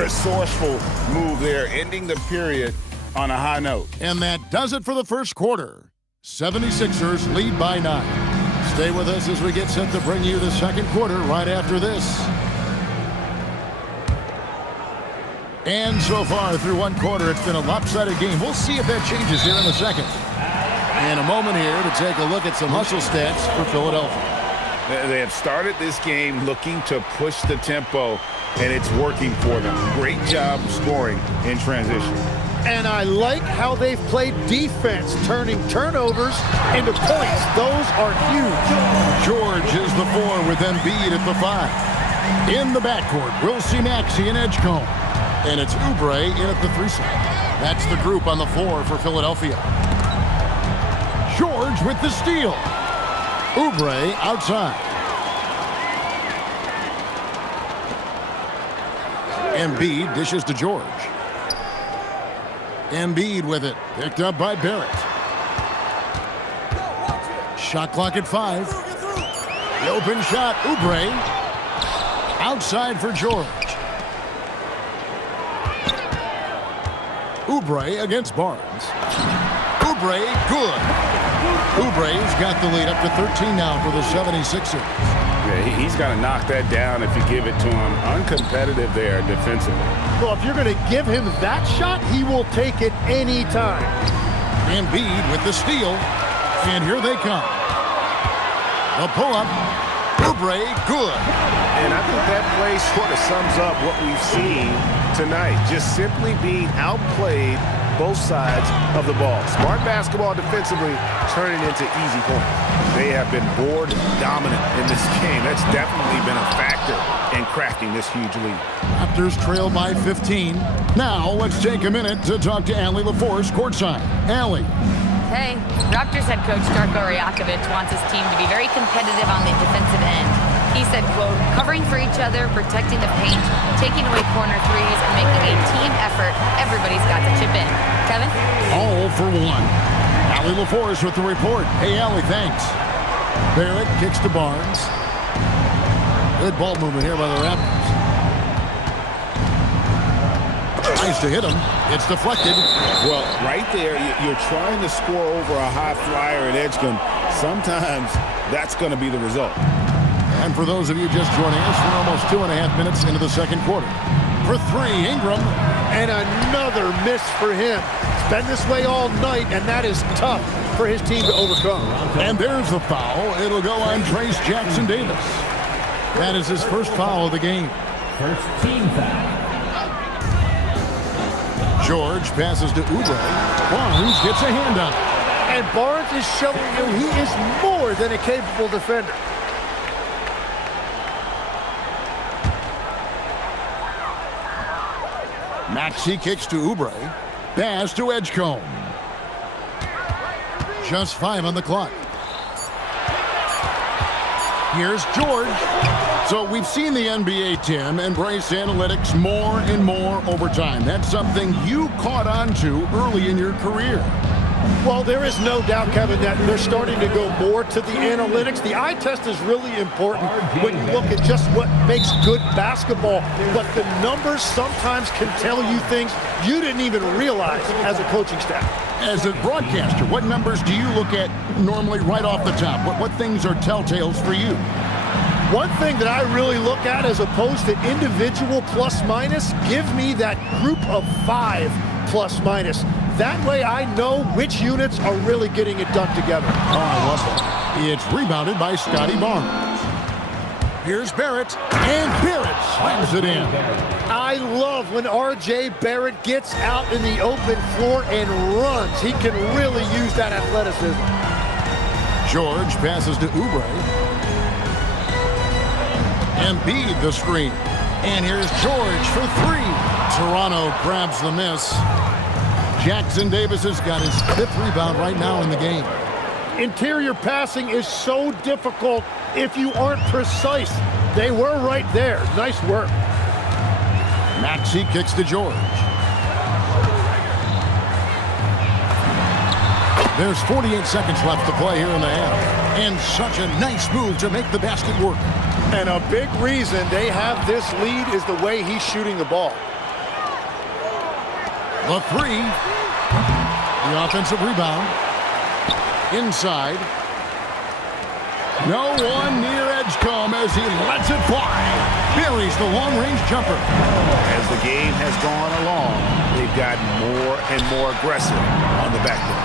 resourceful move there, ending the period on a high note. And that does it for the first quarter. 76ers lead by 9. Stay with us as we get set to bring you the second quarter right after this. And so far through one quarter, it's been a lopsided game. We'll see if that changes here in a second. And a moment here to take a look at some hustle stats for Philadelphia. They have started this game looking to push the tempo, and it's working for them. Great job scoring in transition. And I like how they've played defense, turning turnovers into points. Those are huge. George is the 4 with Embiid at the 5. In the backcourt, we'll see Maxey and Edgecombe. And it's Oubre in at the 3 slot. That's the group on the floor for Philadelphia. George with the steal. Oubre outside. Embiid dishes to George. Embiid with it. Picked up by Barrett. Shot clock at 5. The open shot, Oubre. Outside for George. Oubre against Barnes. Oubre, good. Oubre's got the lead up to 13 now for the 76ers. Yeah, he's got to knock that down if you give it to him. Uncompetitive there defensively. Well, if you're going to give him that shot, he will take it any time. Embiid with the steal. And here they come. The pull-up. Oubre, good. And I think that play sort of sums up what we've seen tonight. Just simply being outplayed both sides of the ball. Smart basketball defensively, turning into easy points. They have been board dominant in this game. That's definitely been a factor in crafting this huge lead. Raptors trail by 15. Now let's take a minute to talk to Allie LaForce courtside. Allie. Hey, Raptors head coach Darko Rajakovic wants his team to be very competitive on the defensive end. He said, quote, covering for each other, protecting the paint, taking away corner threes, and making a team effort. Everybody's got to chip in. Kevin? All for 1. Allie LaForce with the report. Hey, Allie, thanks. Barrett kicks to Barnes. Good ball movement here by the Raptors. Tries to hit him. It's deflected. Well, right there, you're trying to score over a high flyer at Edgecombe. Sometimes that's going to be the result. And for those of you just joining us, we're almost 2.5 minutes into the second quarter. For 3, Ingram. And another miss for him. It's been this way all night, and that is tough for his team to overcome. And there's the foul. It'll go on Trace Jackson Davis. That is his first foul of the game. First team foul. George passes to Oubre. Barnes gets a hand on it. And Barnes is showing you he is more than a capable defender. Maxey kicks to Oubre. Pass to Edgecombe. Just 5 on the clock. Here's George. So we've seen the NBA, Tim, embrace analytics more and more over time. That's something you caught on to early in your career. Well, there is no doubt, Kevin, that they're starting to go more to the analytics. The eye test is really important when you look at just what makes good basketball. But the numbers sometimes can tell you things you didn't even realize as a coaching staff. As a broadcaster, what numbers do you look at normally right off the top? What things are telltales for you? One thing that I really look at as opposed to individual plus minus, give me that group of 5 plus minus. That way I know which units are really getting it done together. Oh, I love that. It's rebounded by Scotty Barnes. Here's Barrett, and Barrett slams it in. I love when R.J. Barrett gets out in the open floor and runs. He can really use that athleticism. George passes to Oubre. Embiid the screen. And here's George for 3. Toronto grabs the miss. Jackson Davis has got his 5th rebound right now in the game. Interior passing is so difficult if you aren't precise. They were right there. Nice work. Maxey kicks to George. There's 48 seconds left to play here in the half. And such a nice move to make the basket work. And a big reason they have this lead is the way he's shooting the ball. The three. The offensive rebound. Inside. No one near Edgecombe as he lets it fly. Buries the long-range jumper. As the game has gone along, they've gotten more and more aggressive on the backboard.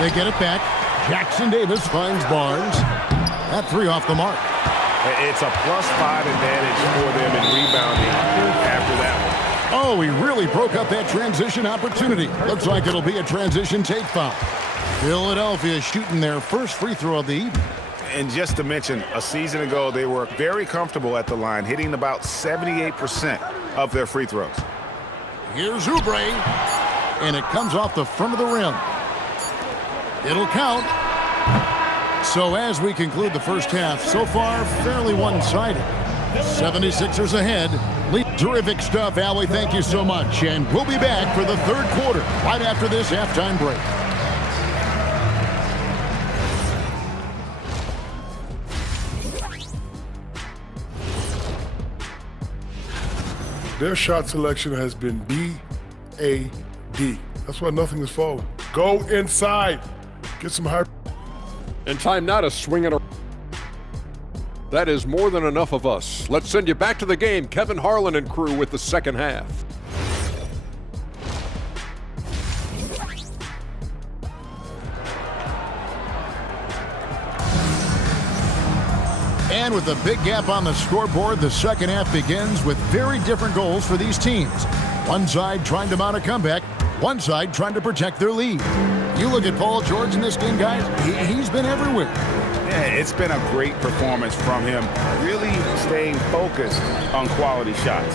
They get it back. Jackson Davis finds Barnes. That three off the mark. It's a +5 advantage for them in rebounding after that one. Oh, he really broke up that transition opportunity. Looks like it'll be a transition take foul. Philadelphia shooting their first free throw of the evening. And just to mention, a season ago, they were very comfortable at the line, hitting about 78% of their free throws. Here's Oubre, and it comes off the front of the rim. It'll count. So as we conclude the first half, so far, fairly one-sided. 76ers ahead. Terrific stuff, Allie. Thank you so much. And we'll be back for the third quarter right after this halftime break. Their shot selection has been B-A-D. That's why nothing is falling. Go inside. Get some high. And time now to swing it around. That is more than enough of us. Let's send you back to the game. Kevin Harlan and crew with the second half. And with a big gap on the scoreboard, the second half begins with very different goals for these teams. One side trying to mount a comeback, one side trying to protect their lead. You look at Paul George in this game, guys, he's been everywhere. Yeah, it's been a great performance from him, really staying focused on quality shots.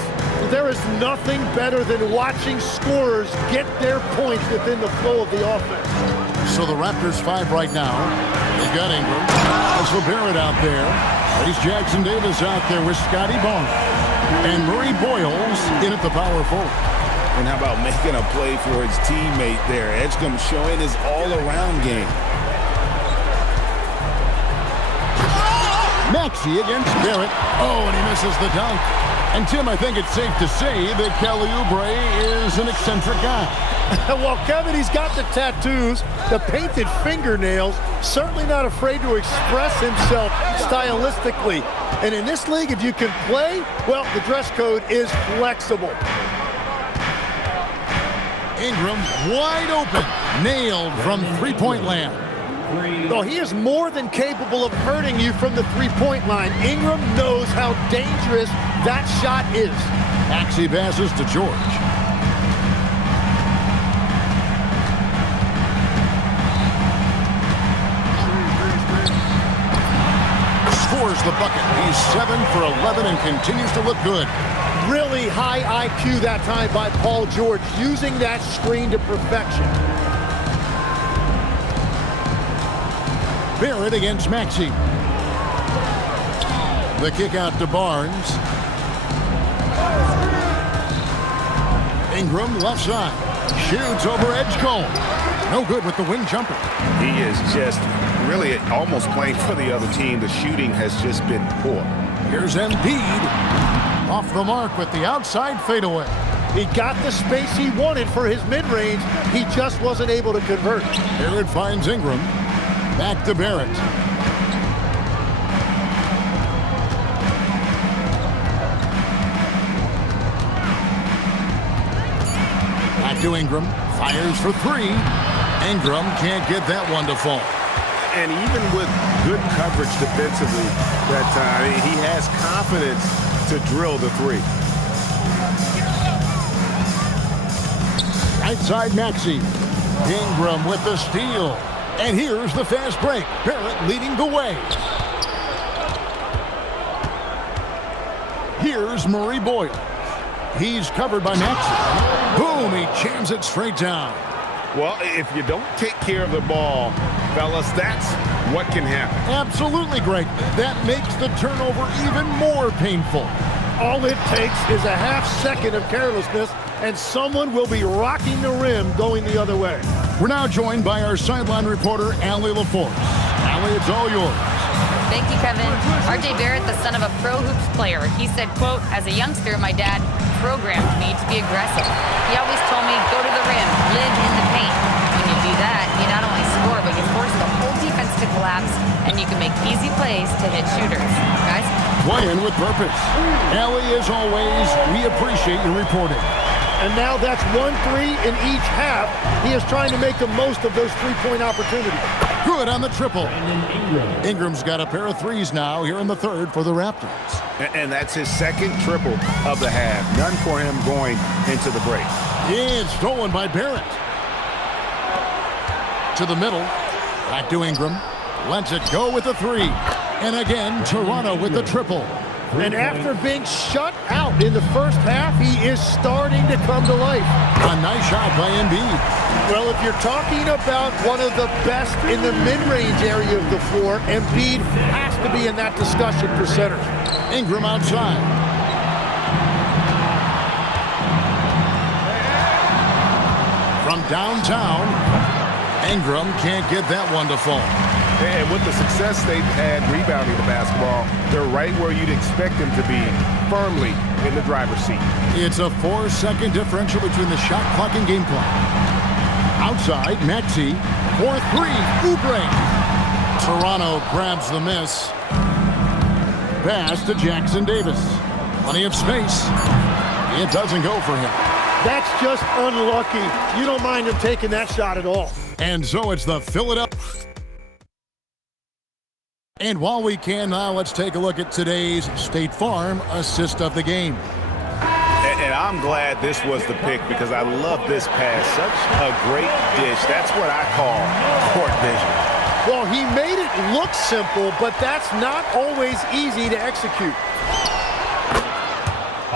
There is nothing better than watching scorers get their points within the flow of the offense. So the Raptors 5 right now. They've got Ingram. Also Barrett out there. He's Jackson Davis out there with Scotty Barnes. And Murray Boyles in at the power forward. And how about making a play for his teammate there? Edgecombe showing his all-around game. Maxey against Barrett. Oh, and he misses the dunk. And Tim, I think it's safe to say that Kelly Oubre is an eccentric guy. Well, Kevin, he's got the tattoos, the painted fingernails, certainly not afraid to express himself stylistically. And in this league, if you can play, well, the dress code is flexible. Ingram wide open, nailed from three-point land. No, he is more than capable of hurting you from the three-point line. Ingram knows how dangerous that shot is. Maxey passes to George. Scores the bucket. He's 7 for 11 and continues to look good. Really high IQ that time by Paul George, using that screen to perfection. Barrett against Maxey. The kick out to Barnes. Ingram left side. Shoots over Edgecombe. No good with the wing jumper. He is just really almost playing for the other team. The shooting has just been poor. Here's Embiid. Off the mark with the outside fadeaway. He got the space he wanted for his mid-range. He just wasn't able to convert. Barrett finds Ingram. Back to Barrett. Back to Ingram. Fires for three. Ingram can't get that one to fall. And even with good coverage defensively that time, he has confidence to drill the three. Right side Maxey. Ingram with the steal. And here's the fast break. Barrett leading the way. Here's Murray Boyle. He's covered by Maxey. Boom, he jams it straight down. Well, if you don't take care of the ball, fellas, that's what can happen. Absolutely, Greg. That makes the turnover even more painful. All it takes is a half second of carelessness, and someone will be rocking the rim going the other way. We're now joined by our sideline reporter, Allie LaForce. Allie, it's all yours. Thank you, Kevin. R.J. Barrett, the son of a pro hoops player. He said, quote, as a youngster, my dad programmed me to be aggressive. He always told me, go to the rim, live in the paint. When you do that, you not only score, but you force the whole defense to collapse, and you can make easy plays to hit shooters. Guys? Playing with purpose. Ellie, as always, we appreciate your reporting. And now that's 1-3 in each half. He is trying to make the most of those three-point opportunities. Good on the triple. Ingram's got a pair of threes now here in the third for the Raptors. And that's his second triple of the half. None for him going into the break. It's stolen by Barrett. To the middle. Back to Ingram. Lets it go with the three. And again, Toronto with the triple. And after being shut out in the first half, he is starting to come to life. A nice shot by Embiid. Well, if you're talking about one of the best in the mid-range area of the floor, Embiid has to be in that discussion for center. Ingram outside. From downtown, Ingram can't get that one to fall. And with the success they've had rebounding the basketball, they're right where you'd expect them to be, firmly in the driver's seat. It's a 4-second differential between the shot clock and game clock. Outside, Maxey for three. Oubre. Toronto grabs the miss. Pass to Jackson Davis. Plenty of space. It doesn't go for him. That's just unlucky. You don't mind him taking that shot at all. And so it's the Philadelphia. And while we can now, let's take a look at today's State Farm assist of the game. And I'm glad this was the pick because I love this pass. Such a great dish. That's what I call court vision. Well, he made it look simple, but that's not always easy to execute.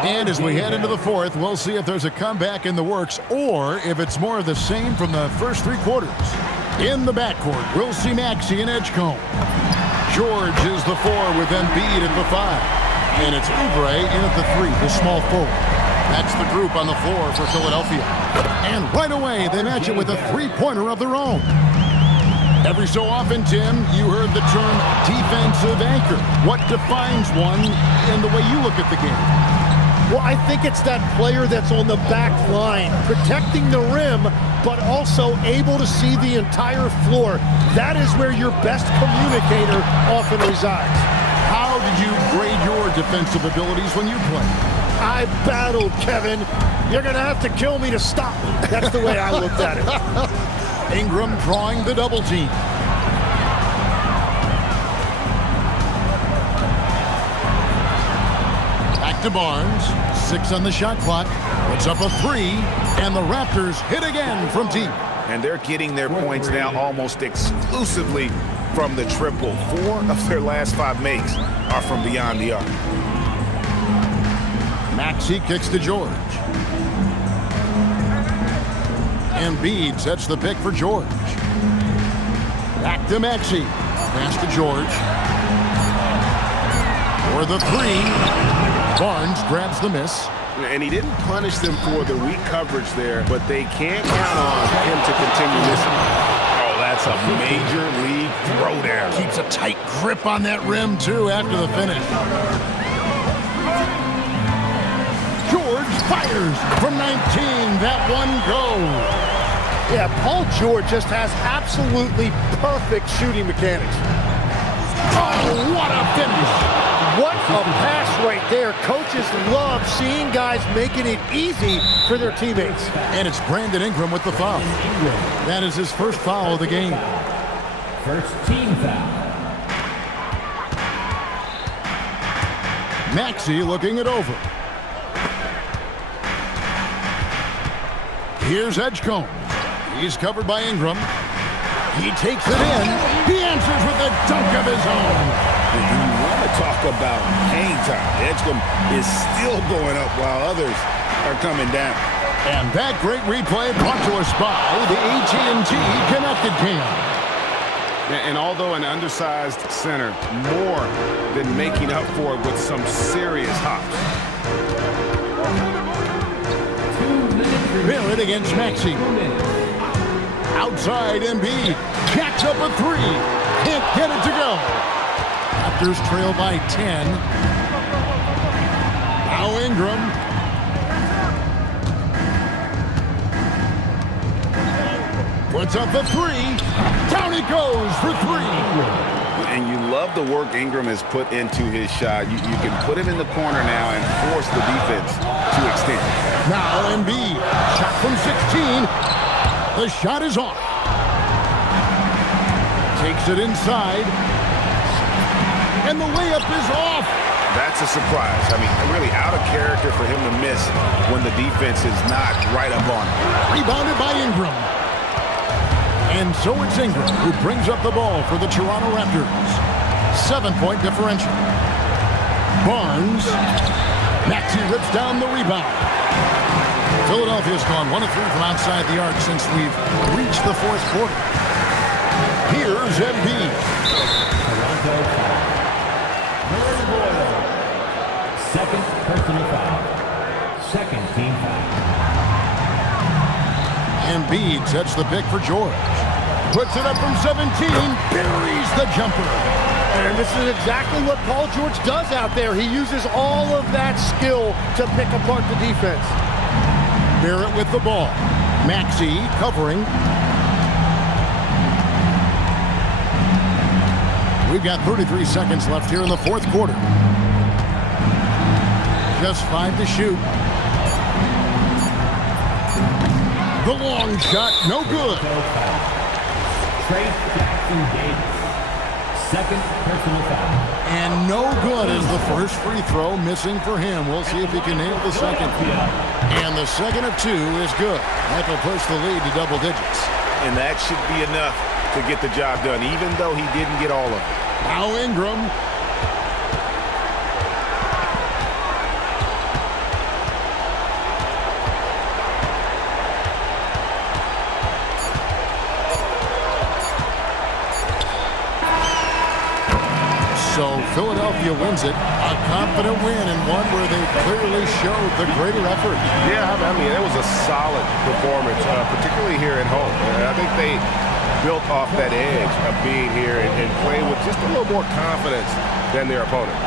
And as we head into the fourth, we'll see if there's a comeback in the works or if it's more of the same from the first three quarters. In the backcourt, we'll see Maxey and Edgecombe. George is the 4 with Embiid at the 5. And it's Oubre in at the 3, the small forward. That's the group on the floor for Philadelphia. And right away, they match it with a three-pointer of their own. Every so often, Tim, you heard the term defensive anchor. What defines one in the way you look at the game? Well, I think it's that player that's on the back line, protecting the rim, but also able to see the entire floor. That is where your best communicator often resides. How did you grade your defensive abilities when you played? I battled, Kevin. You're going to have to kill me to stop me. That's the way I looked at it. Ingram drawing the double team. Back to Barnes. 6 on the shot clock. Puts up a 3. And the Raptors hit again from deep. And they're getting their points now almost exclusively from the triple. 4 of their last 5 makes are from beyond the arc. Maxey kicks to George. Embiid sets the pick for George. Back to Maxey. Pass to George. For the 3. Barnes grabs the miss. And he didn't punish them for the weak coverage there, but they can't count on him to continue missing. Oh, that's a major league throw there. Keeps a tight grip on that rim, too, after the finish. George fires from 19. That one goes. Yeah, Paul George just has absolutely perfect shooting mechanics. Oh, what a finish. What a pass right there. Coaches love seeing guys making it easy for their teammates. And it's Brandon Ingram with the foul. That is his first foul of the game. First team foul. Maxey looking it over. Here's Edgecombe. He's covered by Ingram. He takes it in. He answers with a dunk of his own. You want to talk about hang time. Edgecombe is still going up while others are coming down. And that great replay brought to us by the AT&T Connected Cam. And although an undersized center, more than making up for it with some serious hops. Barrett against Maxey. Outside Embiid. Jacks up a 3. Can't get it to go. Raptors trail by 10. Now Ingram. Puts up the three. Down it goes for three. And you love the work Ingram has put into his shot. You can put him in the corner now and force the defense to extend. Now Embiid. Shot from 16. The shot is off. Takes it inside. And the layup is off. That's a surprise. I mean, really out of character for him to miss when the defense is not right up on him. Rebounded by Ingram. And so it's Ingram who brings up the ball for the Toronto Raptors. 7-point differential. Barnes. Maxey rips down the rebound. Philadelphia's gone 1 of 3 from outside the arc since we've reached the fourth quarter. Here's Embiid. Toronto foul. Murray Boyle. Second personal foul. Second team foul. Embiid sets the pick for George. Puts it up from 17. Buries the jumper. And this is exactly what Paul George does out there. He uses all of that skill to pick apart the defense. Barrett with the ball. Maxey covering. We've got 33 seconds left here in the fourth quarter. Just 5 to shoot. The long shot, no good. Trace Jackson Davis. Second personal foul. And no good is the first free throw, missing for him. We'll see if he can nail the second. And the second of 2 is good. That will push the lead to double digits. And that should be enough to get the job done, even though he didn't get all of it. Now Ingram. So Philadelphia wins it. A confident win and one where they clearly showed the greater effort. Yeah, I mean, it was a solid performance, particularly here at home. And I think they built off that edge of being here and playing with just a little more confidence than their opponent.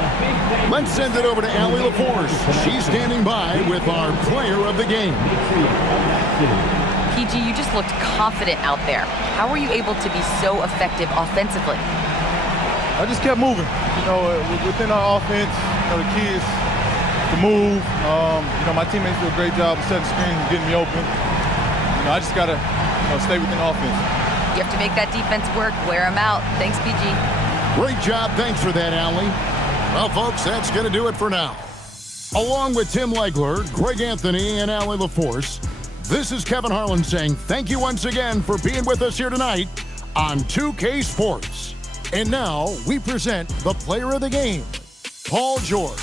Let's send it over to Allie LaForce. She's standing by with our player of the game. PG, you just looked confident out there. How were you able to be so effective offensively? I just kept moving. You know, within our offense, the key is to move. My teammates do a great job of setting screens and getting me open. I just got to stay within the offense. You have to make that defense work, wear them out. Thanks, PG. Great job. Thanks for that, Allie. Well, folks, that's going to do it for now. Along with Tim Legler, Greg Anthony, and Allie LaForce, this is Kevin Harlan saying thank you once again for being with us here tonight on 2K Sports. And now we present the player of the game, Paul George.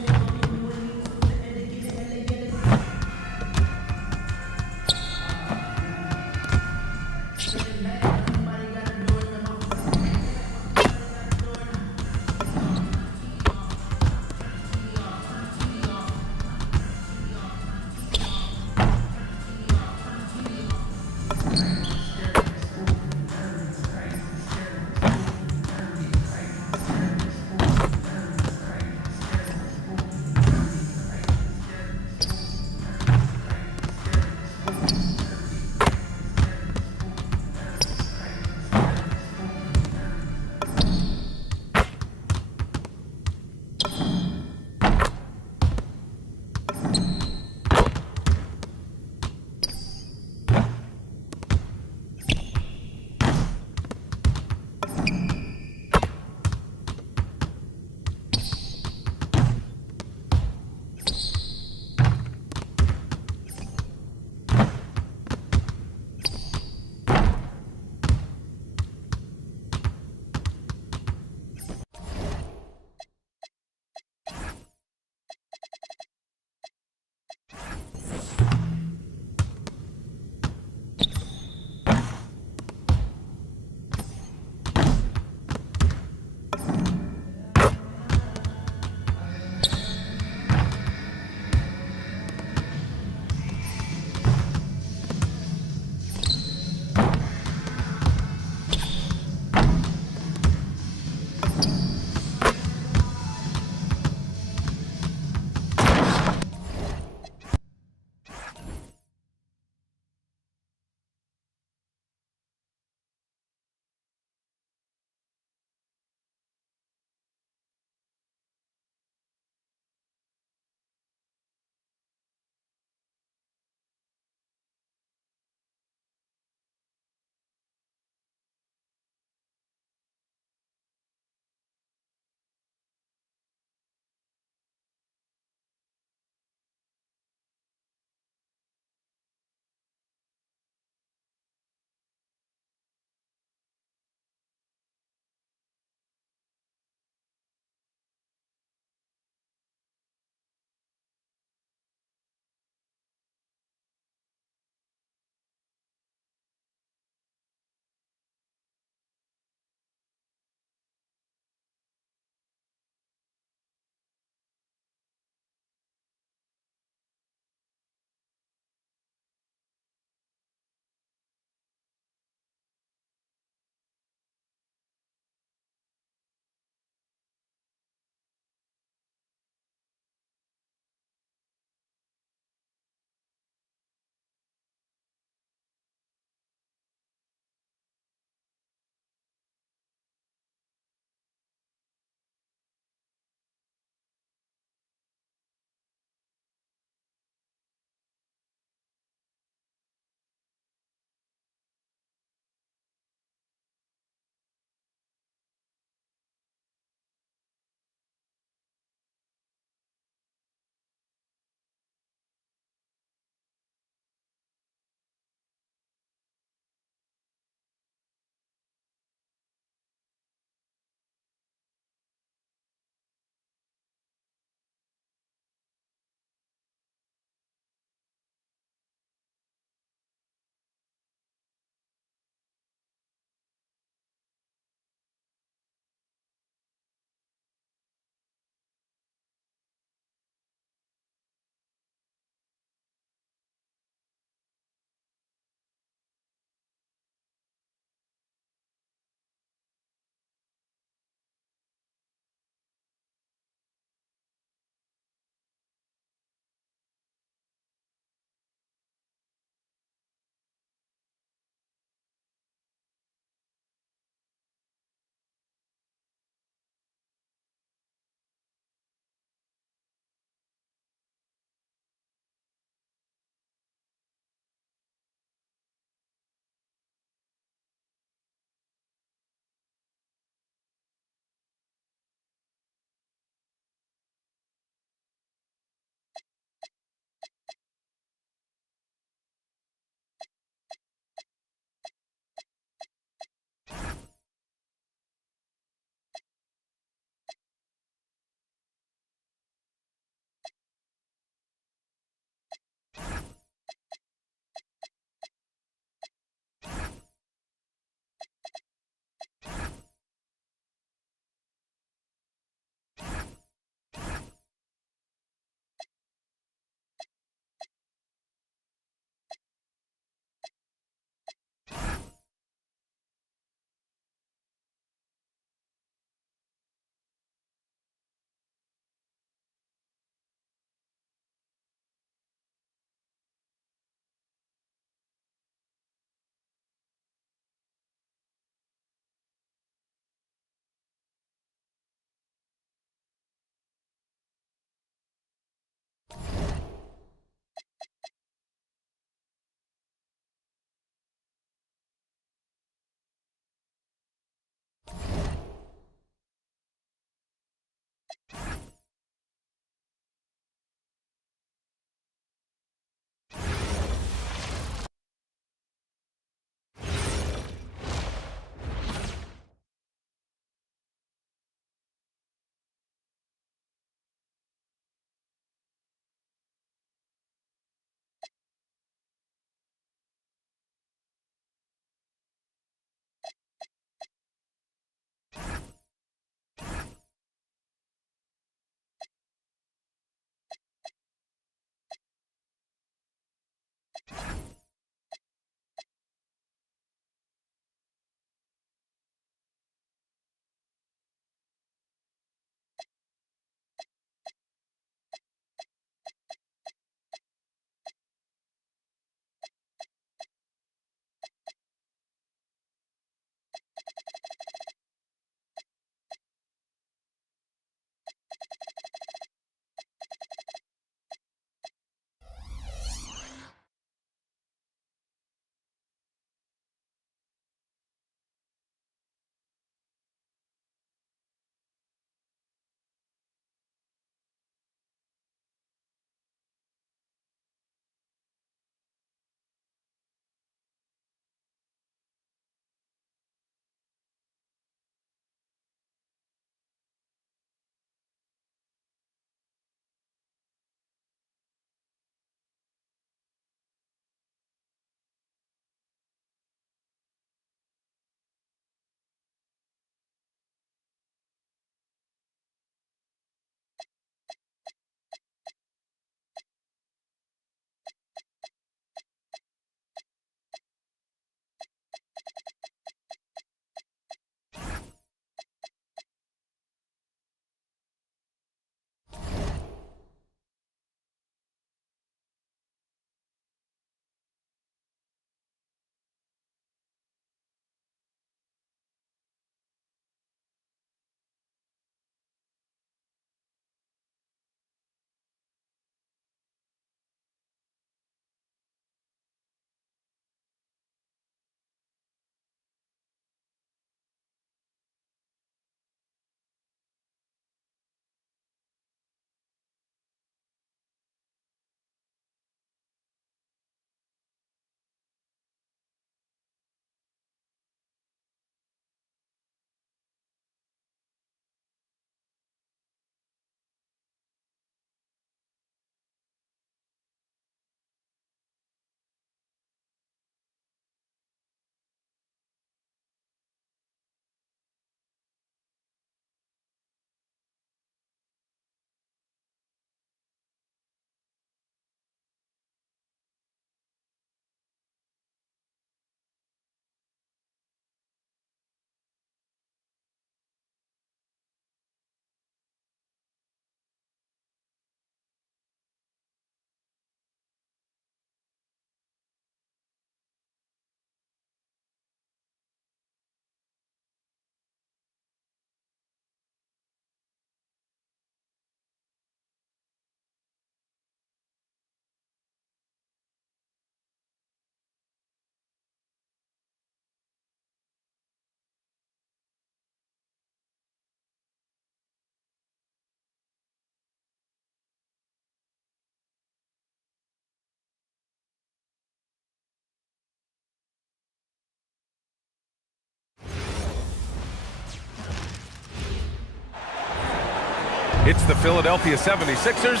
It's the Philadelphia 76ers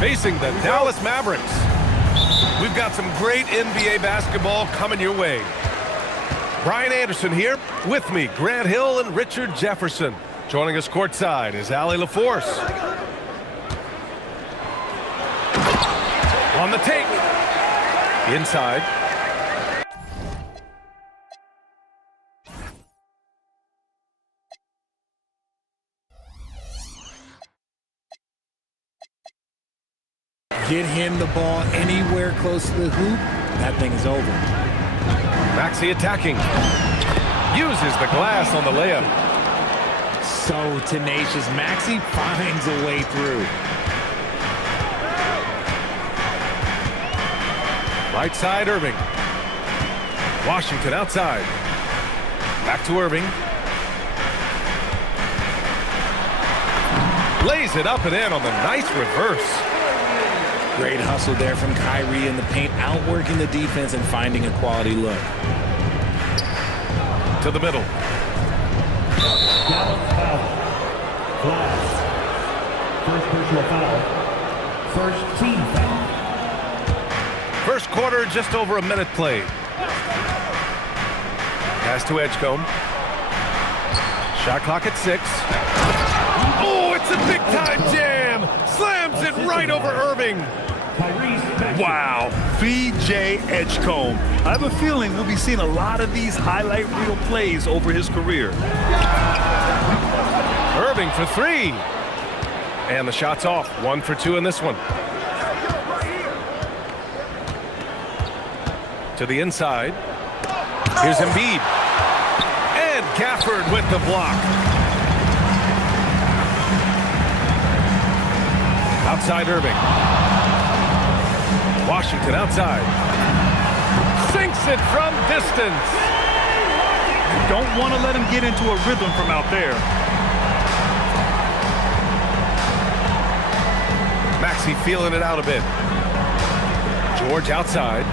facing the Dallas Mavericks. We've got some great NBA basketball coming your way. Brian Anderson here. With me, Grant Hill and Richard Jefferson. Joining us courtside is Allie LaForce. On the take. Inside. Get him the ball anywhere close to the hoop, that thing is over. Maxey attacking. Uses the glass on the layup. So tenacious. Maxey finds a way through. Right side, Irving. Washington outside. Back to Irving. Lays it up and in on the nice reverse. Great hustle there from Kyrie in the paint, outworking the defense and finding a quality look. To the middle. Dallas foul. Glass. First personal foul. First team foul. First quarter, just over a minute played. Pass to Edgecombe. Shot clock at 6. Oh, it's a big-time jam! Slams it right over Irving. Tyrese Wow, VJ Edgecombe. I have a feeling we'll be seeing a lot of these highlight reel plays over his career. Irving for three. And the shot's off. 1 for 2 in this one. To the inside. Here's Embiid. And Gafford with the block. Outside Irving. Washington outside. Sinks it from distance. You don't want to let him get into a rhythm from out there. Maxey feeling it out a bit. George outside.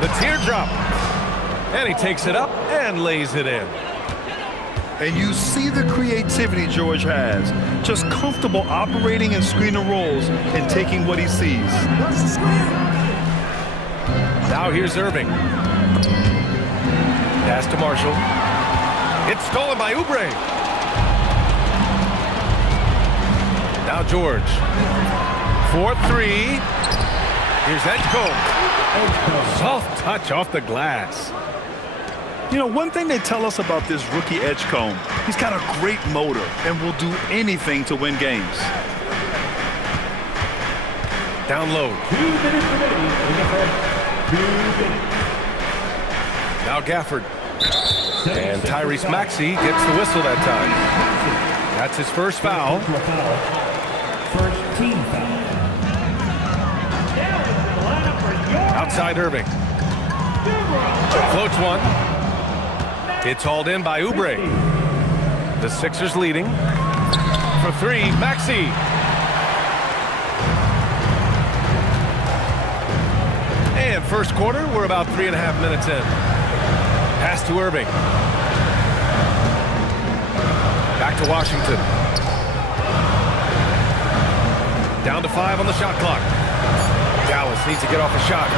The teardrop. And he takes it up and lays it in. And you see the creativity George has. Just comfortable operating in screen and rolls and taking what he sees. Now here's Irving. Pass to Marshall. It's stolen by Oubre. Now George. 4-3. Here's Edgecombe. Soft touch off the glass. You know, one thing they tell us about this rookie Edgecombe, he's got a great motor and will do anything to win games. Down low. 2 minutes remaining in the first. 2 minutes. Now Gafford. And Tyrese Maxey gets the whistle that time. That's his first foul. First team foul. Outside Irving. Floats one. It's hauled in by Oubre. The Sixers leading. For three, Maxey. And first quarter, we're about 3.5 minutes in. Pass to Irving. Back to Washington. Down to 5 on the shot clock. Dallas needs to get off a shot.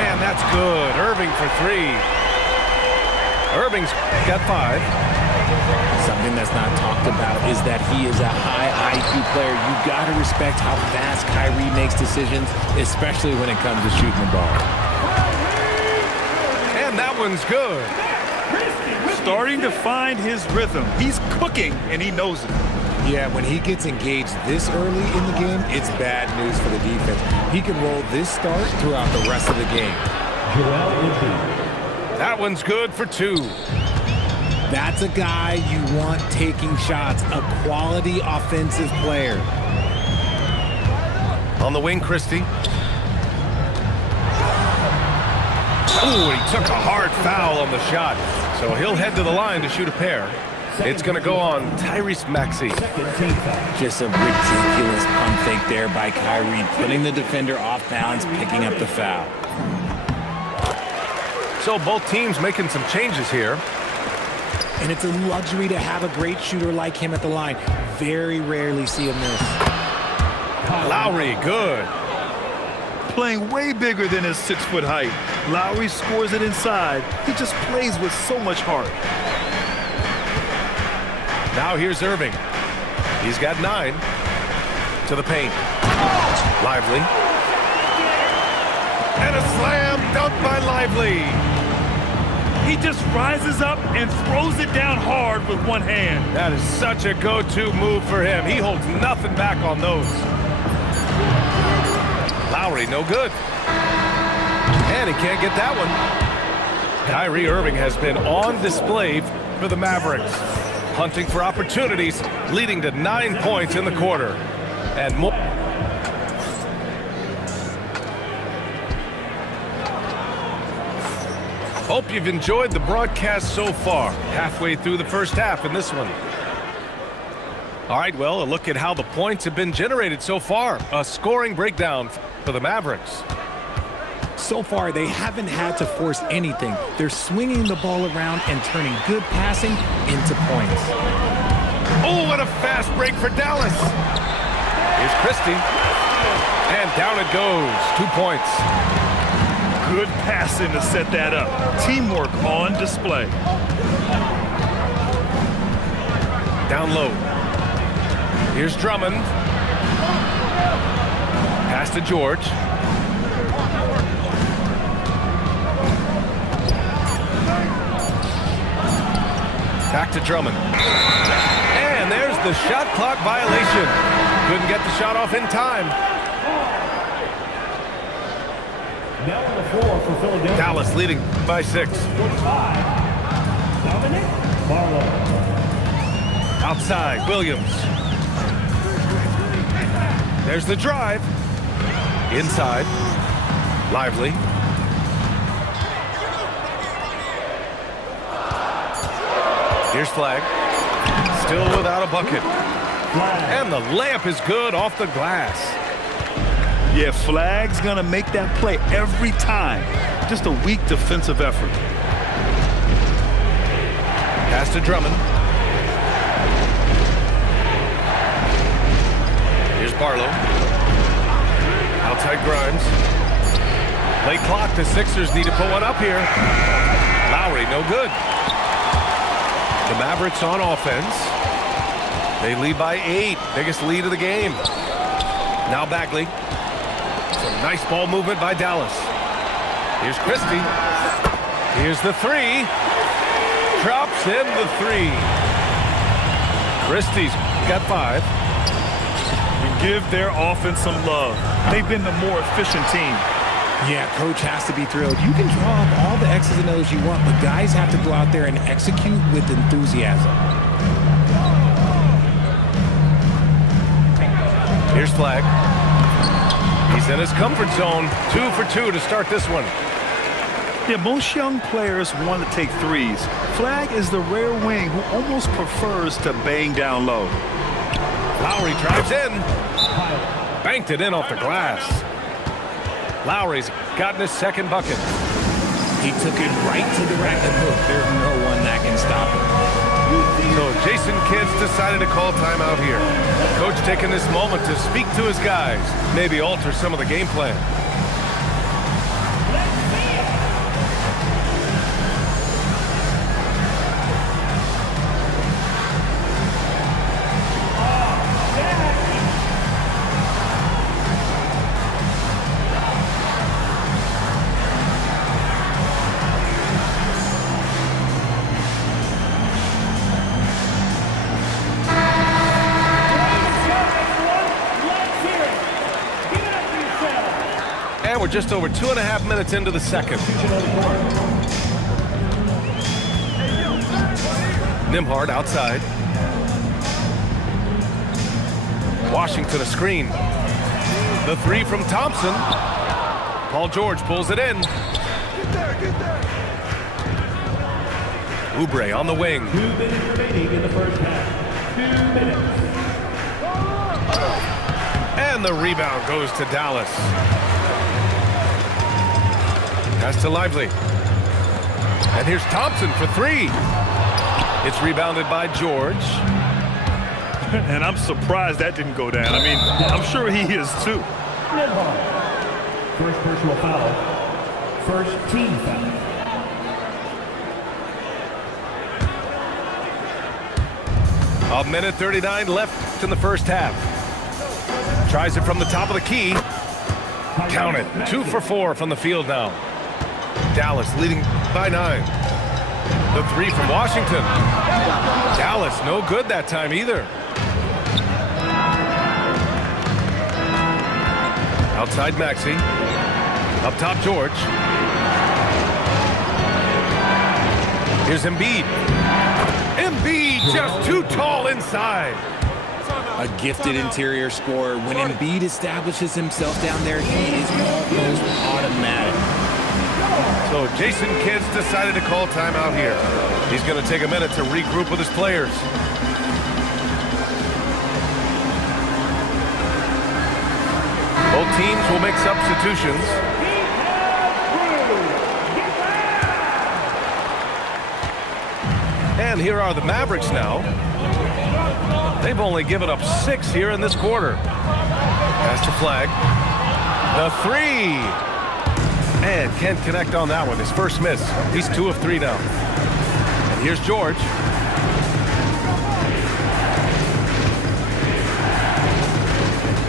And that's good. Irving for 3. Irving's got 5. Something that's not talked about is that he is a high IQ player. You got to respect how fast Kyrie makes decisions, especially when it comes to shooting the ball. And that one's good. Starting to find his rhythm. He's cooking, and he knows it. Yeah, when he gets engaged this early in the game, it's bad news for the defense. He can roll this start throughout the rest of the game. Joel Embiid. That one's good for 2. That's a guy you want taking shots, a quality offensive player. On the wing, Christie. Ooh, he took a hard foul on the shot. So he'll head to the line to shoot a pair. It's going to go on Tyrese Maxey. Just a ridiculous pump fake there by Kyrie, putting the defender off bounds, picking up the foul. So both teams making some changes here. And it's a luxury to have a great shooter like him at the line. Very rarely see him miss. Lowry, good. Playing way bigger than his 6-foot height. Lowry scores it inside. He just plays with so much heart. Now here's Irving. He's got 9. To the paint. Lively. And a slam dunk by Lively. He just rises up and throws it down hard with one hand. That is such a go-to move for him. He holds nothing back on those. Lowry, no good. And he can't get that one. Kyrie Irving has been on display for the Mavericks. Hunting for opportunities, leading to 9 points in the quarter. And more. Hope you've enjoyed the broadcast so far. Halfway through the first half in this one. All right, well, a look at how the points have been generated so far. A scoring breakdown for the Mavericks. So far, they haven't had to force anything. They're swinging the ball around and turning good passing into points. Oh, what a fast break for Dallas. Here's Christie. And down it goes. 2 points. Good passing to set that up. Teamwork on display. Down low. Here's Drummond. Pass to George. Back to Drummond. And there's the shot clock violation. Couldn't get the shot off in time. Now on the floor for Philadelphia. Dallas leading by 6. Dominic Barlow. Outside, Williams. There's the drive. Inside. Lively. Here's Flag. Still without a bucket. And the layup is good off the glass. Yeah, Flag's gonna make that play every time. Just a weak defensive effort. Pass to Drummond. Here's Barlow. Outside Grimes. Late clock, the Sixers need to put one up here. Lowry, no good. The Mavericks on offense. They lead by 8. Biggest lead of the game. Now Bagley. Some nice ball movement by Dallas. Here's Christie. Here's the 3. Drops in the 3. Christie's got 5. And give their offense some love. They've been the more efficient team. Yeah, coach has to be thrilled. You can draw up all the X's and O's you want, but guys have to go out there and execute with enthusiasm. Here's Flag. He's in his comfort zone. 2 for 2 to start this one. Yeah, most young players want to take threes. Flag is the rare wing who almost prefers to bang down low. Lowry drives in. Banked it in off the glass. Lowry's gotten his second bucket. He took it right to the rack and hook. There's no one that can stop him. So Jason Kidd's decided to call timeout here. Coach taking this moment to speak to his guys. Maybe alter some of the game plan. And we're just over 2.5 minutes into the second. Nembhard outside. Washington a screen. The 3 from Thompson. Paul George pulls it in. Oubre on the wing. 2 minutes remaining in the first half. 2 minutes. And the rebound goes to Dallas. Pass to Lively. And here's Thompson for 3. It's rebounded by George. And I'm surprised that didn't go down. I mean, I'm sure he is too. First personal foul. First team foul. A minute 39 left in the first half. Tries it from the top of the key. Count it. 2 for 4 from the field now. Dallas leading by 9. The 3 from Washington. Dallas no good that time either. Outside Maxey. Up top George. Here's Embiid. Embiid just too tall inside. A gifted interior scorer. When Embiid establishes himself down there, he is almost automatic. So Jason Kidd's decided to call timeout here. He's going to take a minute to regroup with his players. Both teams will make substitutions. And here are the Mavericks now. They've only given up 6 here in this quarter. Pass to Flag. The 3. And can't connect on that one. His first miss. He's 2 of 3 now. And here's George.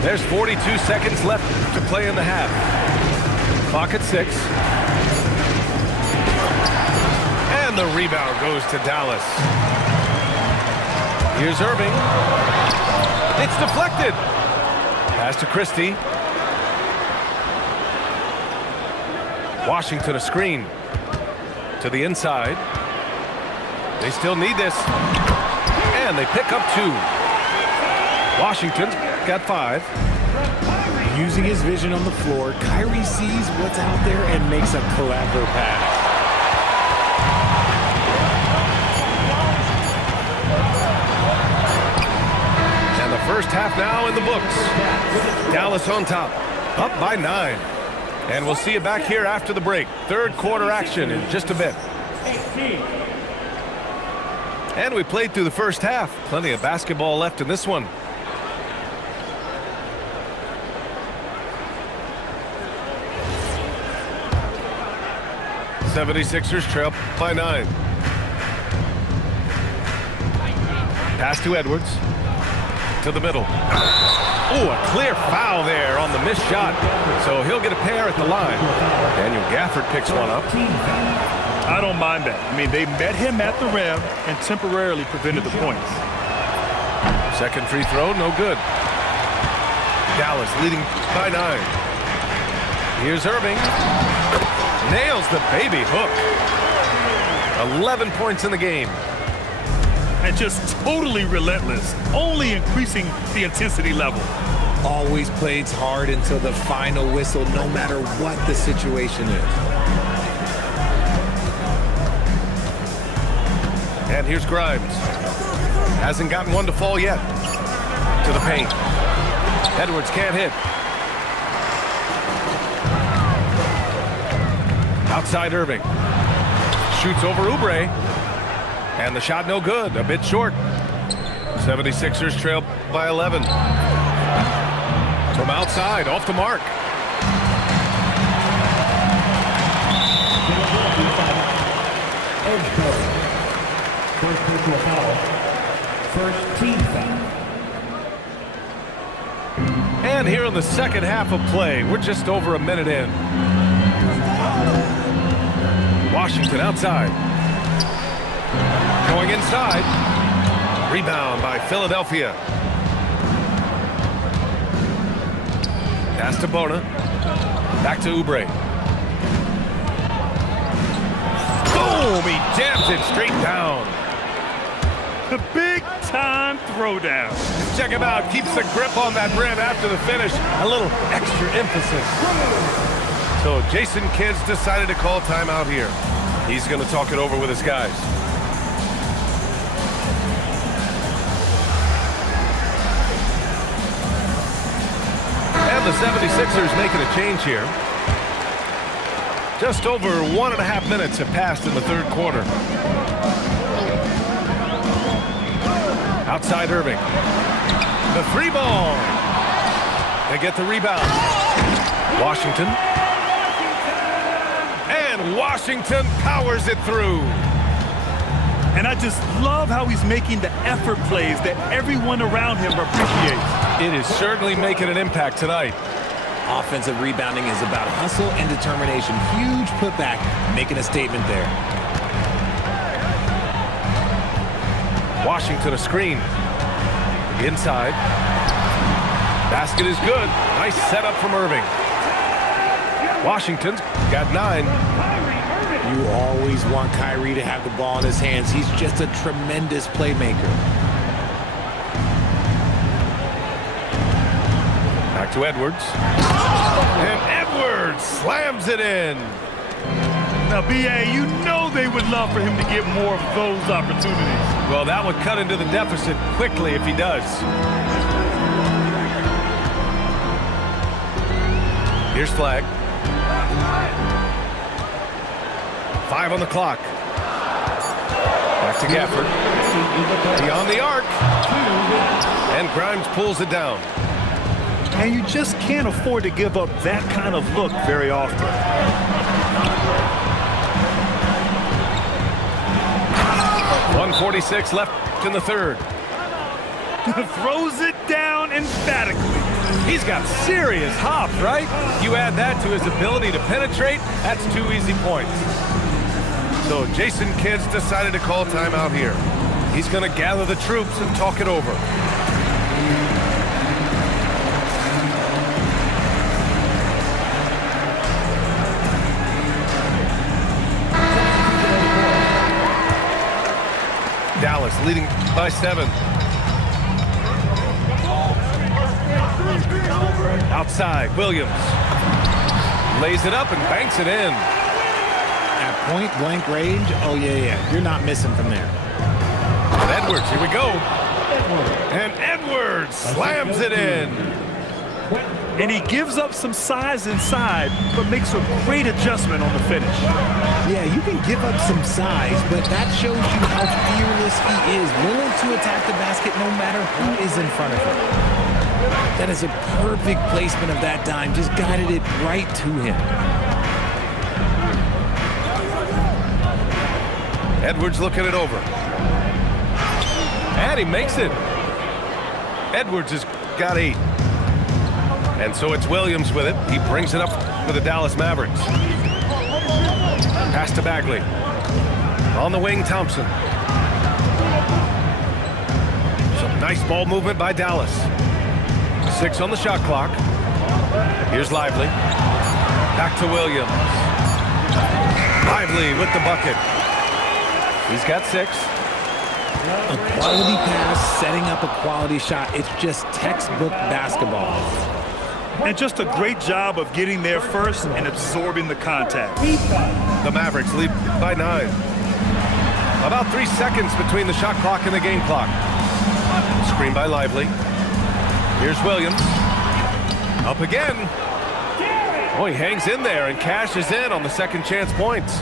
There's 42 seconds left to play in the half. Clock at 6. And the rebound goes to Dallas. Here's Irving. It's deflected. Pass to Christie. Washington a screen. To the inside. They still need this. And they pick up 2. Washington's got 5. Using his vision on the floor, Kyrie sees what's out there and makes a clever pass. And the first half now in the books. Dallas on top, up by 9. And we'll see you back here after the break. Third quarter action in just a bit. And we played through the first half. Plenty of basketball left in this one. '76ers trail by 9. Pass to Edwards. To the middle. Oh, a clear foul there on the missed shot. So he'll get a pair at the line. Daniel Gafford picks one up. I don't mind that. I mean, they met him at the rim and temporarily prevented the points. Second free throw, no good. Dallas leading by 9. Here's Irving. Nails the baby hook. 11 points in the game. And just totally relentless, only increasing the intensity level. Always plays hard until the final whistle, no matter what the situation is. And here's Grimes. Hasn't gotten one to fall yet. To the paint. Edwards can't hit. Outside Irving. Shoots over Oubre. And the shot no good. A bit short. 76ers trail by 11. From outside, off the mark. First personal foul. First team foul. And here in the second half of play, we're just over a minute in. Washington outside. Going inside. Rebound by Philadelphia. Pass to Bona. Back to Oubre. Boom! He jams it straight down. The big-time throwdown. Check him out. Keeps the grip on that rim after the finish. A little extra emphasis. So Jason Kidd's decided to call timeout here. He's going to talk it over with his guys. And the 76ers making a change here. Just over 1.5 minutes have passed in the third quarter. Outside Irving. The free ball. They get the rebound. Washington. And Washington powers it through. And I just love how he's making the effort plays that everyone around him appreciates. It is certainly making an impact tonight. Offensive rebounding is about hustle and determination. Huge putback, making a statement there. Washington a screen. Inside. Basket is good. Nice setup from Irving. Washington's got 9. You always want Kyrie to have the ball in his hands. He's just a tremendous playmaker. Back to Edwards. And Edwards slams it in. Now, B.A., you know they would love for him to get more of those opportunities. Well, that would cut into the deficit quickly if he does. Here's Flag. 5 on the clock. Back to Gafford. Beyond the arc. And Grimes pulls it down. And you just can't afford to give up that kind of look very often. 1:46 left in the third. Throws it down emphatically. He's got serious hops, right? You add that to his ability to penetrate, that's 2 easy points. So Jason Kidd's decided to call timeout here. He's going to gather the troops and talk it over. Dallas leading by 7. Outside, Williams lays it up and banks it in. At point blank range, oh yeah, you're not missing from there. And Edwards, here we go. And Edwards slams it in. And he gives up some size inside, but makes a great adjustment on the finish. Yeah, you can give up some size, but that shows you how fearless he is, willing to attack the basket no matter who is in front of him. That is a perfect placement of that dime, just guided it right to him. Edwards looking it over. And he makes it. Edwards has got 8. And so it's Williams with it. He brings it up for the Dallas Mavericks. Pass to Bagley. On the wing, Thompson. Some nice ball movement by Dallas. 6 on the shot clock. Here's Lively. Back to Williams. Lively with the bucket. He's got 6. A quality pass, setting up a quality shot. It's just textbook basketball. And just a great job of getting there first and absorbing the contact. The Mavericks lead by 9. About 3 seconds between the shot clock and the game clock. Screen by Lively. Here's Williams. Up again. Oh, he hangs in there and cashes in on the second chance points.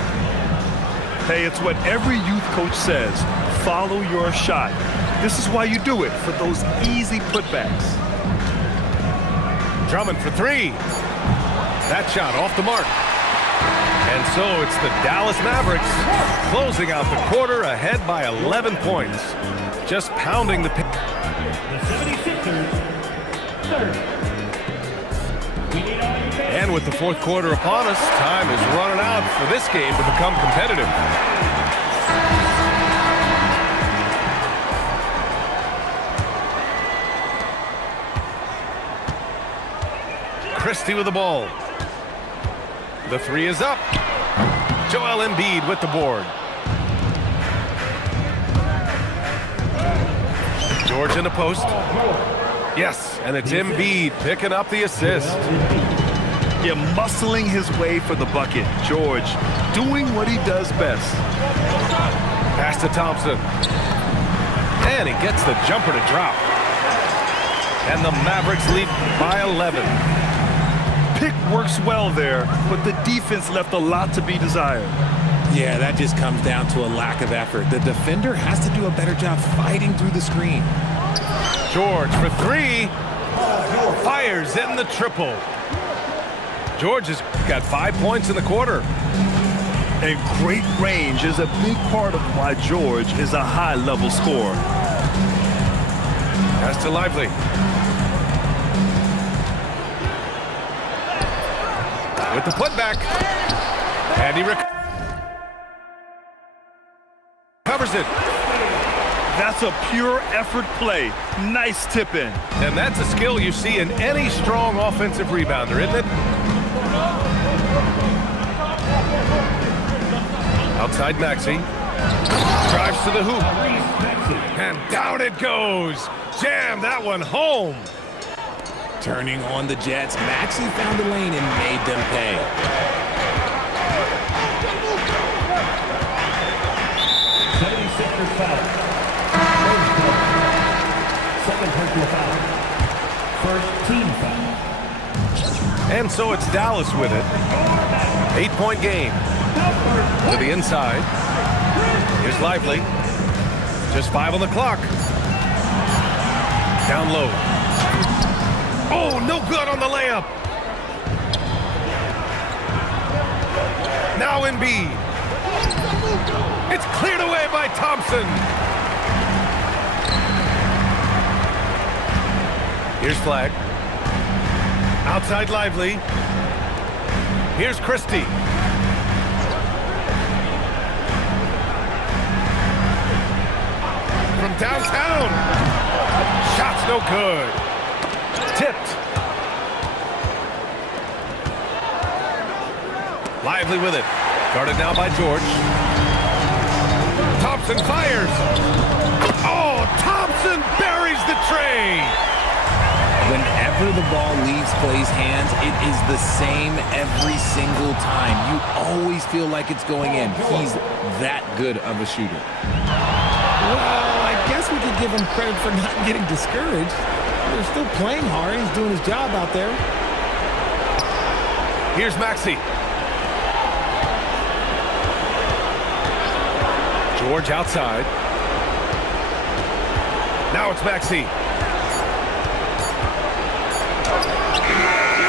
Hey, it's what every youth coach says. Follow your shot. This is why you do it, for those easy putbacks. Drummond for 3. That shot off the mark. And so it's the Dallas Mavericks closing out the quarter ahead by 11 points. Just pounding the... The 76ers, third. And with the fourth quarter upon us, time is running out for this game to become competitive. Christie with the ball. The 3 is up. Joel Embiid with the board. George in the post. Yes, and it's Embiid picking up the assist. Yeah, muscling his way for the bucket. George doing what he does best. Pass to Thompson. And he gets the jumper to drop. And the Mavericks lead by 11. Pick works well there, but the defense left a lot to be desired. Yeah, that just comes down to a lack of effort. The defender has to do a better job fighting through the screen. George for 3. Fires in the triple. George has got 5 points in the quarter. And great range is a big part of why George is a high-level scorer. Pass to Lively. With the putback. And he recovers it. That's a pure effort play. Nice tip in. And that's a skill you see in any strong offensive rebounder, isn't it? Outside Maxey. Drives to the hoop. And down it goes. Jam that one home. Turning on the Jets, Maxey found a lane and made them pay. 76ers foul. Second personal foul. First team foul. And so it's Dallas with it. 8-point game. To the inside. Here's Lively. Just 5 on the clock. Down low. Oh, no good on the layup. Now Embiid. It's cleared away by Thompson. Here's Flag. Outside Lively. Here's Christie. From downtown. Shot's no good. Tipped. Lively with it. Guarded now by George. Thompson fires. Oh, Thompson buries the tray. Whenever the ball leaves Clay's hands, it is the same every single time. You always feel like it's going in. He's that good of a shooter. Well, I guess we could give him credit for not getting discouraged. They're still playing hard. He's doing his job out there. Here's Maxey. George outside. Now it's Maxey.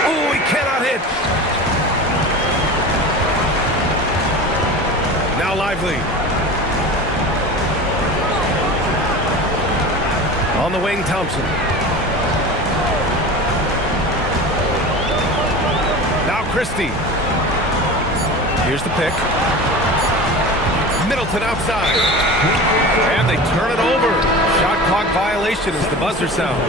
Oh, he cannot hit. Now Lively. On the wing, Thompson. Now Christie. Here's the pick. Middleton outside. And they turn it over. Shot clock violation as the buzzer sounds.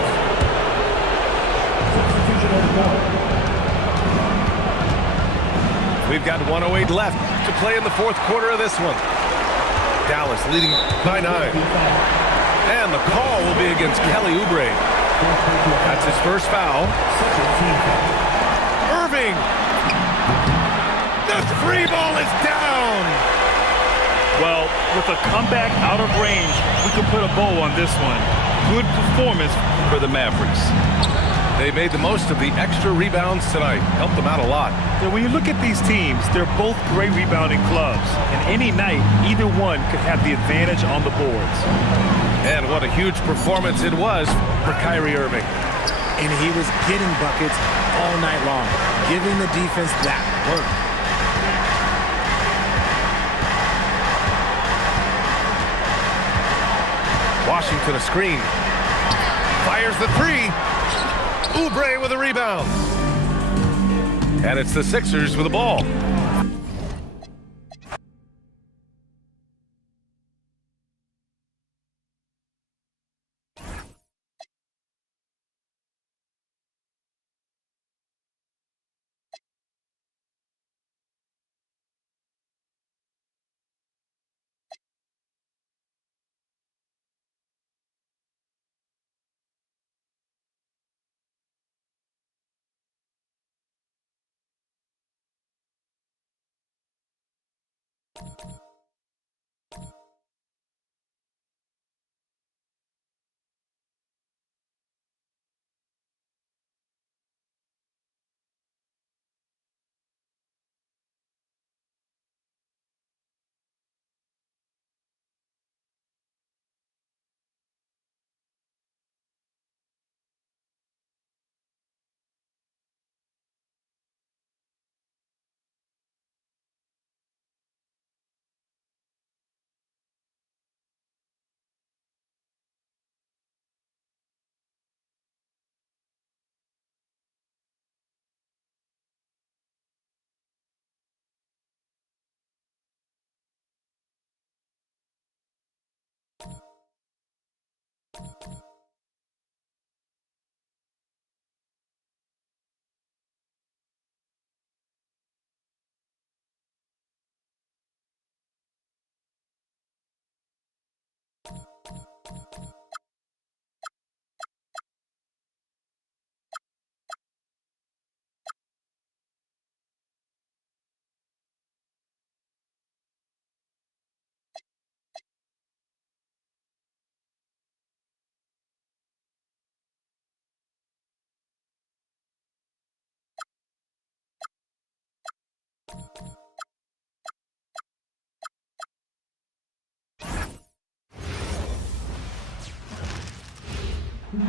We've got 1:08 left to play in the fourth quarter of this one. Dallas leading by 9. And the call will be against Kelly Oubre. That's his first foul. Irving. The three ball is down. Well, with a comeback out of range, we can put a bow on this one. Good performance for the Mavericks. They made the most of the extra rebounds tonight. Helped them out a lot. And when you look at these teams, they're both great rebounding clubs. And any night, either one could have the advantage on the boards. And what a huge performance it was for Kyrie Irving. And he was getting buckets all night long, giving the defense that work. Washington a screen. Fires the three. Oubre with a rebound. And it's the Sixers with the ball.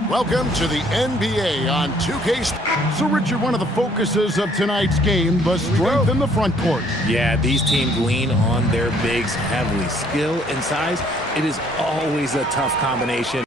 Welcome to the NBA on 2K. So, Richard, one of the focuses of tonight's game was strength in the front court. Yeah, these teams lean on their bigs heavily. Skill and size, it is always a tough combination.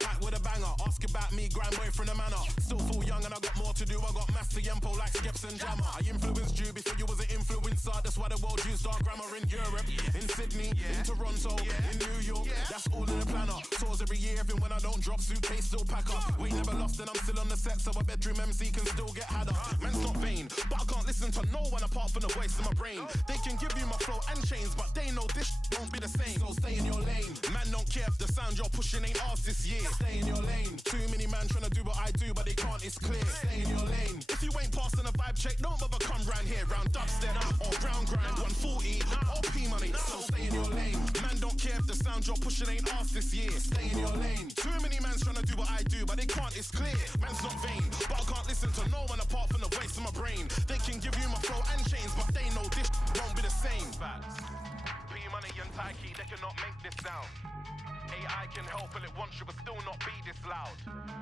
Back with a banger, ask about me, grand boy from the manor. Still full young and I got more to do. I got master yempo like Skips and Jammer. I influenced you before you was an influencer. That's why the world used our grammar in Europe, in Sydney, in Toronto, in New York. That's all in the planner. Tours every year, even when I don't drop, suitcase still pack up. We never lost and I'm still on the set, so a bedroom MC can still get had up. Man's not vain, but I can't listen to no one apart from the voice in my brain. They can give you my flow and chains, but they know this won't be the same. So stay in your lane. Man don't care if the sound you're pushing ain't ours this year. Stay in your lane. Too many man trying to do what I do, but they can't, it's clear. Stay in your lane. If you ain't passing a vibe check, don't bother come round here. Round dubstep or ground grind, 140 or P-money. So stay in your lane. Man don't care if the sound you're pushing ain't ours this year. Stay in your lane. Too many man's trying to do what I do, but they can't, it's clear. Man's not vain, but I can't listen to no one apart from the voice in my brain. They can give you my flow and chains, but they know this won't be the same. Facts. P-money and Taiki, they cannot make this sound. AI can help but it wants you, but still not be this loud.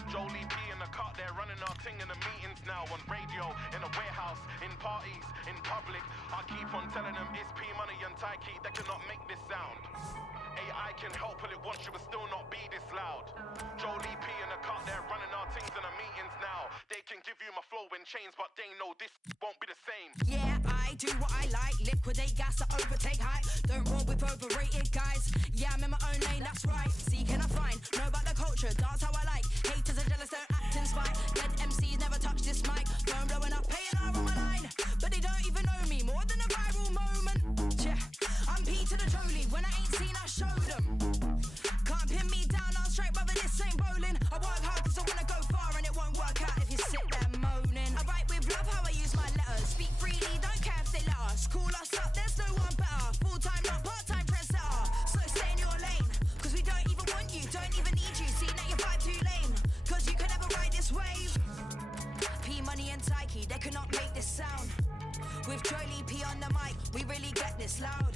Jolie P in the cut, they're running our thing in the meetings now. On radio, in a warehouse, in parties, in public. I keep on telling them it's P-money and Taiki, they cannot make this sound. AI can help but it wants you, but still not be this loud. Jolie P in the cut, they're running our things in the meetings now. They can give you my flow in chains, but they know this won't be the same. Yeah, I do what I like. Liquidate gas to overtake hype. Don't roll with overrated guys. Yeah, I'm in my own lane, that's right. See, can I find? Know about the culture, dance how I like. Haters are jealous, don't act in spite. Dead MCs never touch this mic. Phone blowing up, paying R on my line. But they don't even know me, more than a viral moment. Yeah, I'm P to the Jolie. When I ain't seen, I show them. Can't pin me down, I'm straight, brother, this ain't bowling. I work hard cause I wanna go far and it won't work out if you sit there moaning. I write with love how I use my letters. Speak freely, don't care if they let us. Call us up, there's no one better. Full-time, not part-time trendsetter. So stay in your lane, cause we don't even want you, don't even need you. See that you're vibe too lame, cause you can never ride this wave. P-Money and Taiki, they cannot make this sound. With Jolie P on the mic, we really get this loud.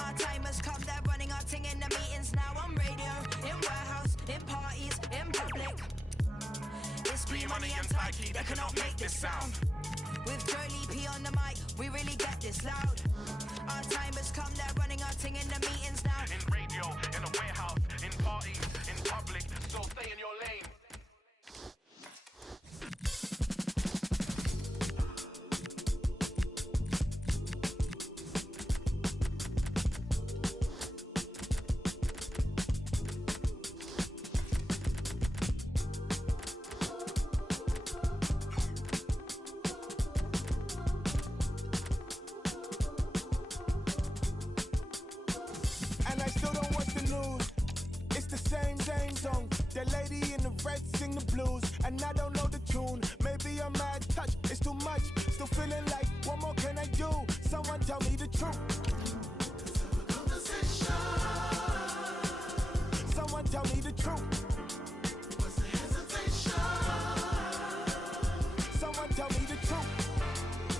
Our time has come, they're running our thing in the meetings now. On radio, in warehouse, in parties, in public. It's P-Money and Taiki, they cannot make this sound. With Jolie P on the mic, we really get this loud. Our time has come, they're running our thing in the meetings now. In radio, in a warehouse, in parties, in public. So stay in your lane. The lady in the red sing the blues, and I don't know the tune. Maybe I'm mad touch, it's too much. Still feeling like, what more can I do? Someone tell me the truth. Someone tell me the truth. What's the hesitation? Someone tell me the truth.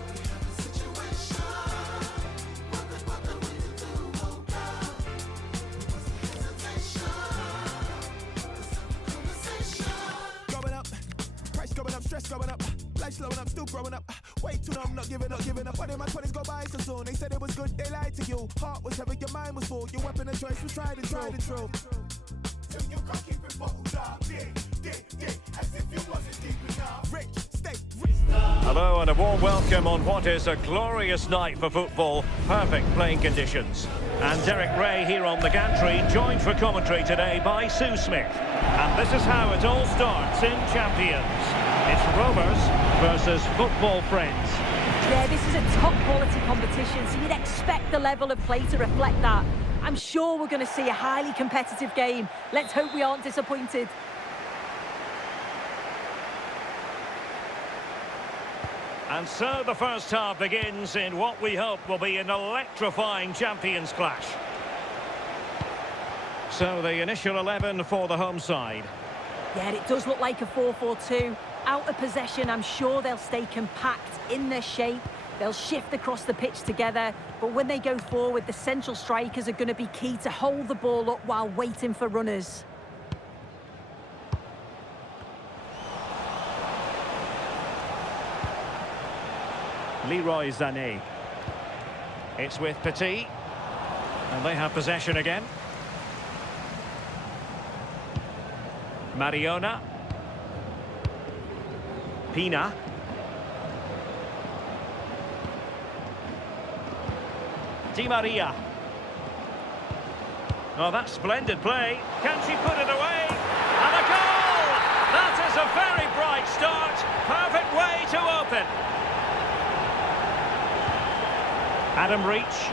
We have a situation. What the we do, oh God? What's the hesitation? Going up, price going up, stress going up, life slowing up, still growing up. Way too numb, not giving up. But in my 20s go by so soon. They said it was good, they lied to you. Heart was heavy, your mind was full. Your weapon of choice was tried and true. Till you can't keep it bottled up. Dig, as if you wasn't deep enough. Rich, stay rich. Hello and a warm welcome on what is a glorious night for football. Perfect playing conditions. And Derek Ray here on the gantry, joined for commentary today by Sue Smith. And this is how it all starts in Champions. It's Rovers versus Football Friends. Yeah, this is a top quality competition, so you'd expect the level of play to reflect that. I'm sure we're going to see a highly competitive game. Let's hope we aren't disappointed. And so the first half begins in what we hope will be an electrifying Champions clash. So the initial 11 for the home side. Yeah, it does look like a 4-4-2. Out of possession, I'm sure they'll stay compact in their shape. They'll shift across the pitch together, but when they go forward, the central strikers are going to be key to hold the ball up while waiting for runners. Leroy Sané. It's with Petit. And they have possession again. Mariona. Pina. Di Maria. Oh, that's splendid play. Can she put it away? And a goal! That is a very bright start. Perfect way to open. Adam Reach.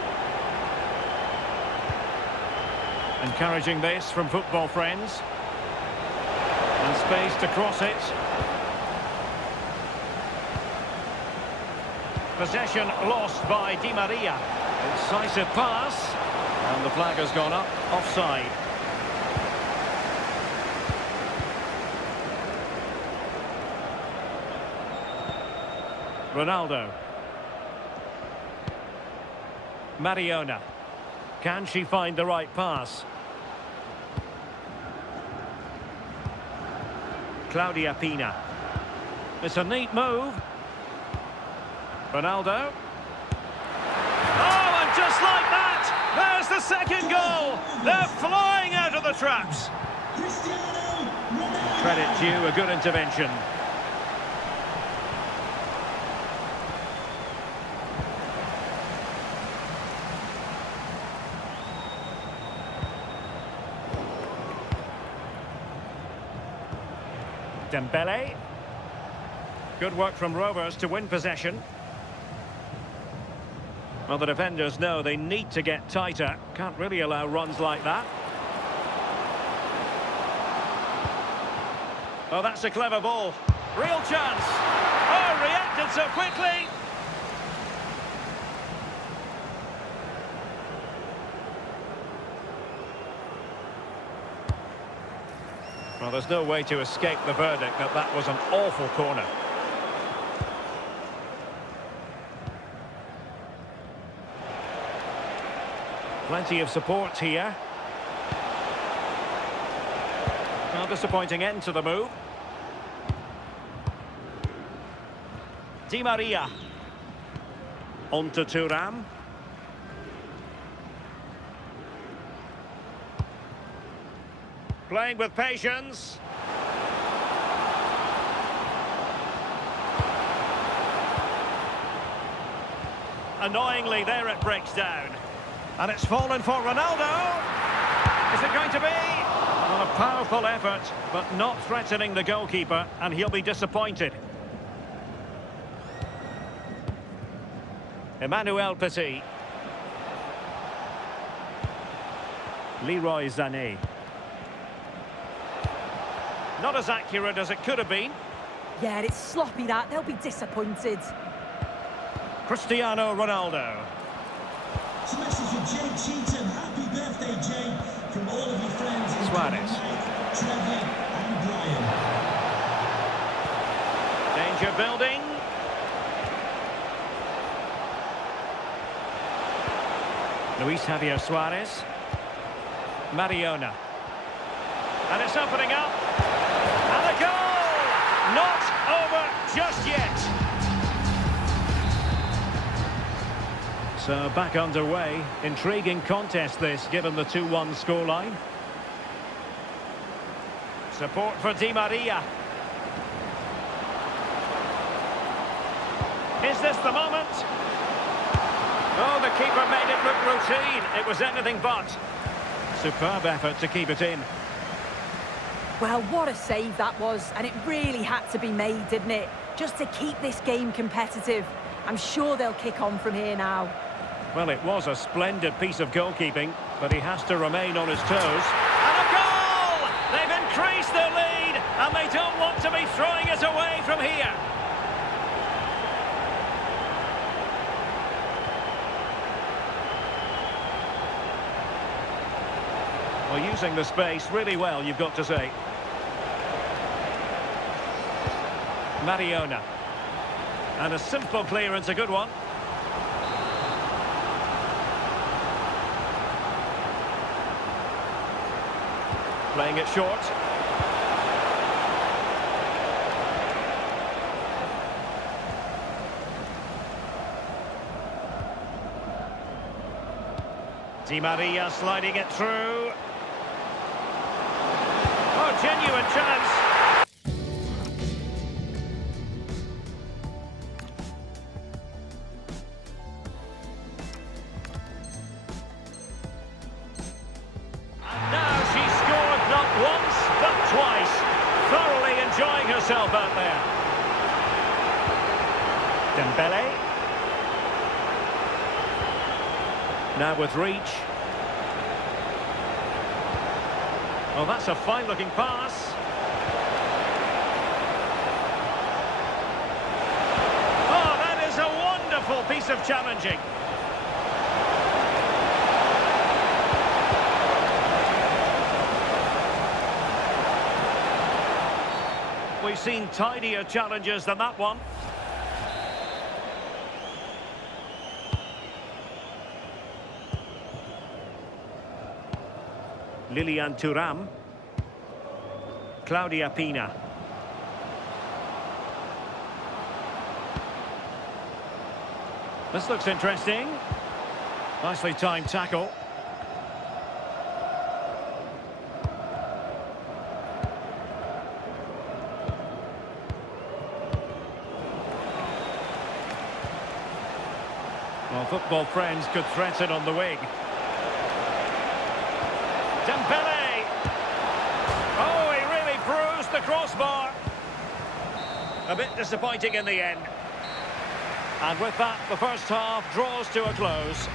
Encouraging this from football friends. And space to cross it. Possession lost by Di Maria. Incisive pass. And the flag has gone up. Offside. Ronaldo. Mariona. Can she find the right pass? Claudia Pina. It's a neat move. Ronaldo. Oh, and just like that, there's the second goal. They're flying out of the traps. Credit due, a good intervention. Dembele. Good work from Rovers to win possession. Well, the defenders know they need to get tighter. Can't really allow runs like that. Oh, that's a clever ball. Real chance. Oh, reacted so quickly. Well, there's no way to escape the verdict that that was an awful corner. Plenty of support here. Well, disappointing end to the move. Di Maria. On to Thuram. Playing with patience. Annoyingly, there it breaks down. And it's fallen for Ronaldo. Is it going to be? Well, a powerful effort, but not threatening the goalkeeper, and he'll be disappointed. Emmanuel Petit. Leroy Sané. Not as accurate as it could have been. Yeah, it's sloppy that. They'll be disappointed. Cristiano Ronaldo. It's a message for Jay Cheatham. Happy birthday, Jay, from all of your friends in Suarez. Trevor and Brian. Danger building. Luis Javier Suarez. Mariona. And it's opening up. And a goal! Not over just yet. So back underway. Intriguing contest this, given the 2-1 scoreline. Support for Di Maria. Is this the moment? Oh, the keeper made it look routine. It was anything but. Superb effort to keep it in. Well, what a save that was, and it really had to be made, didn't it? Just to keep this game competitive. I'm sure they'll kick on from here now. Well, it was a splendid piece of goalkeeping, but he has to remain on his toes. And a goal! They've increased their lead, and they don't want to be throwing it away from here. Well, using the space really well, you've got to say. Mariona. And a simple clearance, a good one. Playing it short. Di Maria sliding it through. Oh, genuine genuine chance. And now she's scored not once, but twice. Thoroughly enjoying herself out there. Dembele. Now with reach. Oh, that's a fine-looking pass. Oh, that is a wonderful piece of challenging. We've seen tidier challenges than that one. Lilian Thuram. Claudia Pina. This looks interesting. Nicely timed tackle. Well, football friends could threaten on the wing. Dembele! Oh, he really bruised the crossbar. A bit disappointing in the end. And with that, the first half draws to a close.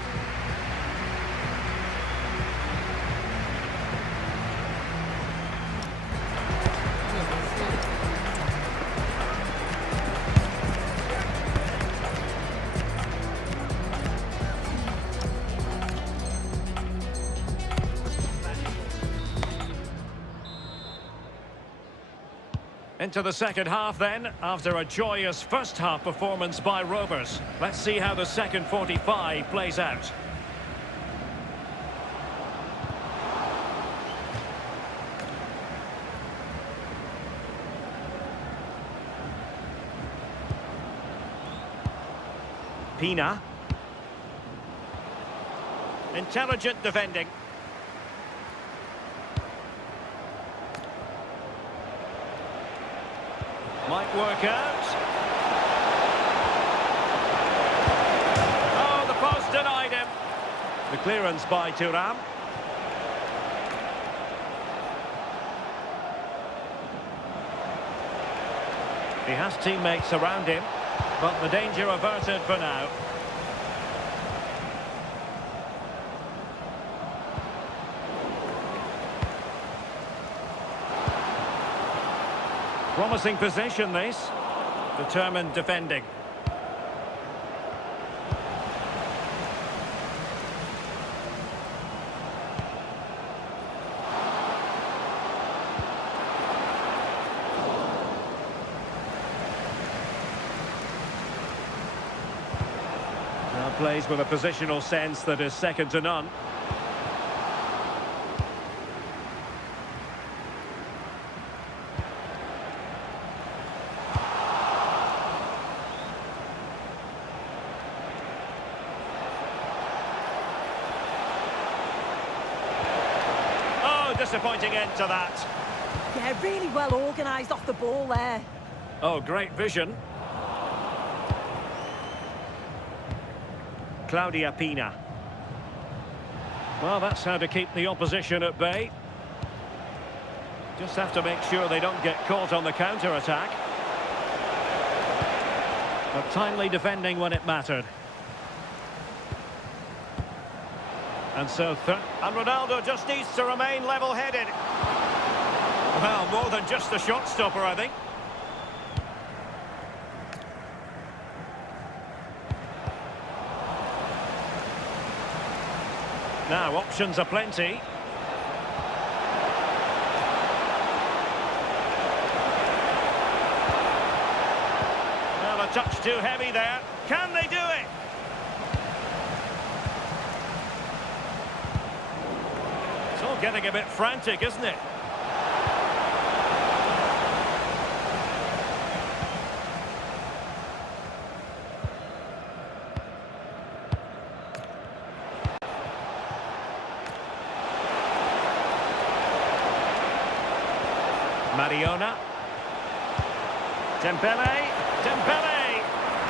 Into the second half then, after a joyous first half performance by Rovers. Let's see how the second 45 plays out. Pina. Intelligent defending. Might work out. Oh, the post denied him. The clearance by Thuram. He has teammates around him, but the danger averted for now. Promising possession, this. Determined defending. Now plays with a positional sense that is second to none. Disappointing end to that. Yeah, really well organised off the ball there. Oh, great vision. Claudia Pina. Well, that's how to keep the opposition at bay. Just have to make sure they don't get caught on the counter-attack. But timely defending when it mattered. And so, and Ronaldo just needs to remain level-headed. Well, more than just a shot stopper, I think. Now, options are plenty. Well, a touch too heavy there. Can they do it? It's all getting a bit frantic, isn't it? Mariona. Dembele.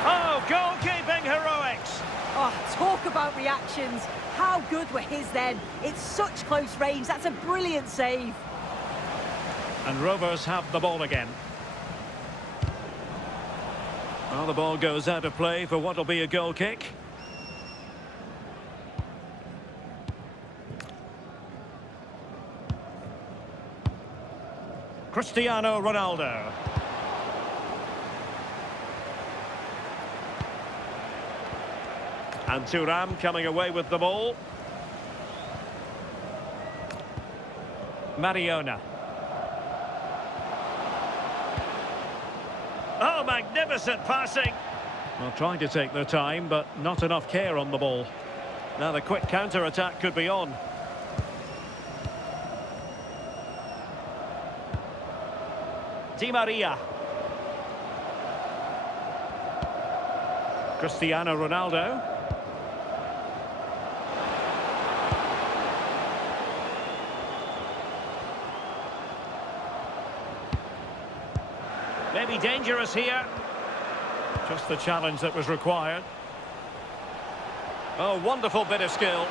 Oh, goalkeeping heroics. Oh, talk about reactions. How good were his then? It's such close range. That's a brilliant save. And Rovers have the ball again. Well, the ball goes out of play for what will be a goal kick. Cristiano Ronaldo. And Thuram coming away with the ball. Mariona. Oh, magnificent passing. Well, trying to take their time, but not enough care on the ball. Now the quick counter-attack could be on. Di Maria. Cristiano Ronaldo. Maybe dangerous here. Just the challenge that was required. Oh, wonderful bit of skill.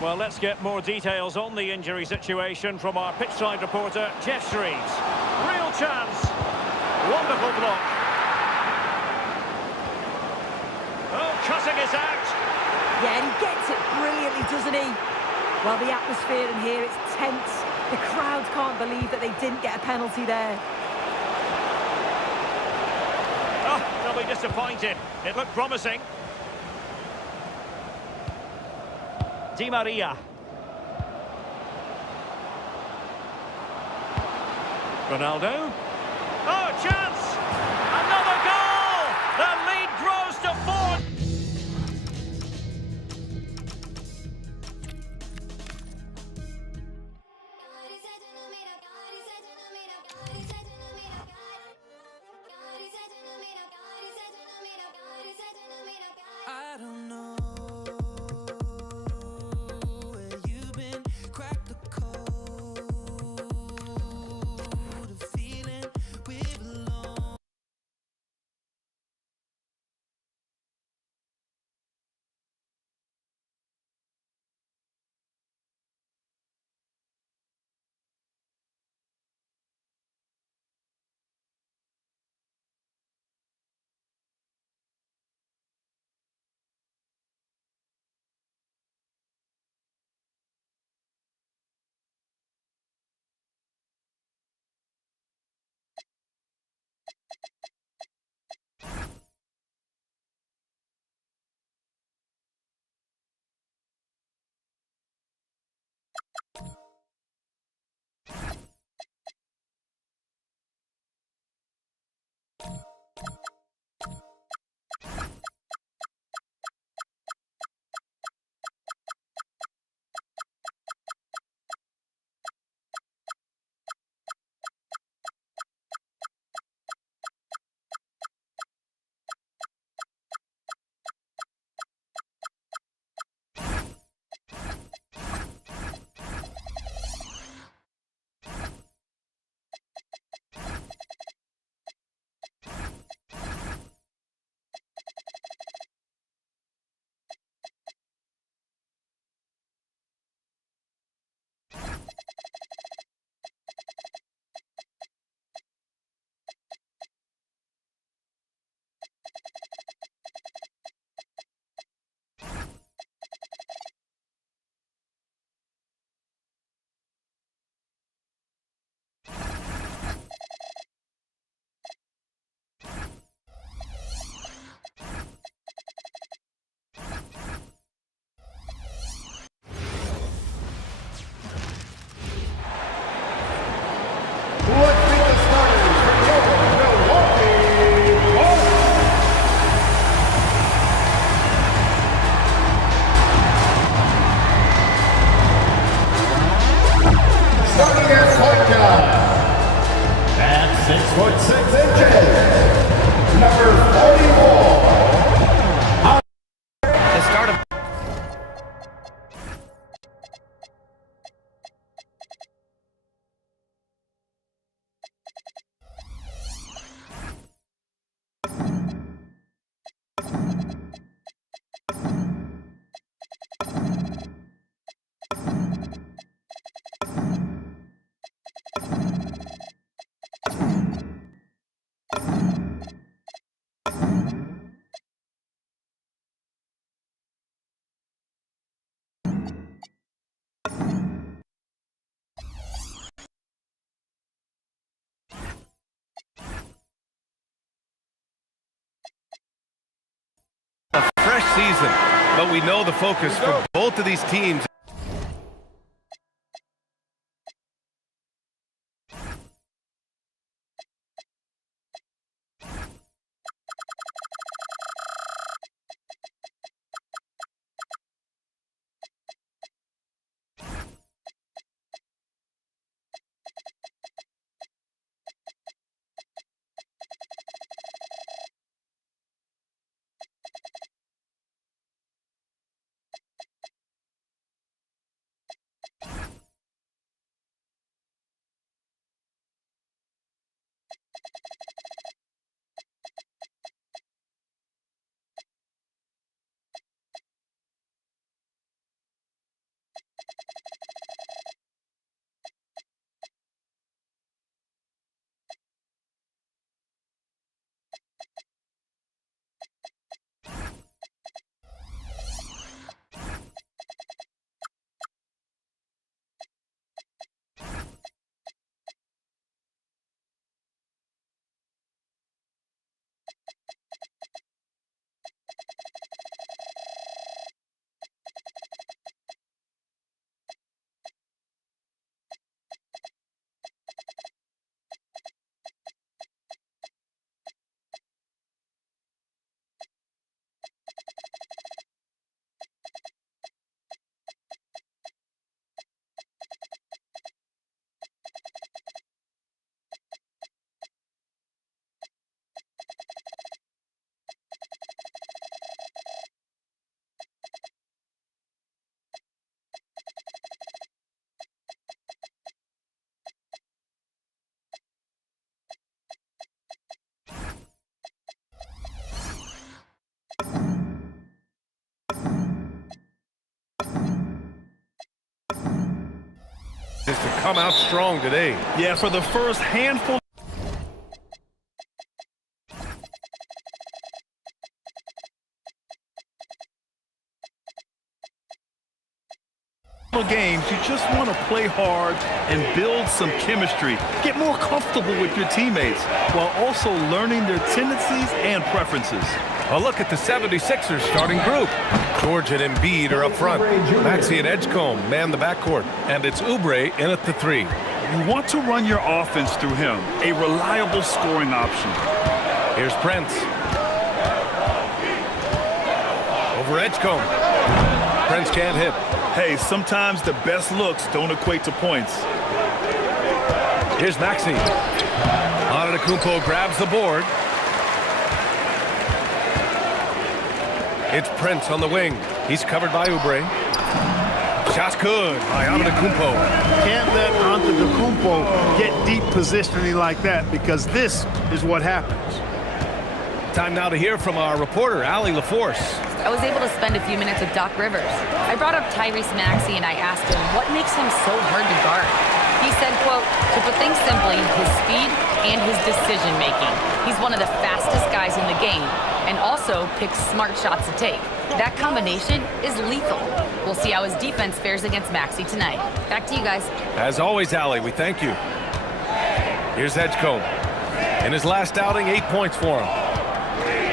Well, let's get more details on the injury situation from our pitchside reporter, Jeff Shreves. Real chance. Wonderful block. Oh, cutting it out. Yeah, and he gets it brilliantly, doesn't he? Well, the atmosphere in here, it's tense. The crowd can't believe that they didn't get a penalty there. Oh, they'll be disappointed. It looked promising. Di Maria. Ronaldo. Oh, chance! Another goal! The lead grows to 4. I don't know. Feeling we're alone. season, but we know the focus for both of these teams. Just to come out strong today. Yeah, for the first handful of games, you just want to play hard and build some chemistry. Get more comfortable with your teammates while also learning their tendencies and preferences. A look at the 76ers starting group. George and Embiid are up front. Maxey and Edgecombe man the backcourt. And it's Oubre in at the 3. You want to run your offense through him, a reliable scoring option. Here's Prince. Over Edgecombe. Prince can't hit. Hey, sometimes the best looks don't equate to points. Here's Maxey. Antetokounmpo grabs the board. It's Prince on the wing. He's covered by Oubre. Shot's good by Antetokounmpo. Can't let Antetokounmpo get deep positioning like that, because this is what happens. Time now to hear from our reporter, Allie LaForce. I was able to spend a few minutes with Doc Rivers. I brought up Tyrese Maxey and I asked him what makes him so hard to guard. He said, quote, to put things simply, his speed and his decision making. He's one of the fastest guys in the game and also picks smart shots to take. That combination is lethal. We'll see how his defense fares against Maxey tonight. Back to you guys. As always, Allie, we thank you. Here's Edgecombe. In his last outing, 8 points for him.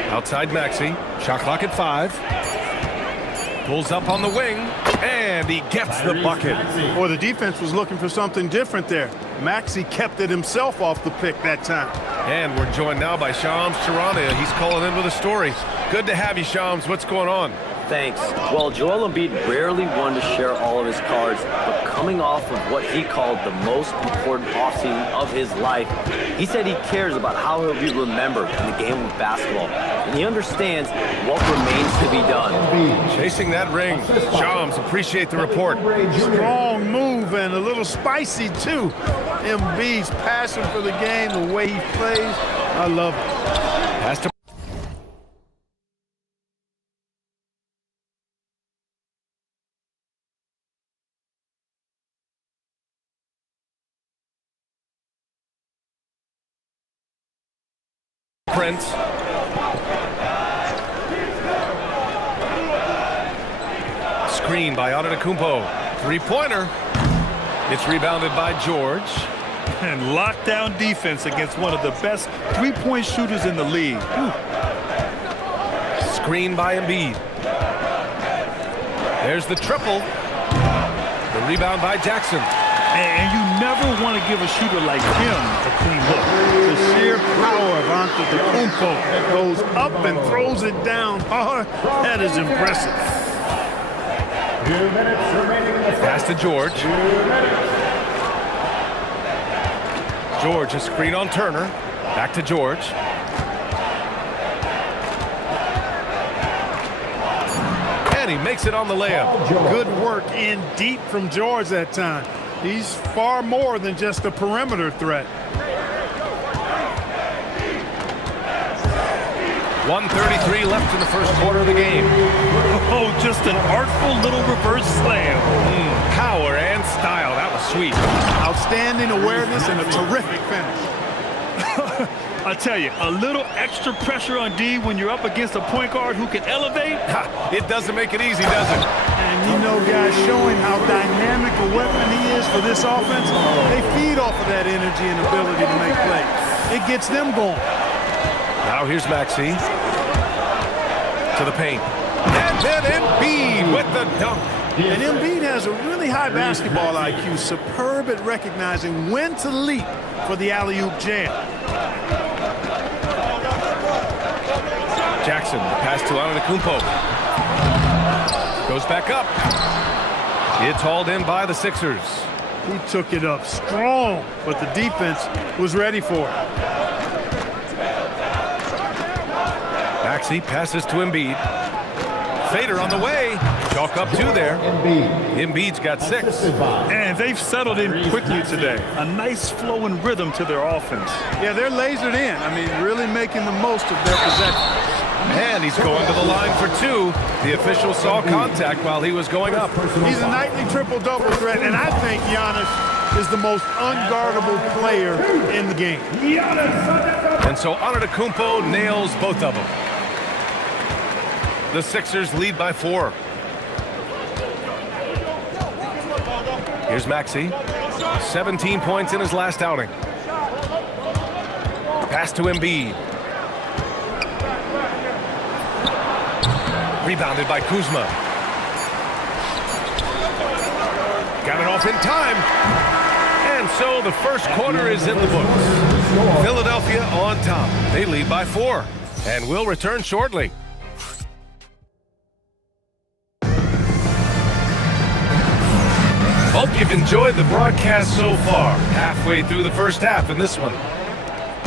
Outside Maxey, shot clock at 5. Pulls up on the wing, and he gets the bucket. Boy, the defense was looking for something different there. Maxey kept it himself off the pick that time. And we're joined now by Shams Charania. He's calling in with a story. Good to have you, Shams. What's going on? Thanks. Well, Joel Embiid rarely wanted to share all of his cards, but coming off of what he called the most important offseason of his life, he said he cares about how he'll be remembered in the game of basketball, and he understands what remains to be done. Chasing that ring. Shams, appreciate the report. Strong move and a little spicy, too. Embiid's passion for the game, the way he plays, I love it. Has to Prince. Screen by Antetokounmpo. Three-pointer. It's rebounded by George. And lockdown defense against one of the best three-point shooters in the league. screen by Embiid. There's the triple. The rebound by Jackson. And you never want to give a shooter like him a clean look. The sheer power of Antetokounmpo goes up and throws it down hard. That is impressive. 2 minutes remaining in the Pass to George. George, a screen on Turner. Back to George. And he makes it on the layup. Good work in deep from George that time. He's far more than just a perimeter threat. 1:33 left in the first quarter of the game. Oh, just an artful little reverse slam. Power and style. That was sweet. Outstanding awareness and a terrific finish. I tell you, a little extra pressure on D when you're up against a point guard who can elevate. It doesn't make it easy, does it? And you know, guys, showing how dynamic a weapon he is for this offense, they feed off of that energy and ability to make plays. It gets them going. Now here's Maxey. To the paint. And then Embiid with the dunk. And Embiid has a really high basketball IQ, superb at recognizing when to leap for the alley-oop jam. Jackson, the pass to Antetokounmpo. Goes back up. It's hauled in by the Sixers. He took it up strong, but the defense was ready for it. Maxey passes to Embiid. Fader on the way. Chalk up 2 there. Embiid's got 6. And they've settled in quickly today. A nice flowing rhythm to their offense. Yeah, they're lasered in. I mean, really making the most of their possession. And he's going to the line for 2. The official saw contact while he was going up. He's a nightly triple-double threat, and I think Giannis is the most unguardable player in the game. And so Antetokounmpo nails both of them. The Sixers lead by 4. Here's Maxey. 17 points in his last outing. Pass to Embiid. Rebounded by Kuzma. Got it off in time. And so the first quarter is in the books. Philadelphia on top. They lead by 4. And will return shortly. Hope you've enjoyed the broadcast so far. Halfway through the first half in this one.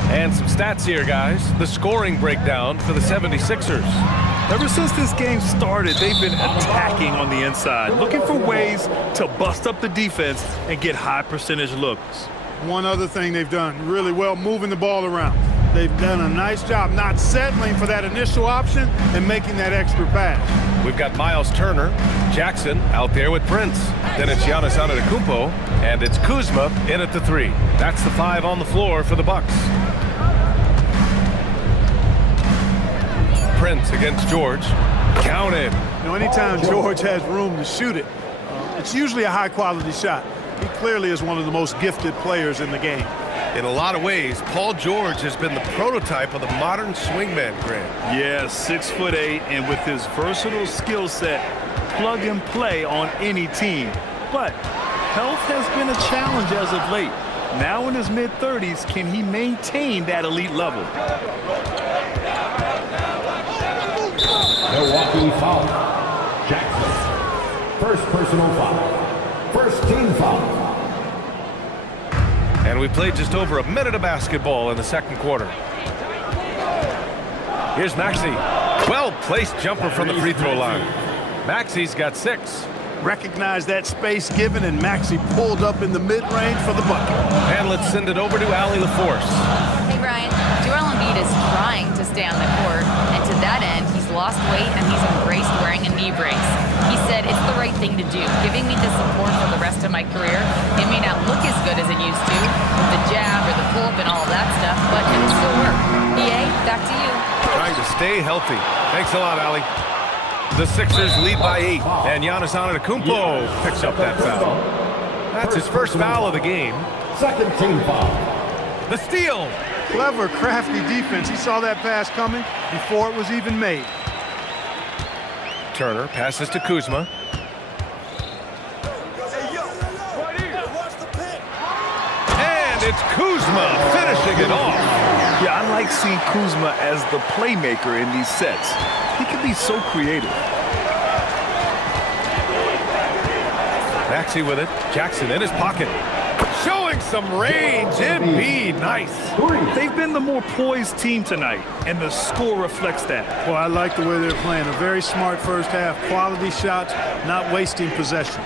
And some stats here, guys. The scoring breakdown for the 76ers. Ever since this game started, they've been attacking on the inside, looking for ways to bust up the defense and get high percentage looks. One other thing they've done really well, moving the ball around. They've done a nice job not settling for that initial option and making that extra pass. We've got Miles Turner, Jackson out there with Prince. Then it's Giannis Antetokounmpo, and it's Kuzma in at the 3. That's the 5 on the floor for the Bucks. Prince against George. Counted. You know, anytime George has room to shoot it, it's usually a high-quality shot. He clearly is one of the most gifted players in the game. In a lot of ways, Paul George has been the prototype of the modern swingman, Grant. Yeah, 6'8", and with his versatile skill set, plug and play on any team. But health has been a challenge as of late. Now in his mid-30s, can he maintain that elite level? Milwaukee foul. Jackson. First personal foul. First team foul. And we played just over a minute of basketball in the second quarter. Here's Maxey. Well-placed jumper from the free throw line. Maxey's got 6. Recognized that space given, and Maxey pulled up in the mid-range for the bucket. And let's send it over to Allie LaForce. Hey, Brian. Joel Embiid is trying to stay on the court, and to that end, he's lost weight and he's embraced wearing a knee brace. He said, it's the right thing to do, giving me the support for the rest of my career. It may not look as good as it used to, with the jab or the pull-up and all of that stuff, but it'll still work. EA, back to you. Trying to stay healthy. Thanks a lot, Allie. The Sixers lead by 8, and Giannis Antetokounmpo picks up that foul. That's his first foul of the game. Second team foul. The steal. Clever, crafty defense. He saw that pass coming before it was even made. Turner passes to Kuzma. And it's Kuzma finishing it off. Yeah, I like seeing Kuzma as the playmaker in these sets. He can be so creative. Maxey with it. Jackson in his pocket. Showing some range. Embiid, nice. They've been the more poised team tonight, and the score reflects that. Well, I like the way they're playing. A very smart first half. Quality shots, not wasting possessions.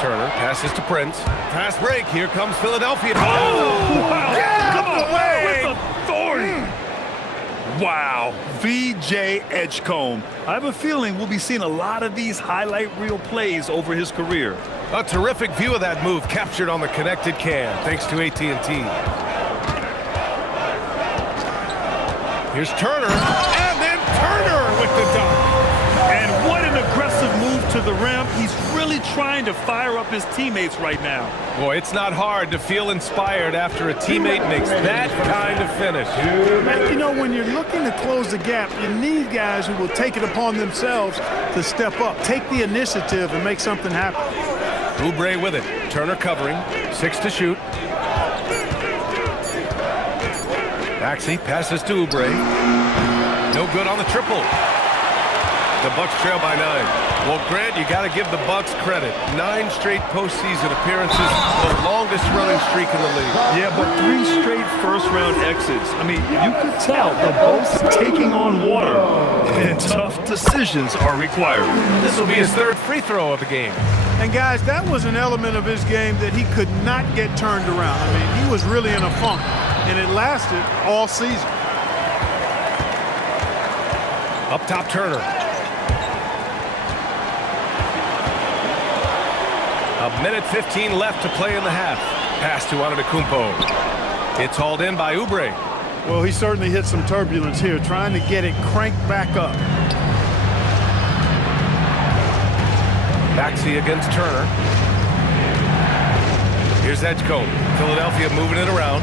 Turner passes to Prince. Fast break. Here comes Philadelphia. Oh, wow. Get Come out of the on, way. with authority. Wow, VJ Edgecombe. I have a feeling we'll be seeing a lot of these highlight reel plays over his career. A terrific view of that move captured on the connected cam, thanks to AT&T. Here's Turner, and then Turner with the dunk. And what an aggressive move to the rim. He's really trying to fire up his teammates right now. Boy, it's not hard to feel inspired after a teammate makes that kind of finish. You know, when you're looking to close the gap, you need guys who will take it upon themselves to step up, take the initiative, and make something happen. Oubre with it. Turner covering. 6 to shoot. Maxey passes to Oubre. No good on the triple. The Bucks trail by 9. Well, Grant, you got to give the Bucks credit. 9 straight postseason appearances, the longest running streak in the league. Yeah, but 3 straight first-round exits. I mean, you could tell the Bucks taking on water, and tough decisions are required. This will be his 3rd free throw of the game. And guys, that was an element of his game that he could not get turned around. I mean, he was really in a funk, and it lasted all season. Up top, Turner. A minute 15 left to play in the half. Pass to Antetokounmpo. It's hauled in by Oubre. Well, he certainly hit some turbulence here, trying to get it cranked back up. Maxey against Turner. Here's Edgecombe. Philadelphia moving it around.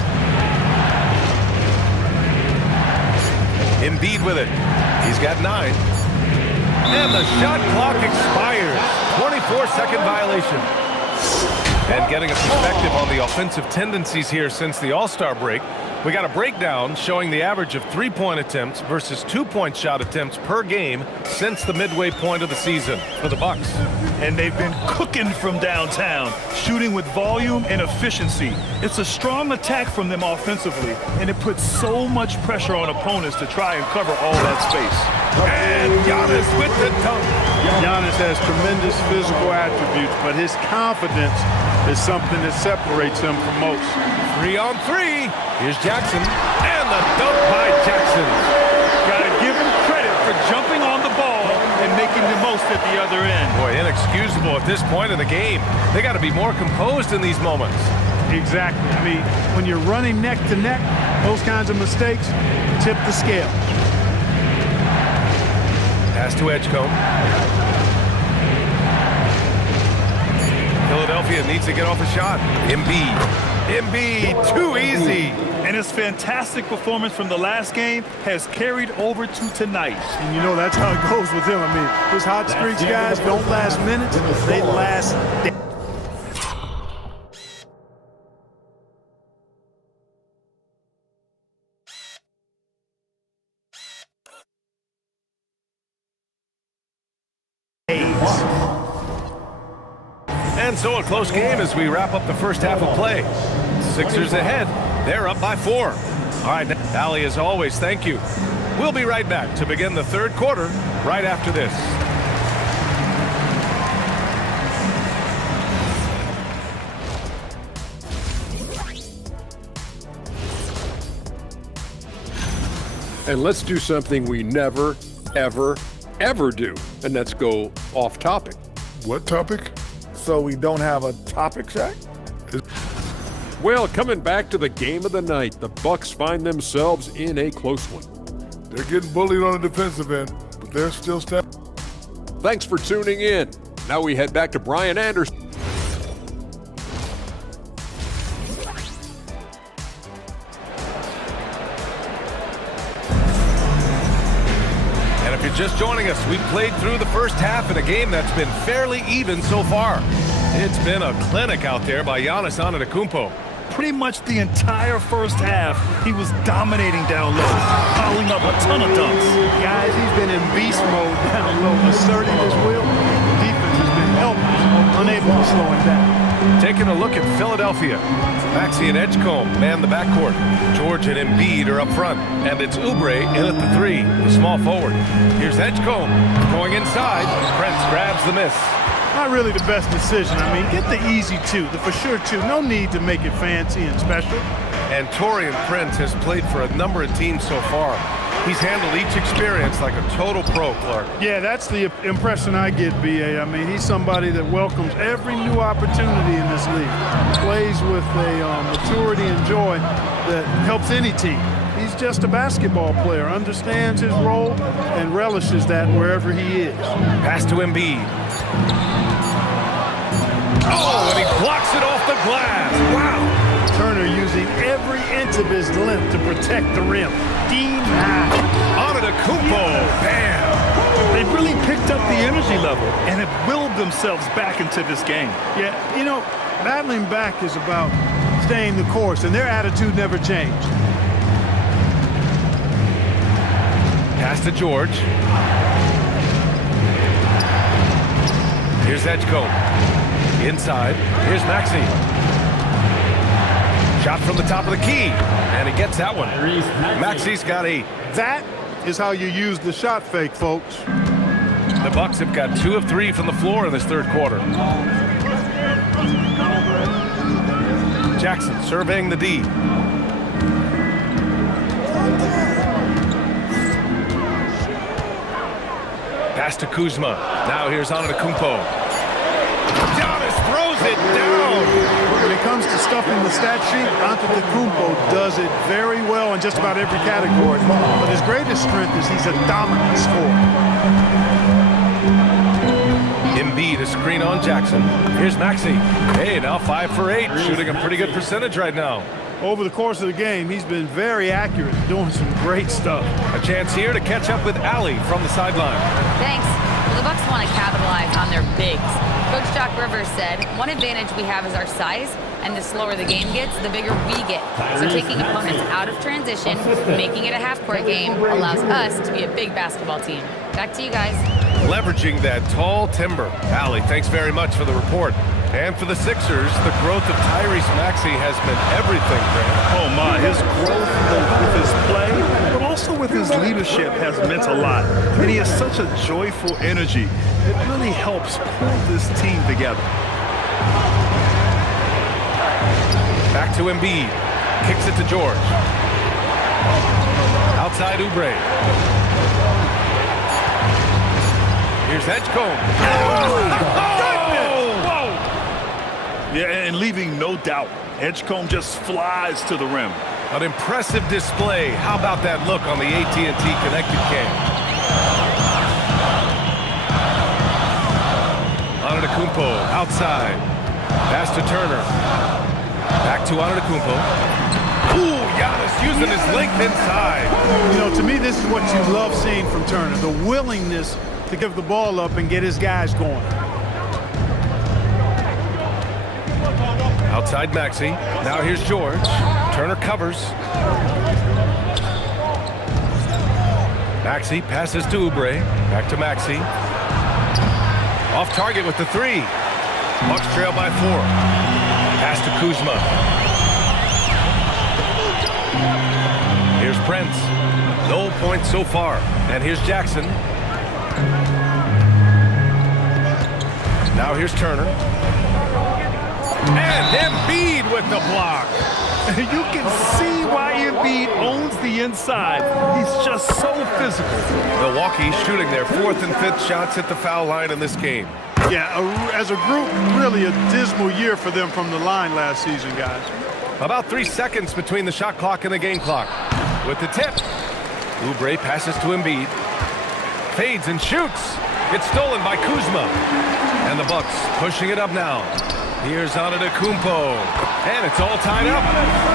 Embiid with it. He's got 9. And the shot clock expires. 24-second violation. And getting a perspective on the offensive tendencies here since the All-Star break, we got a breakdown showing the average of 3-point attempts versus 2-point shot attempts per game since the midway point of the season for the Bucks. And they've been cooking from downtown, shooting with volume and efficiency. It's a strong attack from them offensively, and it puts so much pressure on opponents to try and cover all that space. And Giannis with the dunk. Giannis has tremendous physical attributes, but his confidence is something that separates him from most. 3 on 3. Here's Jackson, and the dunk by Jackson. Got to give him credit for jumping on the ball and making the most at the other end. Boy, inexcusable at this point in the game. They got to be more composed in these moments. Exactly. I mean, when you're running neck to neck, those kinds of mistakes tip the scale. Pass to Edgecombe. Philadelphia needs to get off a shot. Embiid, too easy. And his fantastic performance from the last game has carried over to tonight. And you know that's how it goes with him. I mean, his hot streaks, guys, don't last minutes. They last days. And so a close game as we wrap up the first half of play. Sixers ahead. They're up by 4. All right, Allie, as always, thank you. We'll be right back to begin the 3rd quarter right after this. And let's do something we never, ever, ever do, and that's go off topic. What topic? So we don't have a topic, Shaq? Well, coming back to the game of the night, the Bucks find themselves in a close one. They're getting bullied on the defensive end, but they're still stepping. Thanks for tuning in. Now we head back to Brian Anderson. just joining us, we've played through the first half in a game that's been fairly even so far. It's been a clinic out there by Giannis Antetokounmpo. Pretty much the entire first half, he was dominating down low, piling up a ton of dunks. Guys, he's been in beast mode down low, asserting his will. Defense has been helpless, unable to slow him down. Taking a look at Philadelphia. Maxey and Edgecombe man the backcourt. George and Embiid are up front. And it's Oubre in at the 3, the small forward. Here's Edgecombe going inside. Prince grabs the miss. Not really the best decision. I mean, get the easy 2, the for sure 2. No need to make it fancy and special. And Taurean Prince has played for a number of teams so far. He's handled each experience like a total pro, Clark. Yeah, that's the impression I get, B.A. I mean, he's somebody that welcomes every new opportunity in this league. Plays with a maturity and joy that helps any team. He's just a basketball player, understands his role, and relishes that wherever he is. Pass to Embiid. Oh, and he blocks it off the glass. Wow. Turner using every inch of his length to protect the rim. Antetokounmpo, bam! They've really picked up the energy level and have willed themselves back into this game. Yeah, you know, battling back is about staying the course, and their attitude never changed. Pass to George. Here's Edgecombe. Inside. Here's Maxey. Shot from the top of the key. And he gets that one. Maxey's got 8. That is how you use the shot fake, folks. The Bucks have got 2 of 3 from the floor in this third quarter. Jackson surveying the D. Pass to Kuzma. Now here's Antetokounmpo. Giannis throws it down. When it comes to stuffing the stat sheet, Antetokounmpo does it very well in just about every category. But his greatest strength is he's a dominant scorer. Embiid, a screen on Jackson. Here's Maxey. Hey, now 5 for 8, shooting a pretty good percentage right now. Over the course of the game, he's been very accurate, doing some great stuff. A chance here to catch up with Allie from the sideline. Thanks. Well, the Bucks want to capitalize on their bigs. Coach Doc Rivers said, one advantage we have is our size, and the slower the game gets, the bigger we get. So taking opponents out of transition, making it a half-court game, allows us to be a big basketball team. Back to you guys. Leveraging that tall timber. Allie, thanks very much for the report. And for the Sixers, the growth of Tyrese Maxey has been everything, Grant. Oh my, his growth with his play, but also with his leadership has meant a lot. And he has such a joyful energy. It really helps pull this team together. Back to Embiid. Kicks it to George. Outside Oubre. Here's Edgecombe. Oh! Yeah, and leaving no doubt. Edgecombe just flies to the rim. An impressive display. How about that look on the AT&T Connected Cam? Antetokounmpo outside. Pass to Turner. Back to Antetokounmpo. Ooh, Giannis using his length inside. You know, to me, this is what you love seeing from Turner, the willingness to give the ball up and get his guys going. Outside Maxey. Now here's George. Turner covers. Maxey passes to Oubre. Back to Maxey. Off target with the 3. Bucks trail by 4. Pass to Kuzma. Here's Prince. No points so far. And here's Jackson. Now here's Turner. And Embiid with the block. You can see why Embiid owns the inside. He's just so physical. Milwaukee shooting their 4th and 5th shots at the foul line in this game. Yeah, as a group, really a dismal year for them from the line last season, guys. About 3 seconds between the shot clock and the game clock. With the tip, Oubre passes to Embiid. Fades and shoots. It's stolen by Kuzma. And the Bucks pushing it up now. Here's Antetokounmpo, and it's all tied up.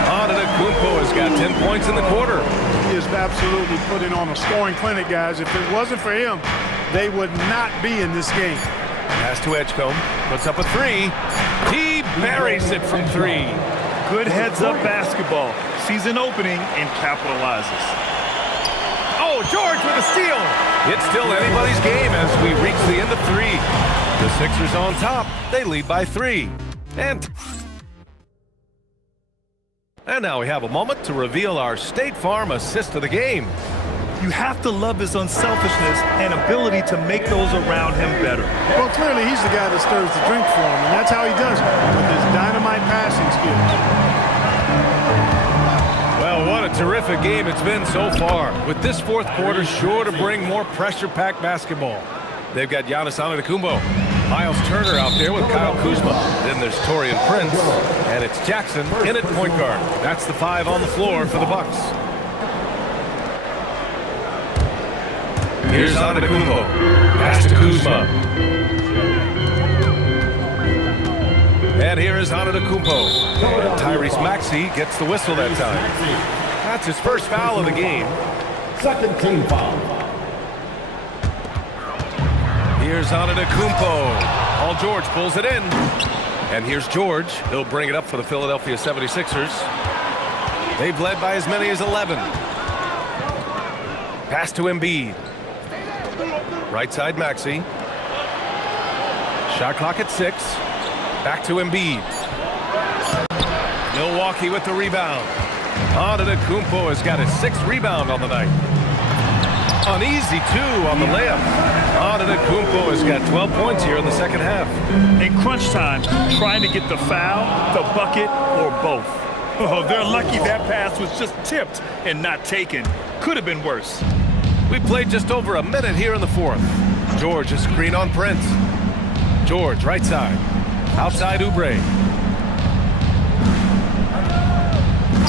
Antetokounmpo has got 10 points in the quarter. He is absolutely putting on a scoring clinic, guys. If it wasn't for him, they would not be in this game. Pass to Edgecombe, puts up a three. He buries it from three. Good heads-up basketball. Sees an opening and capitalizes. Oh, George with a steal. It's still anybody's game as we reach the end of three. The Sixers on top. They lead by 3. And now we have a moment to reveal our State Farm assist of the game. You have to love his unselfishness and ability to make those around him better. Well, clearly he's the guy that stirs the drink for him, and that's how he does it, with his dynamite passing skills. Well, what a terrific game it's been so far. With this fourth quarter sure to bring more pressure-packed basketball. They've got Giannis Antetokounmpo, Miles Turner out there with Kyle Kuzma. Then there's Taurean Prince, and it's Jackson in at point guard. That's the 5 on the floor for the Bucks. Here's Antetokounmpo. Pass to Kuzma. And here is Antetokounmpo. And Tyrese Maxey gets the whistle that time. That's his first foul of the game. Second team foul. Here's Antetokounmpo. Paul George pulls it in. And here's George. He'll bring it up for the Philadelphia 76ers. They've led by as many as 11. Pass to Embiid. Right side Maxey. Shot clock at 6. Back to Embiid. Milwaukee with the rebound. Antetokounmpo has got his 6th rebound on the night. An easy 2 on the layup. Antetokounmpo has got 12 points here in the second half. In crunch time, trying to get the foul, the bucket, or both. Oh, they're lucky that pass was just tipped and not taken. Could have been worse. We played just over a minute here in the fourth. George, a screen on Prince. George, right side. Outside Oubre.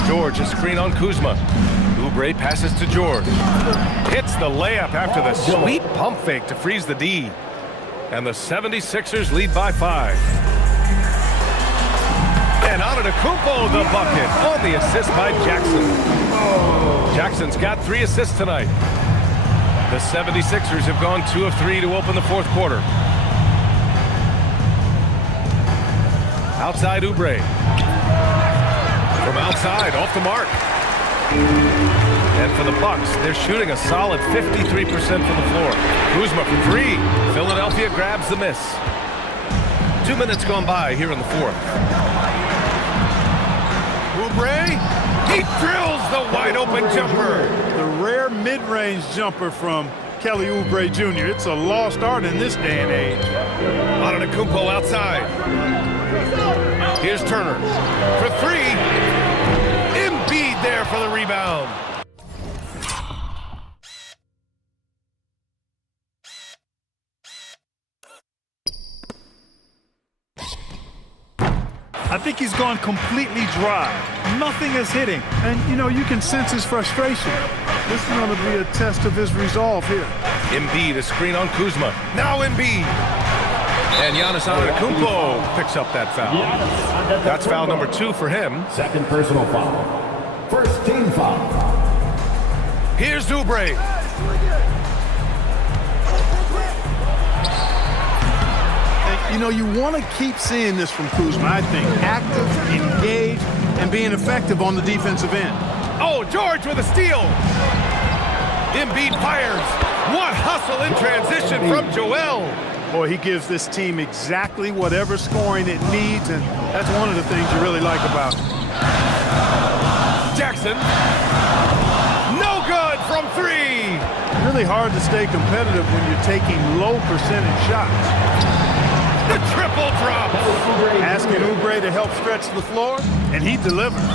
George, a screen on Kuzma. Oubre passes to George. Hits the layup after the sweet pump fake to freeze the D. And the 76ers lead by 5. And Antetokounmpo the bucket on the assist by Jackson. Jackson's got 3 assists tonight. The 76ers have gone 2 of 3 to open the fourth quarter. Outside Oubre. From outside, off the mark. And for the Bucks, they're shooting a solid 53% from the floor. Kuzma from 3. Philadelphia grabs the miss. 2 minutes gone by here in the fourth. Oubre, he drills the wide open jumper. The rare mid-range jumper from Kelly Oubre Jr. It's a lost art in this day and age. Antetokounmpo outside. Here's Turner for 3. Embiid there for the rebound. I think he's gone completely dry. Nothing is hitting. And, you know, you can sense his frustration. This is going to be a test of his resolve here. Embiid, a screen on Kuzma. Now Embiid. And Giannis Antetokounmpo picks up that foul. That's foul number 2 for him. Second personal foul. First team foul. Here's Oubre. You know, you want to keep seeing this from Kuzma, I think. Active, engaged, and being effective on the defensive end. Oh, George with a steal. Embiid fires. What hustle in transition from Joel. Boy, he gives this team exactly whatever scoring it needs, and that's one of the things you really like about him. Jackson. No good from 3. Really hard to stay competitive when you're taking low percentage shots. The triple drop. Asking Oubre to help stretch the floor, and he delivers.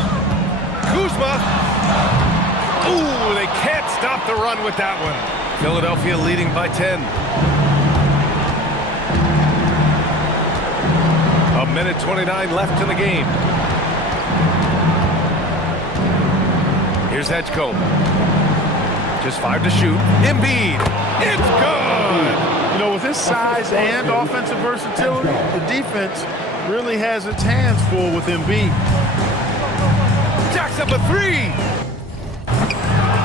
Kuzma. Ooh, they can't stop the run with that one. Philadelphia leading by 10. A minute 29 left in the game. Here's Edgecombe. Just 5 to shoot. Embiid. It's good. You know, with his size and offensive versatility, the defense really has its hands full with Embiid. Jacks up a three.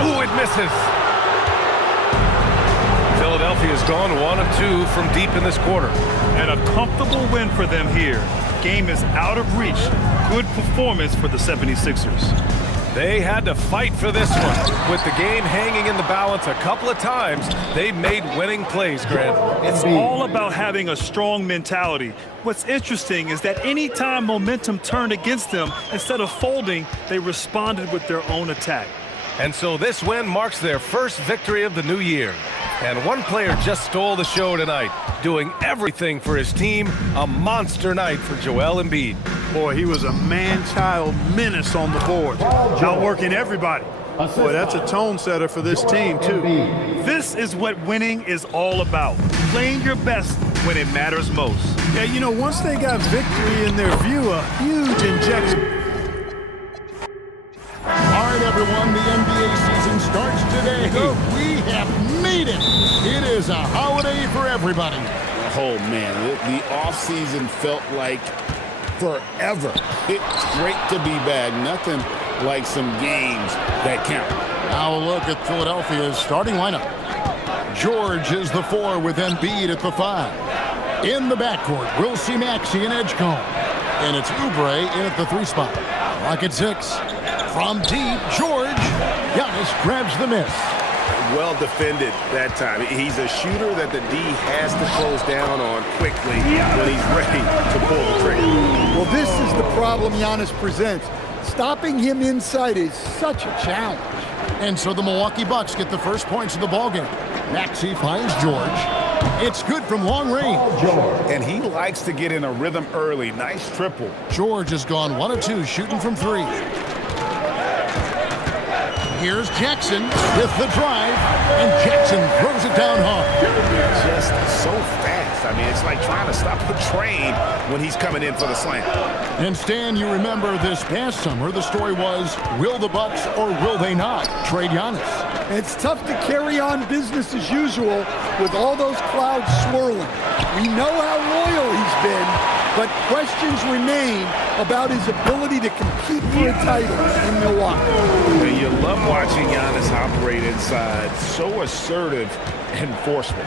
Ooh, it misses. Philadelphia's gone 1 of 2 from deep in this quarter. And a comfortable win for them here. Game is out of reach. Good performance for the 76ers. They had to fight for this one. With the game hanging in the balance a couple of times, they made winning plays, Grant. It's all about having a strong mentality. What's interesting is that anytime momentum turned against them, instead of folding, they responded with their own attack. And so this win marks their first victory of the new year. And one player just stole the show tonight, doing everything for his team. A monster night for Joel Embiid. Boy, he was a man-child menace on the board, outworking everybody. Boy, that's a tone setter for this team, too. This is what winning is all about, playing your best when it matters most. Yeah, you know, once they got victory in their view, a huge injection. All right, everyone, the NBA season starts today. We have made it. It is a holiday for everybody. Oh, man, the offseason felt like forever. It's great to be back. Nothing like some games that count. Now a look at Philadelphia's starting lineup. George is the 4 with Embiid at the 5. In the backcourt, we'll see Maxey and Edgecombe. And it's Oubre in at the 3 spot. Rocket 6. From deep, George. Giannis grabs the miss. Well defended that time. He's a shooter that the D has to close down on quickly when he's ready to pull the trigger. Well, this is the problem Giannis presents. Stopping him inside is such a challenge. And so the Milwaukee Bucks get the first points of the ballgame. Maxey finds George. It's good from long range. And he likes to get in a rhythm early. Nice triple. George has gone 1 of 2 shooting from 3. Here's Jackson with the drive, and Jackson throws it down hard. Just so fast. I mean, it's like trying to stop a train when he's coming in for the slam. And Stan, you remember this past summer, the story was, will the Bucks or will they not trade Giannis? It's tough to carry on business as usual with all those clouds swirling. We know how loyal he's been, but questions remain about his ability to compete for a title in Milwaukee. And you love watching Giannis operate inside. So assertive and forceful.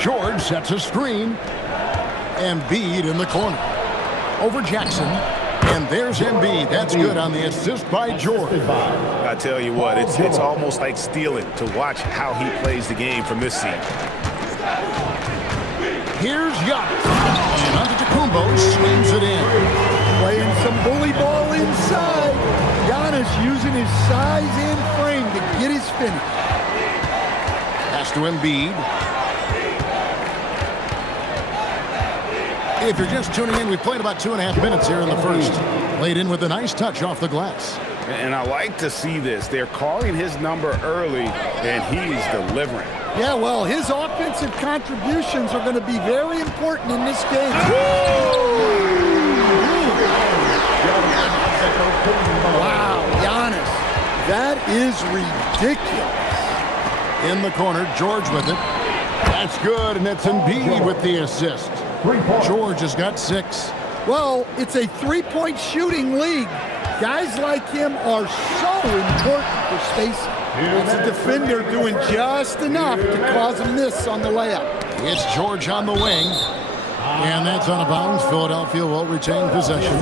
George sets a screen. Embiid in the corner. Over Jackson. And there's Embiid. That's good on the assist by George. I tell you what, it's almost like stealing to watch how he plays the game from this seat. Here's Giannis. And Antetokounmpo swings it in. Playing some bully ball inside. Giannis using his size and frame to get his finish. Pass to Embiid. If you're just tuning in, we've played about 2.5 minutes here in the first. Laid in with a nice touch off the glass. And I like to see this. They're calling his number early, and he's delivering. Yeah, well, his offensive contributions are going to be very important in this game. Wow, Giannis. That is ridiculous. In the corner, George with it. That's good, and it's Embiid with the assist. George has got 6. Well, it's a three-point shooting league. Guys like him are so important for spacing. It's a defender doing just enough to cause a miss on the layup. It's George on the wing. And that's out of bounds. Philadelphia will retain possession.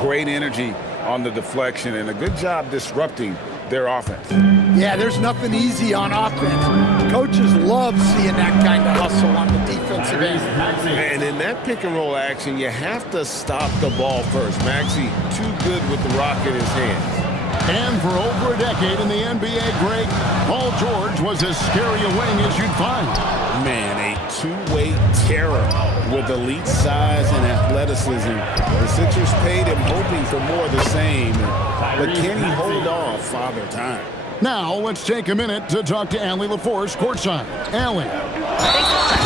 Great energy on the deflection and a good job disrupting their offense. Yeah, there's nothing easy on offense. Coaches love seeing that kind of hustle on the defensive end. And in that pick and roll action, you have to stop the ball first. Maxey too good with the rock in his hands. And for over a decade in the NBA, Greg, Paul George was as scary a wing as you'd find. Man, a two-way terror with elite size and athleticism. The Sixers paid him hoping for more of the same. But can he hold off Father Time? Now, let's take a minute to talk to Allie LaForce courtside. Allie. Thanks so much.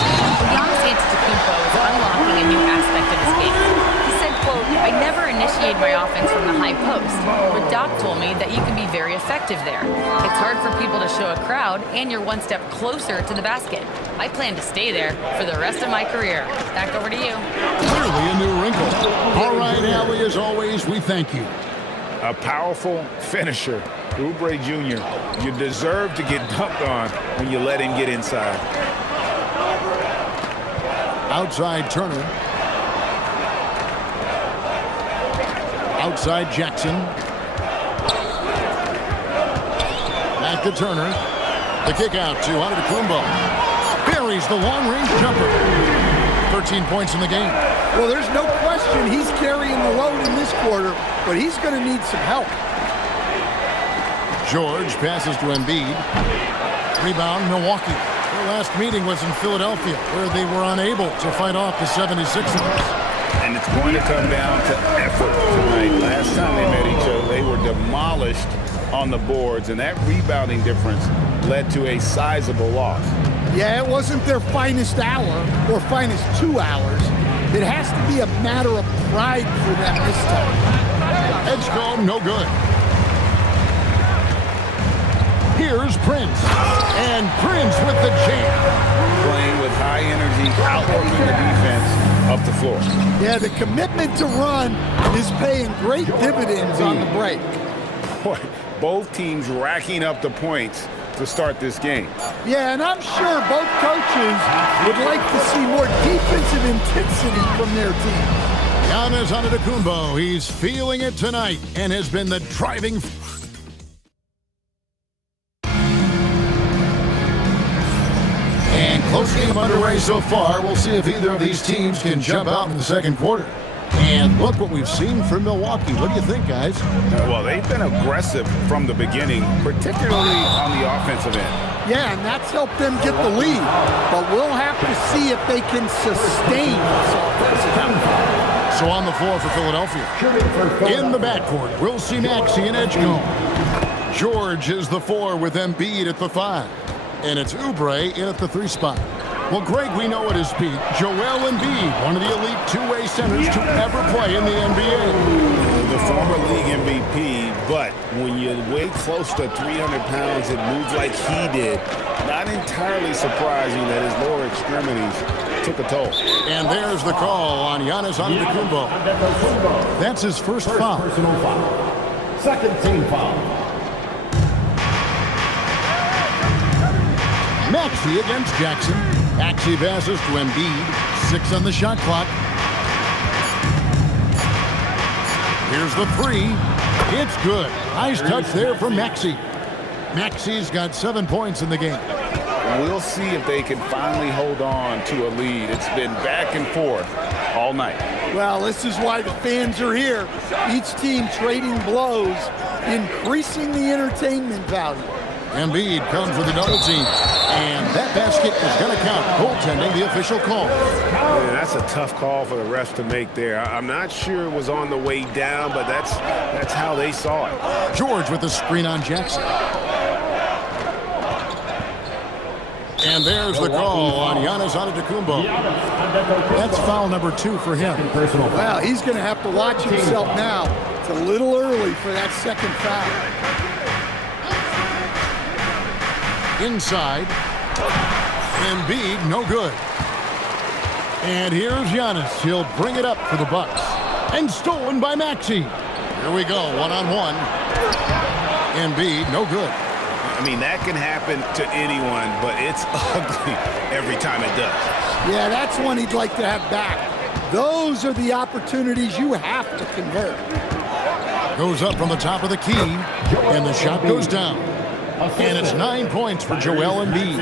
Giannis Antetokounmpo is unlocking a new aspect of his game. He said, quote, I never initiate my offense from the high post. We're Doc told me that you can be very effective there. It's hard for people to show a crowd, and you're one step closer to the basket. I plan to stay there for the rest of my career. Back over to you. Clearly a new wrinkle. All right, Allie, as always, we thank you. A powerful finisher. Oubre Jr., you deserve to get dunked on when you let him get inside. Outside Turner. Outside Jackson. Back to Turner. The kick out to Antetokounmpo. Buries the long-range jumper. 13 points in the game. Well, there's no question he's carrying the load in this quarter, but he's going to need some help. George passes to Embiid. Rebound, Milwaukee. Their last meeting was in Philadelphia, where they were unable to fight off the 76ers. And it's going to come down to effort tonight. Last time they met each other, they were demolished on the boards, and that rebounding difference led to a sizable loss. Yeah, it wasn't their finest hour or finest 2 hours. It has to be a matter of pride for them this time. Edge call, no good. Here's Prince. And Prince with the jam. Playing with high energy, outworking the defense up the floor. Yeah, the commitment to run is paying great dividends on the break. Boy, both teams racking up the points to start this game. Yeah, and I'm sure both coaches would like to see more defensive intensity from their team. Giannis Antetokounmpo, he's feeling it tonight and has been the driving. And close game underway so far. We'll see if either of these teams can jump out in the second quarter. And look what we've seen from Milwaukee. What do you think, guys? Well, they've been aggressive from the beginning, particularly on the offensive end. Yeah, and that's helped them get the lead. But we'll have to see if they can sustain this offensive effort. So on the floor for Philadelphia. In the backcourt, we'll see Maxey and Edgecombe. George is the 4 with Embiid at the 5. And it's Oubre in at the 3 spot. Well, Greg, we know at his peak, Joel Embiid, one of the elite two-way centers to ever play in the NBA. The former league MVP, but when you weigh close to 300 pounds and move like he did, not entirely surprising that his lower extremities took a toll. And there's the call on Giannis Antetokounmpo. That's his first foul. Personal foul. Second team foul. Maxey against Jackson. Maxey passes to Embiid. 6 on the shot clock. Here's the 3. It's good. Nice touch there from Maxey. Maxey's got 7 points in the game. We'll see if they can finally hold on to a lead. It's been back and forth all night. Well, this is why the fans are here. Each team trading blows, increasing the entertainment value. Embiid comes with a double team, and that basket is going to count. Goaltending, the official call. Yeah, that's a tough call for the refs to make there. I'm not sure it was on the way down, but that's how they saw it. George with the screen on Jackson. And there's the call on Giannis Antetokounmpo. That's foul number 2 for him. Well, he's going to have to watch himself now. It's a little early for that second foul. Inside. Embiid, no good. And here's Giannis. He'll bring it up for the Bucks. And stolen by Maxey. Here we go, one-on-one. Embiid, no good. I mean, that can happen to anyone, but it's ugly every time it does. Yeah, that's one he'd like to have back. Those are the opportunities you have to convert. Goes up from the top of the key, and the shot goes down. And it's 9 points for Joel Embiid.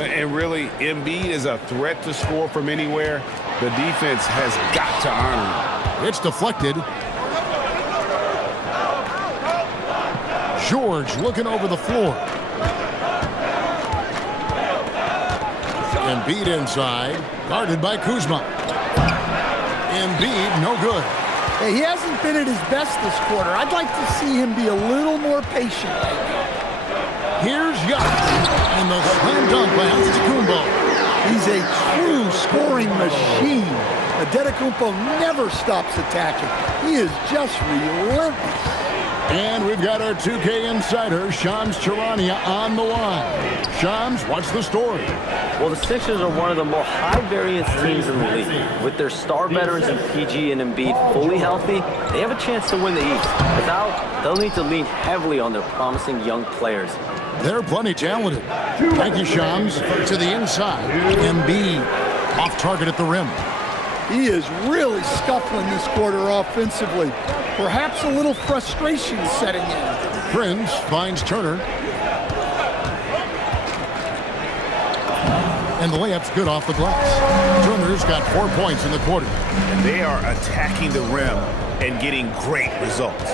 And really, Embiid is a threat to score from anywhere. The defense has got to honor him. It's deflected. George looking over the floor. Embiid inside, guarded by Kuzma. Embiid, no good. Hey, he hasn't been at his best this quarter. I'd like to see him be a little more patient. Here's Giannis, and the slam dunk by Antetokounmpo. He's a true scoring machine. Antetokounmpo never stops attacking. He is just relentless. And we've got our 2K insider, Shams Charania, on the line. Shams, what's the story? Well, the Sixers are one of the more high-variance teams in the league. With their star veterans in PG and Embiid fully healthy, they have a chance to win the East. Without, they'll need to lean heavily on their promising young players. They're plenty talented. Thank you, Shams. To the inside, Embiid off target at the rim. He is really scuffling this quarter offensively. Perhaps a little frustration setting in. Prince finds Turner. And the layup's good off the glass. Turner's got 4 points in the quarter. And they are attacking the rim and getting great results.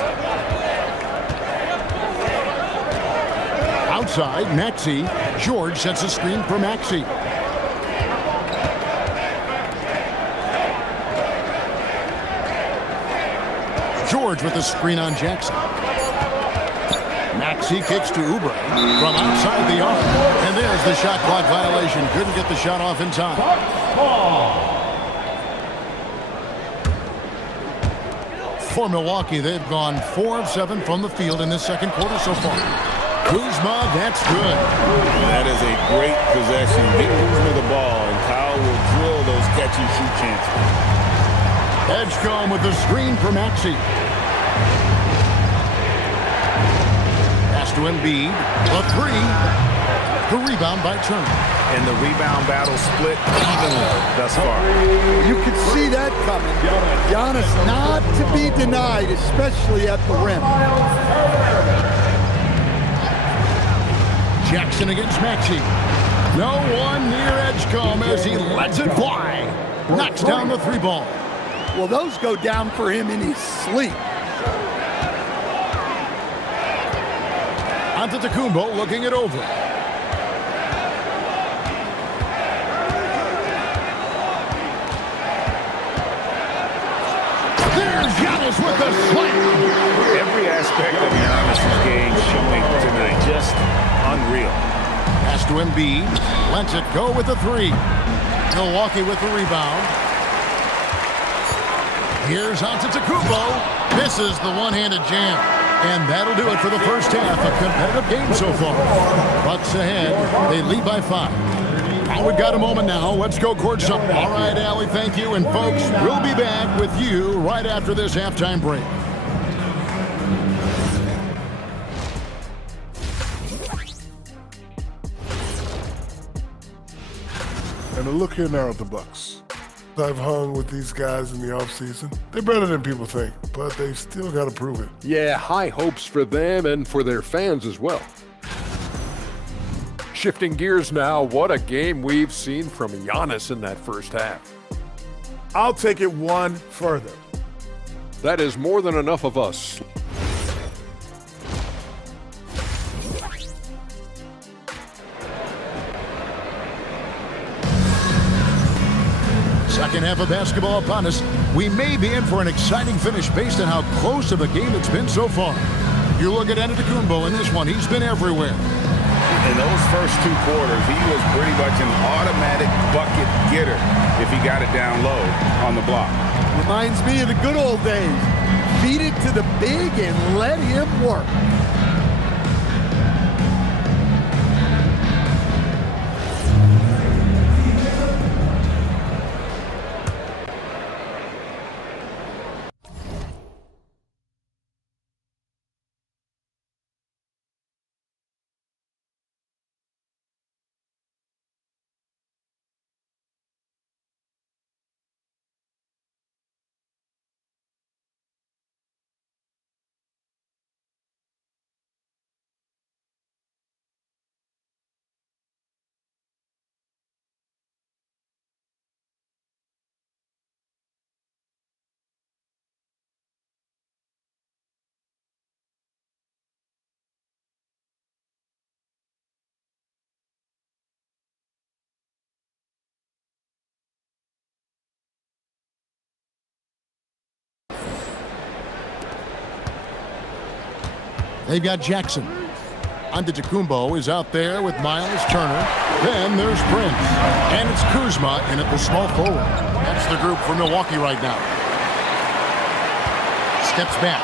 Outside, Maxey. George sets a screen for Maxey. George with the screen on Jackson. Maxey kicks to Oubre from outside the arc. And there's the shot clock violation. Couldn't get the shot off in time. For Milwaukee, they've gone 4 of 7 from the field in this second quarter so far. Kuzma, that's good. That is a great possession. Get Kuzma the ball, and Kyle will drill those catch-and-shoot chances. Edgecombe with the screen for Maxey. Pass to Embiid. The three. The rebound by Turner. And the rebound battle split evenly thus far. You can see that coming. Giannis not to be denied, especially at the rim. Jackson against Maxey. No one near Edgecombe as he lets it fly. Knocks down the 3 ball. Well, those go down for him in his sleep. Antetokounmpo looking it over. There's Giannis with the slam. Every aspect of Giannis' game showing tonight. Just unreal. Pass to Embiid. Lets it go with the 3. Milwaukee with the rebound. Here's Antetokounmpo. Misses the one-handed jam. And that'll do it for the first half. A competitive game so far. Bucks ahead. They lead by 5. Oh, we've got a moment now. Let's go courtside. All right, Allie, thank you. And folks, we'll be back with you right after this halftime break. And a look here now at the Bucks. I've hung with these guys in the offseason. They're better than people think, but they've still got to prove it. Yeah, high hopes for them and for their fans as well. Shifting gears now, what a game we've seen from Giannis in that first half. I'll take it one further. That is more than enough of us. Second half of basketball upon us. We may be in for an exciting finish based on how close of a game it's been so far. You look at Antetokounmpo in this one. He's been everywhere. In those first 2 quarters, he was pretty much an automatic bucket getter if he got it down low on the block. Reminds me of the good old days. Feed it to the big and let him work. They've got Jackson. Antetokounmpo is out there with Miles Turner. Then there's Prince. And it's Kuzma in at the small forward. That's the group for Milwaukee right now. Steps back.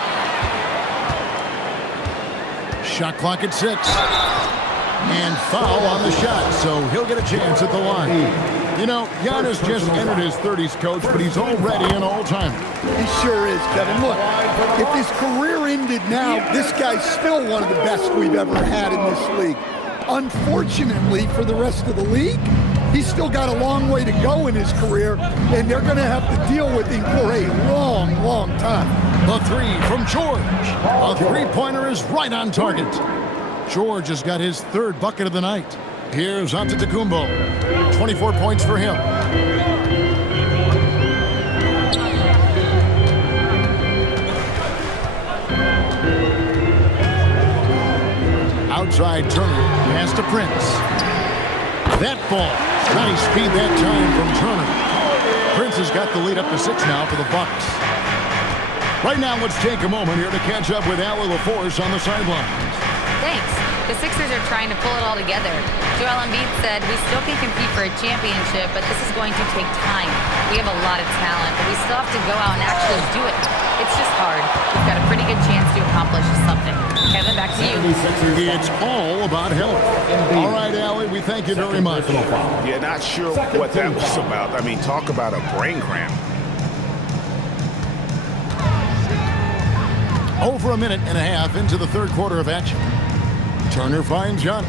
Shot clock at 6. And foul on the shot, so he'll get a chance at the line. You know, Giannis just entered his 30s, Coach, but he's already an all-timer. He sure is, Kevin. Look, if his career ended now, this guy's still one of the best we've ever had in this league. Unfortunately for the rest of the league, he's still got a long way to go in his career, and they're going to have to deal with him for a long, long time. The three from George. A three-pointer is right on target. George has got his third bucket of the night. Here's Antetokounmpo. 24 points for him. Outside Turner. Pass to Prince. That ball. Nice speed that time from Turner. Prince has got the lead up to 6 now for the Bucks. Right now, let's take a moment here to catch up with Allie LaForce on the sidelines. Thanks. The Sixers are trying to pull it all together. Joel Embiid said, we still can compete for a championship, but this is going to take time. We have a lot of talent, but we still have to go out and actually do it. It's just hard. We've got a pretty good chance to accomplish something. Kevin, back to you. It's all about health. All right, Allie, we thank you very much. Yeah, not sure what that was about. I mean, talk about a brain cramp. Over a minute and a half into the third quarter of action. Turner finds Giannis.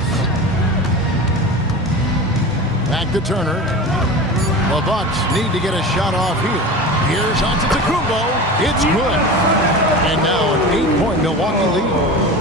Back to Turner. The Bucks need to get a shot off here. Here's Antetokounmpo. It's good. And now an 8-point Milwaukee lead.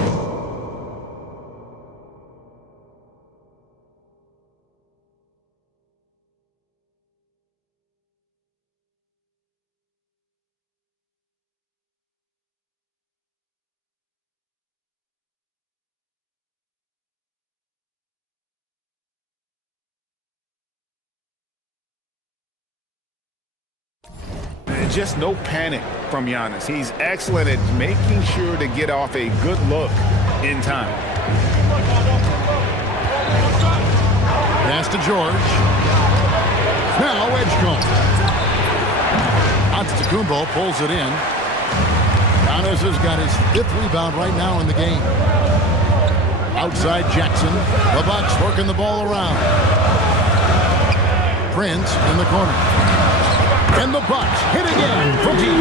Just no panic from Giannis. He's excellent at making sure to get off a good look in time. Pass to George. Now Edgecombe. Antetokounmpo pulls it in. Giannis has got his 5th rebound right now in the game. Outside Jackson. The Bucks working the ball around. Prince in the corner. And the Bucks hit again from deep.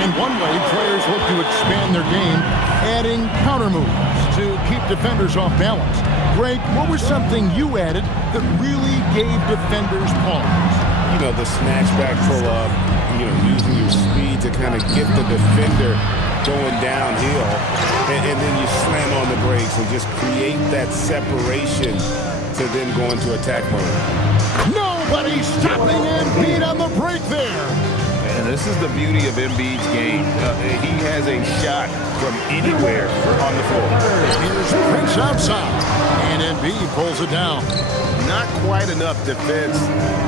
In one way, players look to expand their game, adding counter moves to keep defenders off balance. Greg, what was something you added that really gave defenders pause? You know, the snatch back pull up, using your speed to kind of get the defender going downhill, and then you slam on the brakes and just create that separation to then go into attack mode. Nobody stopping Embiid on the break there. And this is the beauty of Embiid's game. He has a shot from anywhere on the floor. Here's Prince outside, and Embiid pulls it down. Not quite enough defense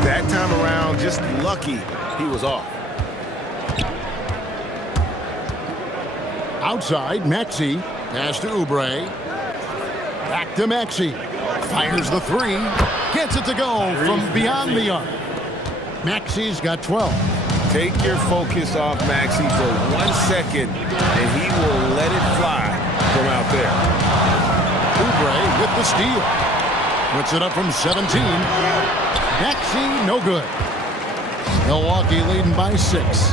that time around. Just lucky he was off. Outside, Maxey. Pass to Oubre. Back to Maxey. Fires the 3. Gets it to go from beyond the arc. Maxey's got 12. Take your focus off Maxey for 1 second, and he will let it fly from out there. Oubre with the steal. Puts it up from 17. Maxey, no good. Milwaukee leading by 6.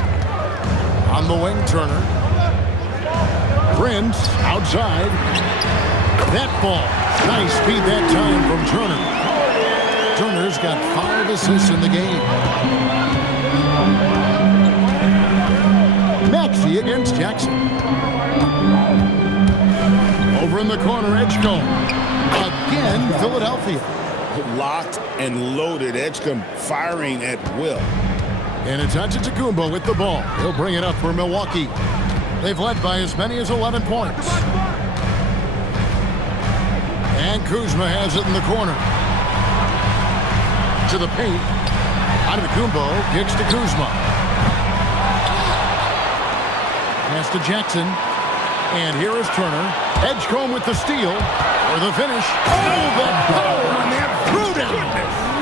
On the wing, Turner. Prince outside. That ball. Nice speed that time from Turner. Turner's got 5 assists in the game. Maxey against Jackson. Over in the corner, Edgecombe. Again, Philadelphia. Locked and loaded. Edgecombe firing at will. And it's Antetokounmpo with the ball. He'll bring it up for Milwaukee. They've led by as many as 11 points. And Kuzma has it in the corner. To the paint. Antetokounmpo kicks to Kuzma. Pass to Jackson. And here is Turner. Edgecombe with the steal. For the finish. Oh, the power on that threw down.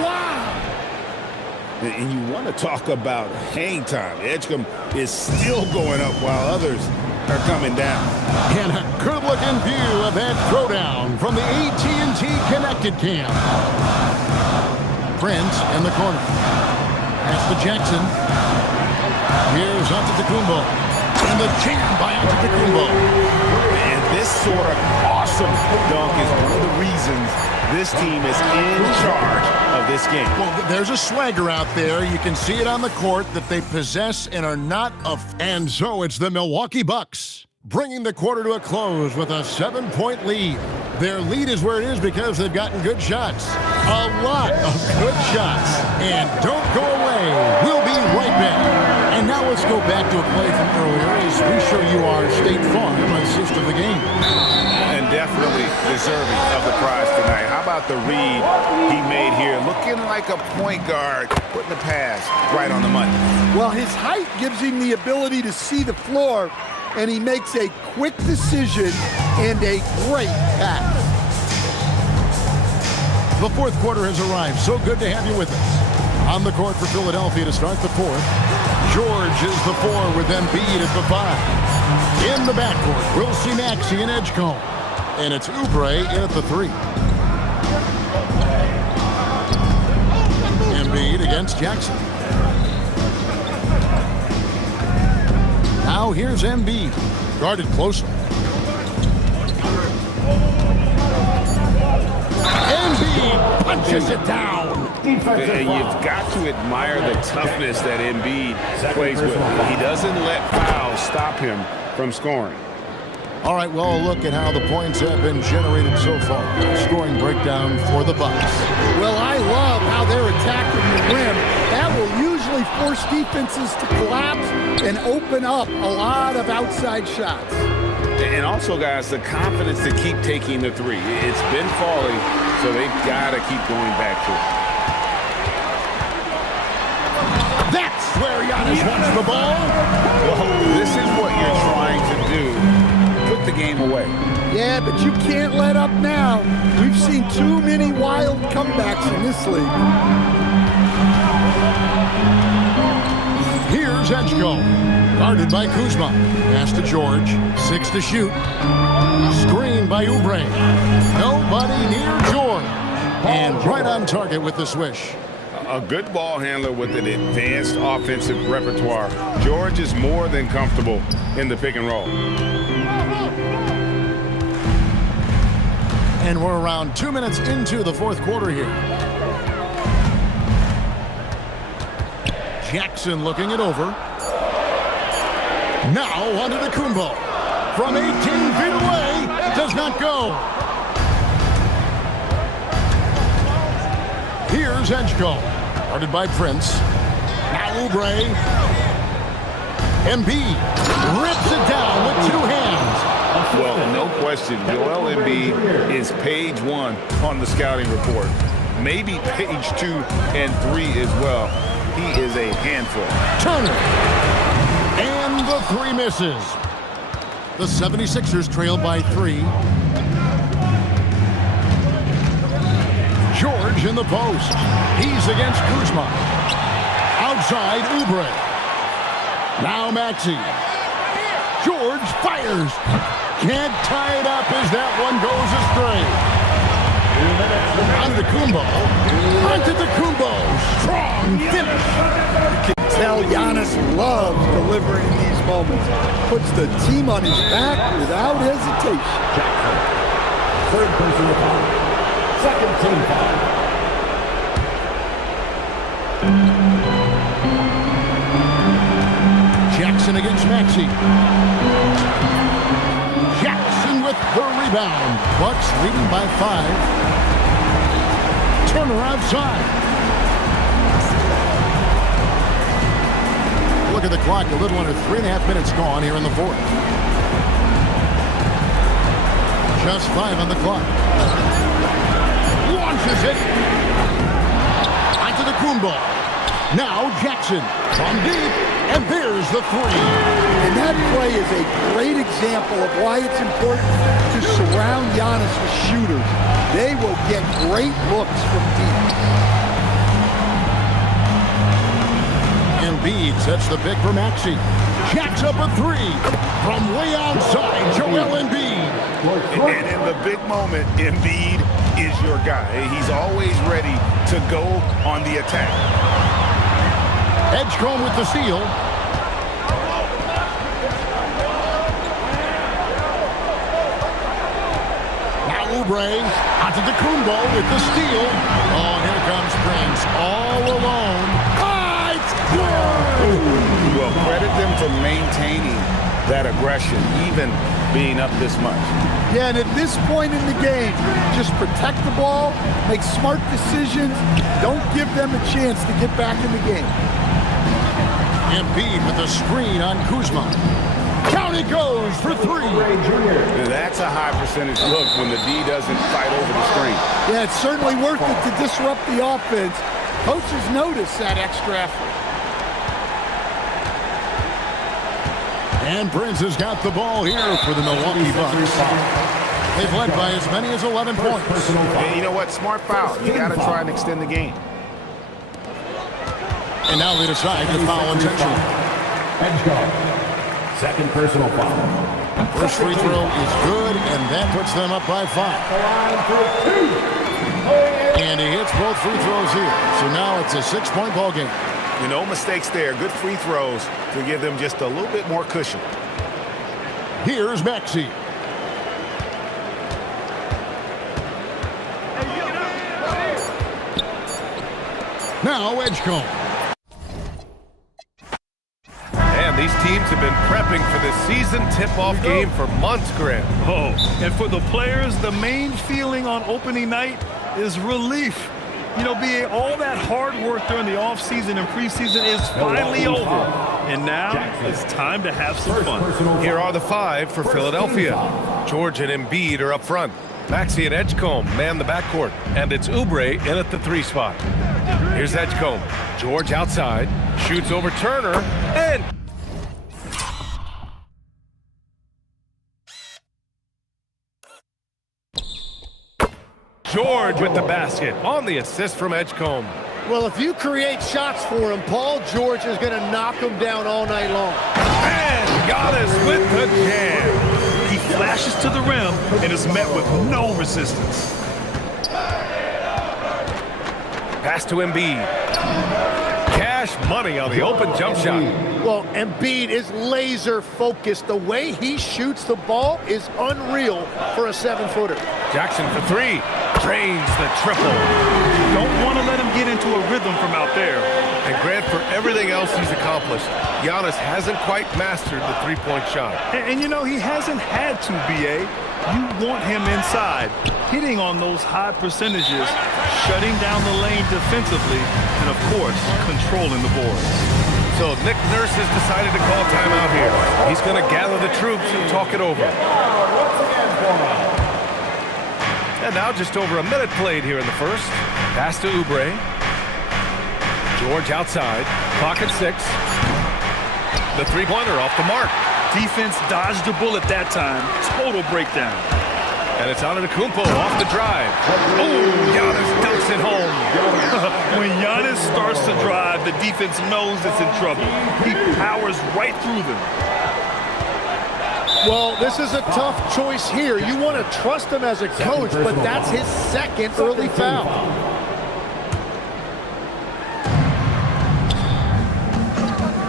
Wow. And you want to talk about hang time. Edgecombe is still going up while others are coming down. And a good-looking view of that throwdown from the AT&T Connected Cam. Prince in the corner. Pass to Jackson. Here's Antetokounmpo. And the jam by Antetokounmpo. And this sort of awesome dunk is one of the reasons this team is in charge of this game. Well, there's a swagger out there. You can see it on the court that they possess and are not of. And so it's the Milwaukee Bucks bringing the quarter to a close with a 7-point lead. Their lead is where it is because they've gotten good shots. A lot of good shots. And don't go away. We'll be right back. And now let's go back to a play from earlier as we show you our State Farm assist of the game. And definitely deserving of the prize tonight. How about the read he made here? Looking like a point guard, putting the pass right on the money. Well, his height gives him the ability to see the floor, and he makes a quick decision and a great pass. The fourth quarter has arrived. So good to have you with us. On the court for Philadelphia to start the fourth. George is the 4 with Embiid at the 5. In the backcourt, we'll see Maxey and Edgecombe. And it's Oubre in at the 3. Embiid against Jackson. Now here's Embiid, guarded closely. Embiid punches it down. And you've got to admire the toughness that Embiid plays with. He doesn't let fouls stop him from scoring. All right, well, a look at how the points have been generated so far. Scoring breakdown for the Bucks. Well, I love how they're attacking the rim. That will usually force defenses to collapse and open up a lot of outside shots. And also, guys, the confidence to keep taking the 3. It's been falling, so they've got to keep going back to it. That's where Giannis wants the ball. Well, this is what you're trying to do. Put the game away. Yeah, but you can't let up now. We've seen too many wild comebacks in this league. Here's Edgecombe, guarded by Kuzma. Pass to George, 6 to shoot. Screen by Oubre. Nobody near George. And right on target with the swish. A good ball handler with an advanced offensive repertoire. George is more than comfortable in the pick and roll. And we're around 2 minutes into the fourth quarter here. Jackson looking it over. Now onto Antetokounmpo. From 18 feet away, does not go. Here's Edgecombe, guarded by Prince. Now Oubre. Embiid rips it down with 2 hands. Well, no question, Joel Embiid is page 1 on the scouting report. Maybe page 2 and 3 as well. He is a handful. Turner. And the 3 misses. The 76ers trail by 3. George in the post. He's against Kuzma. Outside, Oubre. Now Maxey. George fires. Can't tie it up as that one goes astray. Antetokounmpo. Antetokounmpo. Strong finish. You can tell Giannis loves delivering in these moments. Puts the team on his back without hesitation. Jackson. Third personal foul. Second team foul. Jackson against Maxey. Jackson with the rebound. Bucks leading by 5. Turner outside. Look at the clock. A little under 3.5 minutes gone here in the fourth. Just 5 on the clock. Launches it. Antetokounmpo. Now Jackson from deep, and there's the 3. And that play is a great example of why it's important to surround Giannis with shooters. They will get great looks from deep. Embiid sets the pick for Maxey. Jacks up a three from way outside. Joel Embiid. And in the big moment, Embiid is your guy. He's always ready to go on the attack. Edgecombe with the steal. Now Oubre onto the Kumbo with the steal. Oh, here comes Prince all alone. Well, credit them for maintaining that aggression, even being up this much. Yeah, and at this point in the game, just protect the ball, make smart decisions, don't give them a chance to get back in the game. Embiid with the screen on Kuzma. Down it goes for three. That's a high percentage look when the D doesn't fight over the screen. Yeah, it's certainly worth it to disrupt the offense. Coaches notice that extra effort. And Prince has got the ball here for the Milwaukee Bucks. They've led by as many as 11 points. And you know what? Smart foul. You got to try and extend the game. And now they decide to foul intentionally. Edge guard. Second personal foul. First free throw is good, and that puts them up by 5. And he hits both free throws here. So now it's a 6-point ball game. No mistakes there. Good free throws to give them just a little bit more cushion. Here's Maxey. Now Edgecombe. And these teams have been prepping for this season tip-off game for months, Grant. Oh, and for the players, the main feeling on opening night is relief. You know, BA, all that hard work during the offseason and preseason is finally over. And now it's time to have some fun. Here are the 5 for Philadelphia. George and Embiid are up front. Maxey and Edgecombe man the backcourt. And it's Oubre in at the 3 spot. Here's Edgecombe. George outside. Shoots over Turner. And... George with the basket on the assist from Edgecombe. Well, if you create shots for him, Paul George is going to knock him down all night long. And Giannis with the jam. He flashes to the rim and is met with no resistance. Pass to Embiid. Cash money on the open jump shot. Well, Embiid is laser focused. The way he shoots the ball is unreal for a 7-footer. Jackson for 3. Drains the triple. Don't want to let him get into a rhythm from out there. And Grant, for everything else he's accomplished, Giannis hasn't quite mastered the 3-point shot. And you know, he hasn't had to, BA. You want him inside, hitting on those high percentages, shutting down the lane defensively, and of course, controlling the boards. So Nick Nurse has decided to call timeout here. He's going to gather the troops and talk it over. And now just over a minute played here in the first. Pass to Oubre. George outside. Clock at 6. The 3-pointer off the mark. Defense dodged a bullet that time. Total breakdown. And it's Antetokounmpo off the drive. Oh, Giannis dunks it home. When Giannis starts to drive, the defense knows it's in trouble. He powers right through them. Well, this is a tough choice here. You want to trust him as a coach, but that's his second early foul.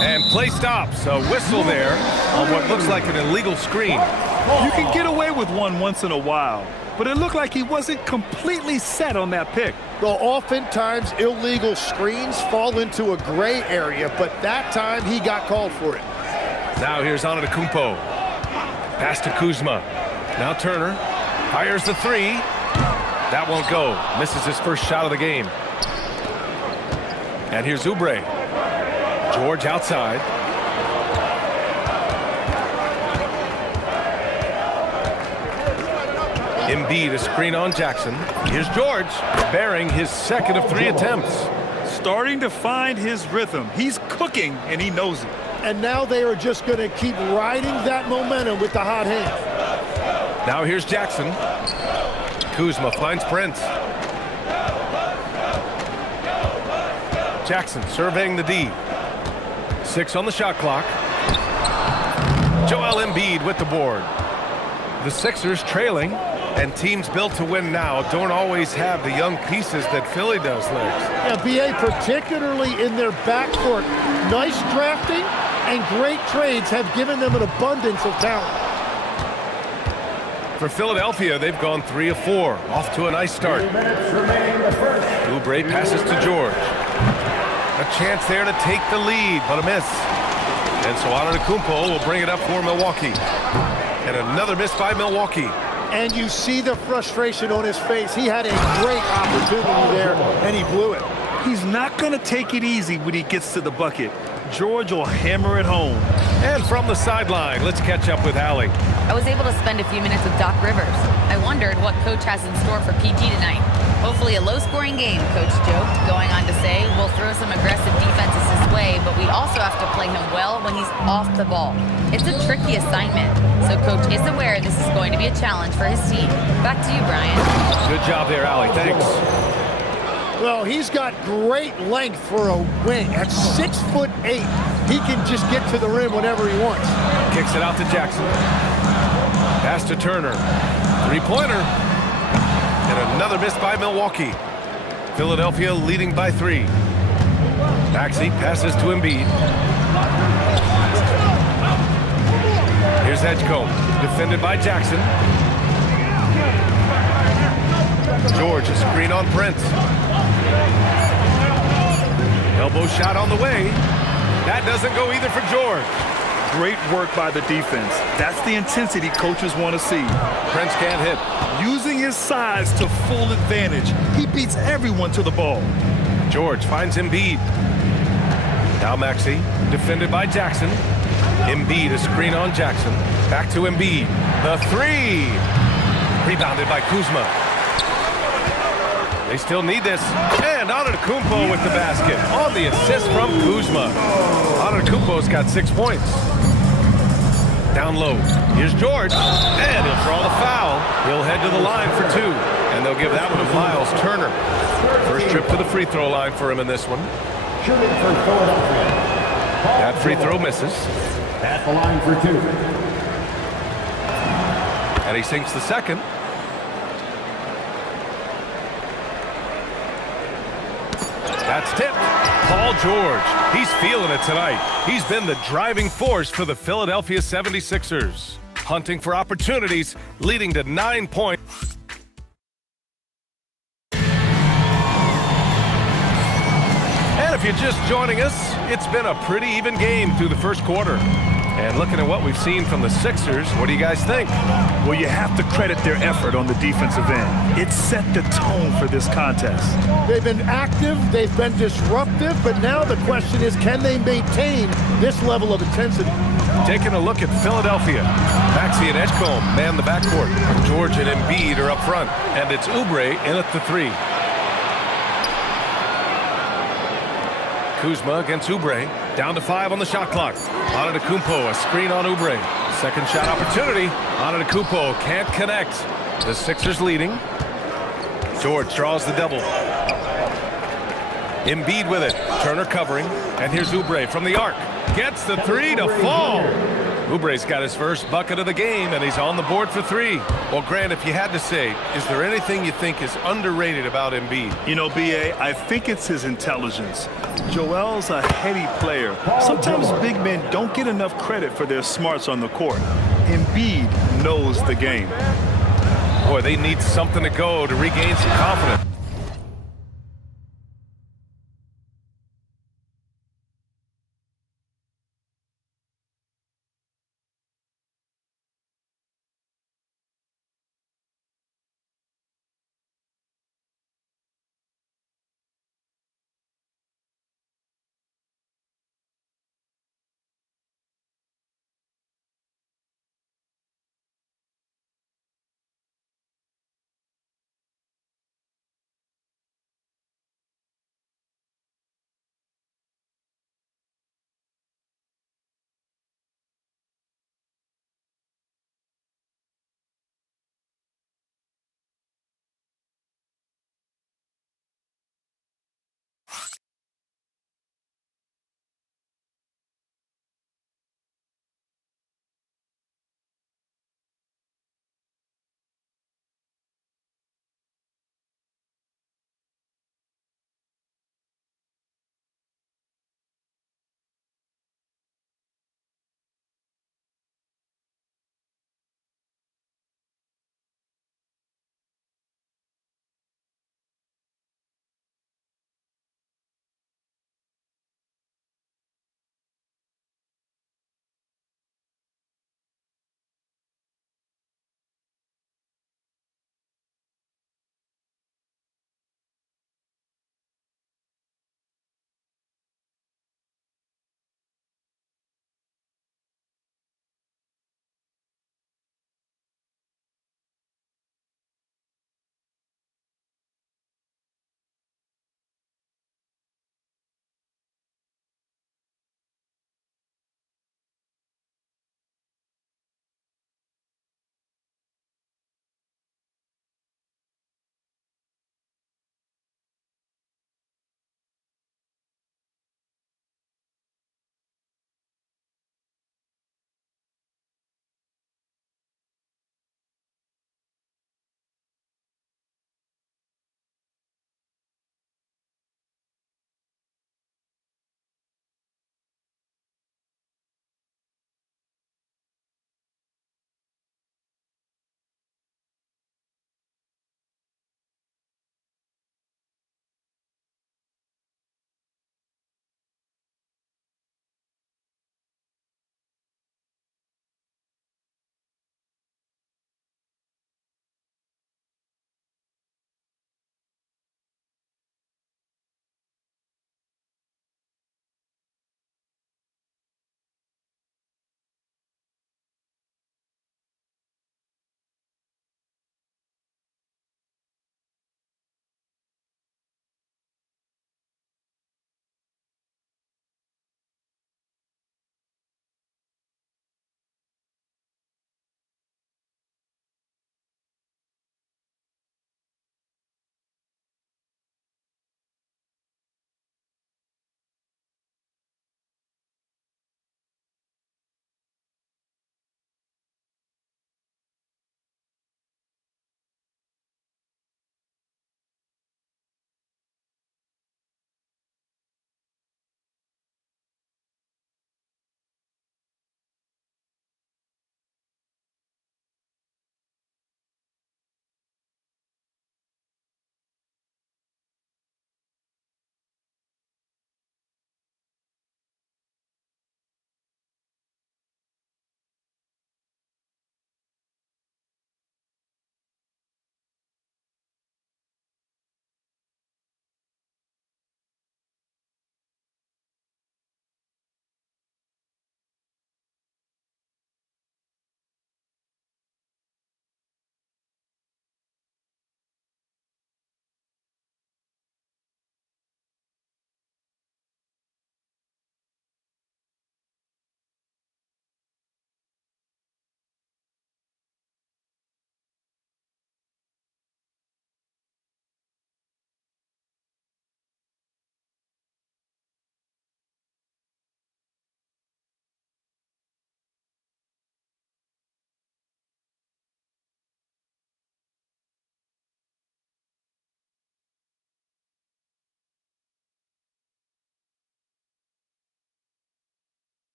And play stops. A whistle there on what looks like an illegal screen. You can get away with one once in a while, but it looked like he wasn't completely set on that pick. Well, oftentimes illegal screens fall into a gray area, but that time he got called for it. Now here's Antetokounmpo. Pass to Kuzma. Now Turner fires the 3. That won't go. Misses his first shot of the game. And here's Oubre. George outside. Embiid a screen on Jackson. Here's George, bearing his second of 3 attempts. Starting to find his rhythm. He's cooking, and he knows it. And now they are just going to keep riding that momentum with the hot hand. Now here's Jackson. Kuzma finds Prince. Jackson surveying the D. 6 on the shot clock. Joel Embiid with the board. The Sixers trailing, and teams built to win now don't always have the young pieces that Philly does, Legs. Yeah, BA, particularly in their backcourt. Nice drafting and great trades have given them an abundance of talent. For Philadelphia, they've gone 3 of 4. Off to a nice start. Oubre passes to George. A chance there to take the lead, but a miss. And so Antetokounmpo will bring it up for Milwaukee. And another miss by Milwaukee. And you see the frustration on his face. He had a great opportunity there, and he blew it. He's not going to take it easy when he gets to the bucket. George will hammer it home. And from the sideline, let's catch up with Allie. I was able to spend a few minutes with Doc Rivers. I wondered what Coach has in store for PG tonight. Hopefully a low-scoring game, Coach joked, going on to say, we'll throw some aggressive defenses his way, but we also have to play him well when he's off the ball. It's a tricky assignment, so Coach is aware this is going to be a challenge for his team. Back to you, Brian. Good job there, Allie. Thanks. Well, he's got great length for a wing. At 6'8", he can just get to the rim whenever he wants. Kicks it out to Jackson. Pass to Turner. Three-pointer. And another miss by Milwaukee. Philadelphia leading by 3. Maxey passes to Embiid. Here's Edgecombe. Defended by Jackson. George, a screen on Prince. Elbow shot on the way. That doesn't go either for George. Great work by the defense. That's the intensity coaches want to see. Prince can't hit. Using his size to full advantage. He beats everyone to the ball. George finds Embiid. Now Maxey, defended by Jackson. Embiid, a screen on Jackson. Back to Embiid. The 3. Rebounded by Kuzma. They still need this. And Antetokounmpo with the basket on the assist from Kuzma. Antetokounmpo's got 6 points. Down low. Here's George. And he'll draw the foul. He'll head to the line for 2. And they'll give that one to Miles Turner. First trip to the free throw line for him in this one. Shooting for Philadelphia. That free throw misses. At the line for 2. And he sinks the second. That's tipped. Paul George. He's feeling it tonight. He's been the driving force for the Philadelphia 76ers. Hunting for opportunities, leading to 9 points. And if you're just joining us, it's been a pretty even game through the first quarter. And looking at what we've seen from the Sixers, what do you guys think? Well, you have to credit their effort on the defensive end. It set the tone for this contest. They've been active, they've been disruptive, but now the question is, can they maintain this level of intensity? Taking a look at Philadelphia. Maxey and Edgecombe man the backcourt. George and Embiid are up front. And it's Oubre in at the 3. Kuzma against Oubre. Down to 5 on the shot clock. Antetokounmpo, a screen on Oubre. Second shot opportunity. Antetokounmpo can't connect. The Sixers leading. George draws the double. Embiid with it. Turner covering. And here's Oubre from the arc. Gets the 3 to fall. Oubre's got his first bucket of the game, and he's on the board for 3. Well, Grant, if you had to say, is there anything you think is underrated about Embiid? You know, B.A., I think it's his intelligence. Joel's a heady player. Sometimes big men don't get enough credit for their smarts on the court. Embiid knows the game. Boy, they need something to go to regain some confidence.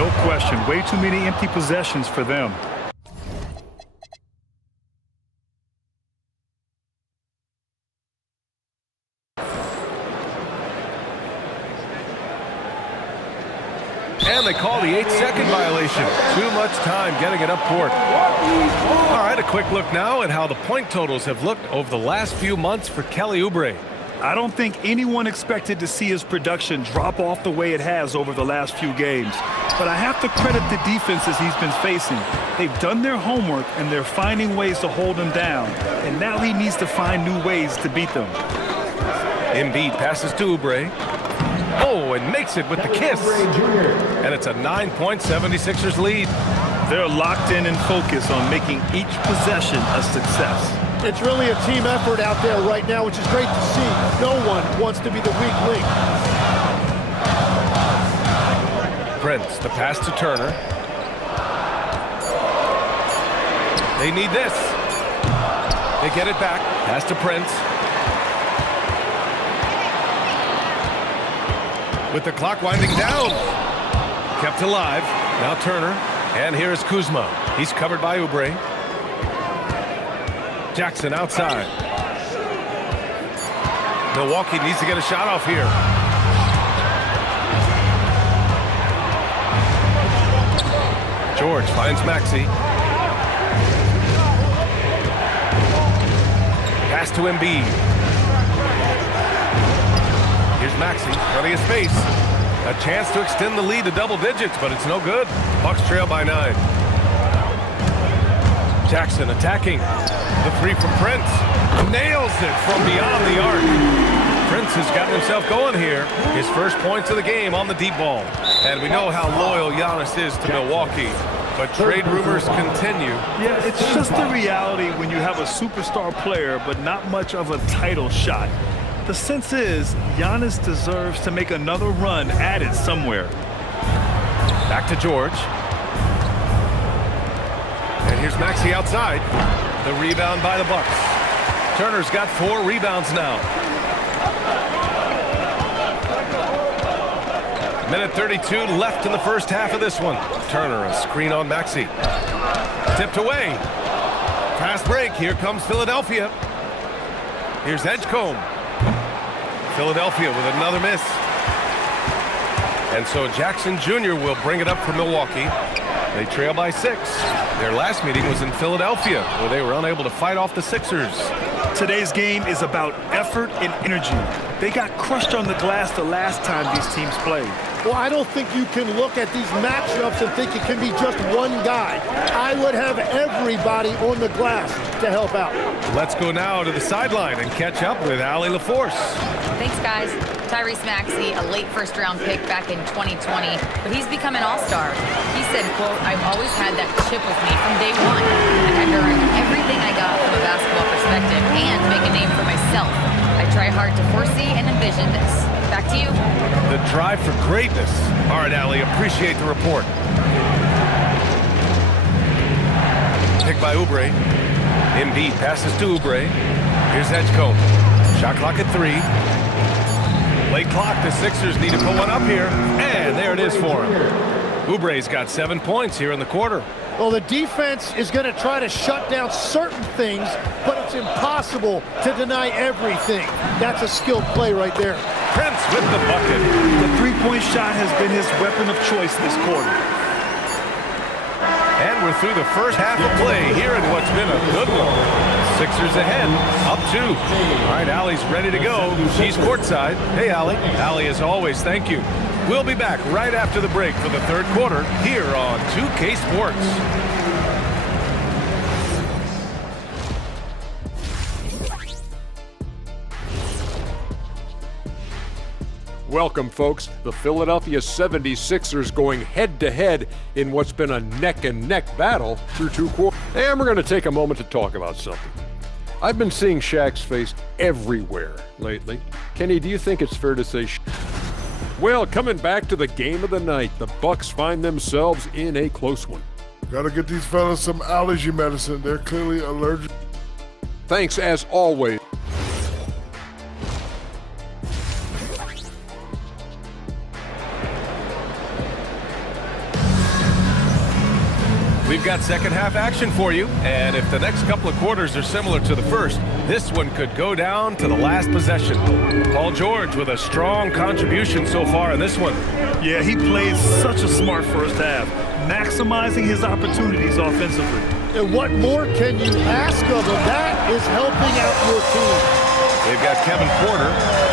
No question. Way too many empty possessions for them. And they call the 8-second violation. Too much time getting it up court. All right, a quick look now at how the point totals have looked over the last few months for Kelly Oubre. I don't think anyone expected to see his production drop off the way it has over the last few games. But I have to credit the defenses he's been facing. They've done their homework, and they're finding ways to hold him down. And now he needs to find new ways to beat them. Embiid passes to Oubre. Oh, and makes it with the kiss. And it's a 9-point 76ers lead. They're locked in and focused on making each possession a success. It's really a team effort out there right now, which is great to see. No one wants to be the weak link. Prince, the pass to Turner. They need this. They get it back. Pass to Prince. With the clock winding down. Kept alive. Now Turner. And here's Kuzma. He's covered by Oubre. Jackson outside. Milwaukee needs to get a shot off here. George finds Maxey. Pass to Embiid. Here's Maxey, plenty of space. A chance to extend the lead to double digits, but it's no good. Bucks trail by 9. Jackson attacking. The three from Prince. Nails it from beyond the arc. Prince has gotten himself going here. His first points of the game on the deep ball. And we know how loyal Giannis is to Milwaukee. But trade rumors continue. Yeah, it's just the reality when you have a superstar player, but not much of a title shot. The sense is Giannis deserves to make another run at it somewhere. Back to George. And here's Maxey outside. The rebound by the Bucks. Turner's got 4 rebounds now. Minute 32 left in the first half of this one. Turner, a screen on Maxey. Tipped away. Fast break. Here comes Philadelphia. Here's Edgecombe. Philadelphia with another miss. And so Jackson Jr. will bring it up for Milwaukee. They trail by 6. Their last meeting was in Philadelphia, where they were unable to fight off the Sixers. Today's game is about effort and energy. They got crushed on the glass the last time these teams played. Well, I don't think you can look at these matchups and think it can be just one guy. I would have everybody on the glass to help out. Let's go now to the sideline and catch up with Allie LaForce. Thanks, guys. Tyrese Maxey, a late first-round pick back in 2020, but he's become an all-star. He said, quote, "I've always had that chip with me from day one. I had to earn everything I got from a basketball perspective and make a name for myself. I try hard to foresee and envision this." Back to you. The drive for greatness. All right, Allie, appreciate the report. Pick by Oubre. Embiid passes to Oubre. Here's Edgecombe. Shot clock at 3. Late clock, the Sixers need to put one up here. And there it is for him. Oubre's got 7 points here in the quarter. Well, the defense is going to try to shut down certain things, but it's impossible to deny everything. That's a skilled play right there. Prince with the bucket. The three-point shot has been his weapon of choice this quarter. And we're through the first half of play here in what's been a good one. Sixers ahead, up 2. All right, Allie's ready to go. She's courtside. Hey, Allie. Allie, as always, thank you. We'll be back right after the break for the third quarter here on 2K Sports. Welcome, folks. The Philadelphia 76ers going head-to-head in what's been a neck-and-neck battle through 2 quarters. And we're going to take a moment to talk about something. I've been seeing Shaq's face everywhere lately. Kenny, do you think it's fair to say... Well, coming back to the game of the night, the Bucks find themselves in a close one. Gotta get these fellas some allergy medicine. They're clearly allergic. Thanks, as always. We've got second half action for you, and if the next couple of quarters are similar to the first, this one could go down to the last possession. Paul George with a strong contribution so far in this one. Yeah, he played such a smart first half, maximizing his opportunities offensively. And what more can you ask of him? That is helping out your team. They've got Kevin Porter,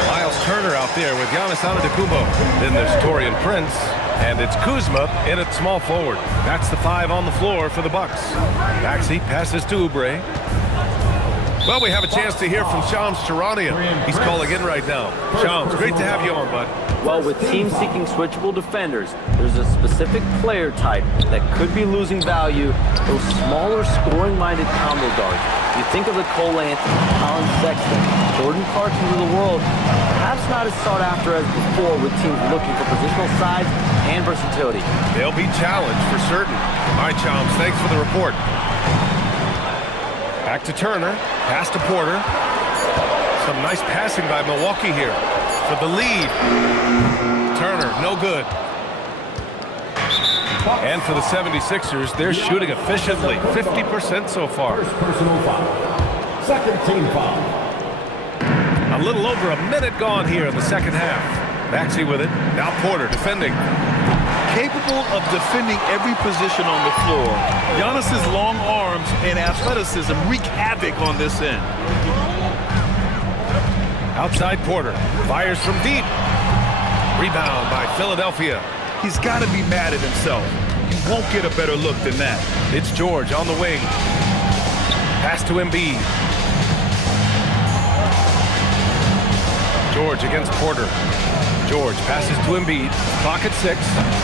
Miles Turner out there with Giannis Antetokounmpo. Then there's Torian Prince, and it's Kuzma in at small forward. That's the 5 on the floor for the Bucks. Maxey passes to Oubre. Well, we have a chance to hear from Shams Charania. He's calling in right now. Shams, great to have you on, bud. Well, with teams seeking switchable defenders, there's a specific player type that could be losing value, those smaller scoring-minded combo guards. You think of the Cole Anthony, Colin Sexton, Jordan Clarkson of the world, perhaps not as sought after as before with teams looking for positional size and versatility. They'll be challenged for certain. All right, Shams, thanks for the report. Back to Turner, pass to Porter. Some nice passing by Milwaukee here for the lead. Turner, no good. And for the 76ers, they're shooting efficiently, 50% so far. First personal foul. Second team foul. A little over a minute gone here in the second half. Maxey with it. Now Porter defending. Capable of defending every position on the floor, Giannis's long arms and athleticism wreak havoc on this end. Outside Porter. Fires from deep. Rebound by Philadelphia. He's got to be mad at himself. He won't get a better look than that. It's George on the wing. Pass to Embiid. George against Porter. George passes to Embiid. Clock at 6.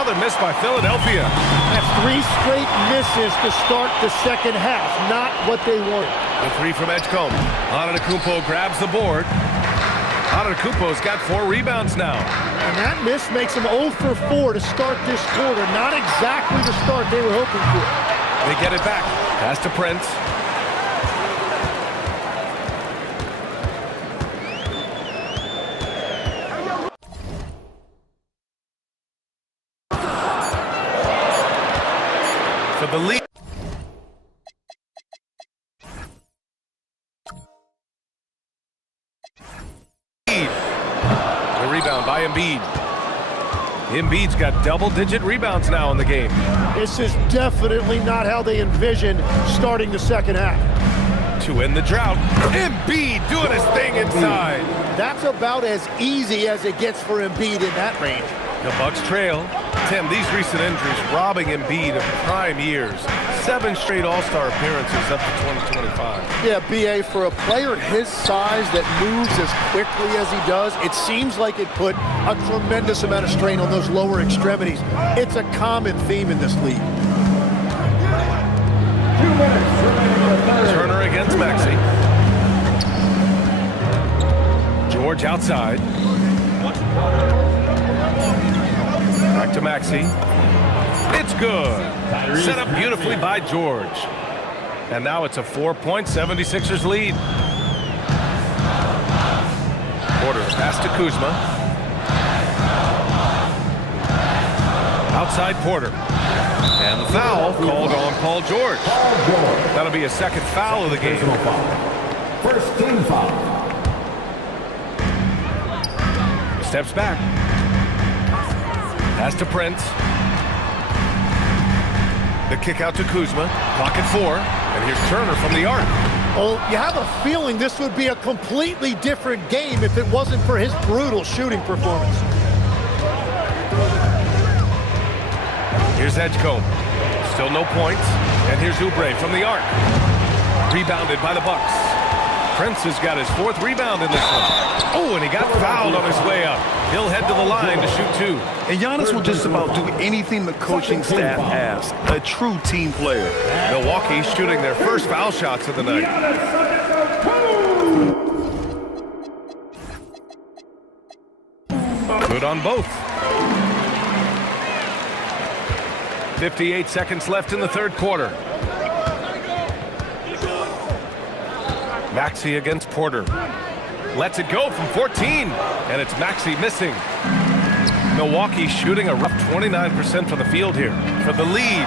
another miss by Philadelphia. That's 3 straight misses to start the second half. Not what they wanted. The 3 from Edgecombe. Antetokounmpo grabs the board. Antetokounmpo's got 4 rebounds now. And that miss makes them 0 for 4 to start this quarter. Not exactly the start they were hoping for. They get it back. Pass to Prince. For the lead. The rebound by Embiid. Embiid's got double-digit rebounds now in the game. This is definitely not how they envision starting the second half. To end the drought, Embiid doing his thing inside. That's about as easy as it gets for Embiid in that range. The Bucks trail. Tim, these recent injuries robbing Embiid of prime years. 7 straight All-Star appearances up to 2025. Yeah, B.A., for a player his size that moves as quickly as he does, it seems like it put a tremendous amount of strain on those lower extremities. It's a common theme in this league. 2 minutes remaining in the third. Turner against Maxey. George outside. Back to Maxey. It's good. Set up beautifully by George. And now it's a 4-point 76ers lead. Porter pass to Kuzma. Outside Porter. And the foul called on Paul George. That'll be a second foul of the game. First team foul. Steps back. Pass to Prince. The kick out to Kuzma. Clock at 4. And here's Turner from the arc. Well, you have a feeling this would be a completely different game if it wasn't for his brutal shooting performance. Here's Edgecombe. Still no points. And here's Oubre from the arc. Rebounded by the Bucks. Prince has got his 4th rebound in this one. Oh, and he got fouled on his way up. He'll head to the line to shoot 2. And Giannis will just about do anything the coaching staff asks. A true team player. Milwaukee shooting their first foul shots of the night. Good on both. 58 seconds left in the third quarter. Maxey against Porter. Lets it go from 14. And it's Maxey missing. Milwaukee shooting a rough 29% from the field here for the lead.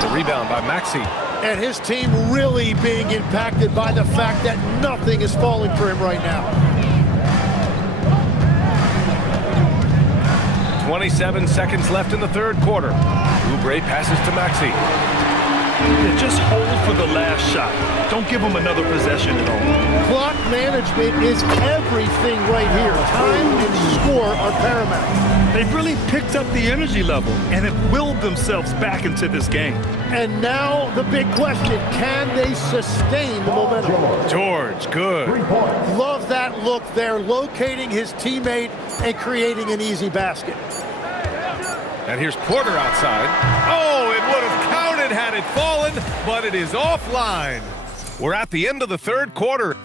The rebound by Maxey. And his team really being impacted by the fact that nothing is falling for him right now. 27 seconds left in the third quarter. Oubre passes to Maxey. Just hold for the last shot. Don't give him another possession at all. Clock management is everything right here. Time and score are paramount. They've really picked up the energy level and have willed themselves back into this game. And now the big question, can they sustain the momentum? George, good. Love that look there, locating his teammate and creating an easy basket. And here's Porter outside. Oh, it would have counted had it fallen, but it is offline. We're at the end of the third quarter.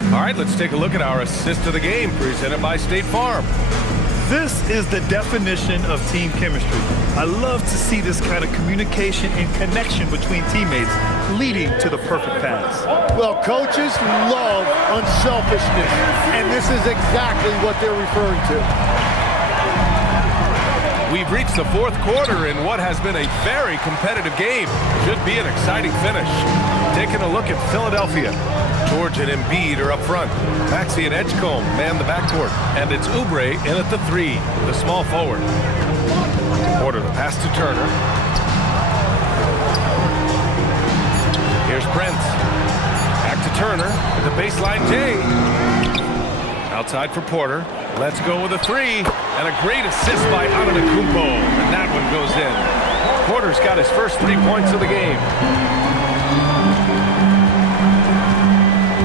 All right, let's take a look at our assist of the game presented by State Farm. This is the definition of team chemistry. I love to see this kind of communication and connection between teammates leading to the perfect pass. Well, coaches love unselfishness, and this is exactly what they're referring to. We've reached the fourth quarter in what has been a very competitive game. Should be an exciting finish. Taking a look at Philadelphia. George and Embiid are up front. Maxey and Edgecombe man the backcourt. And it's Oubre in at the 3, the small forward. Porter the pass to Turner. Here's Prince. Back to Turner with the baseline J. Outside for Porter. Let's go with a 3. And a great assist by Antetokounmpo. And that one goes in. Porter's got his first 3 points of the game.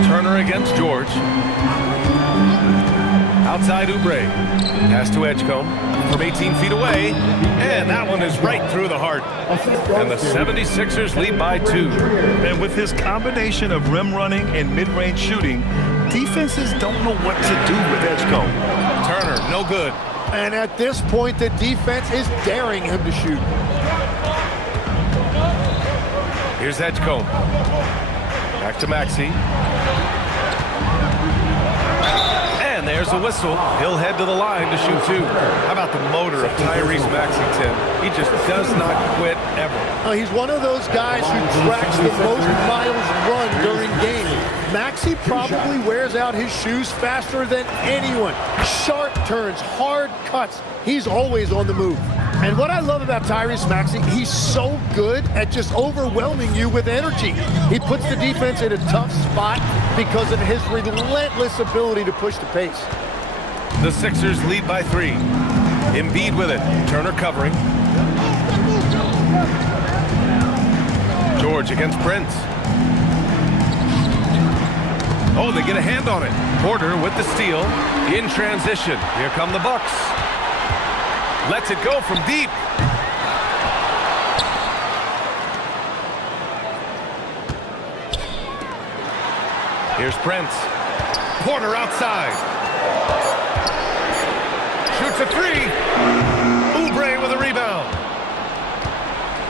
Turner against George. Outside Oubre. Pass to Edgecombe from 18 feet away. And that one is right through the heart. And the 76ers lead by 2. And with his combination of rim running and mid-range shooting, defenses don't know what to do with Edgecombe. Turner, no good. And at this point, the defense is daring him to shoot. Here's Edgecombe. Back to Maxey. And there's a whistle. He'll head to the line to shoot 2. How about the motor of Tyrese Maxey, Tim? He just does not quit ever. He's one of those guys who tracks the most miles run during games. Maxey probably wears out his shoes faster than anyone. Sharp turns, hard cuts. He's always on the move. And what I love about Tyrese Maxey, he's so good at just overwhelming you with energy. He puts the defense in a tough spot because of his relentless ability to push the pace. The Sixers lead by 3. Embiid with it. Turner covering. George against Prince. Oh, they get a hand on it. Porter with the steal. In transition. Here come the Bucks. Lets it go from deep. Here's Prince. Porter outside. Shoots a 3. Oubre with a rebound.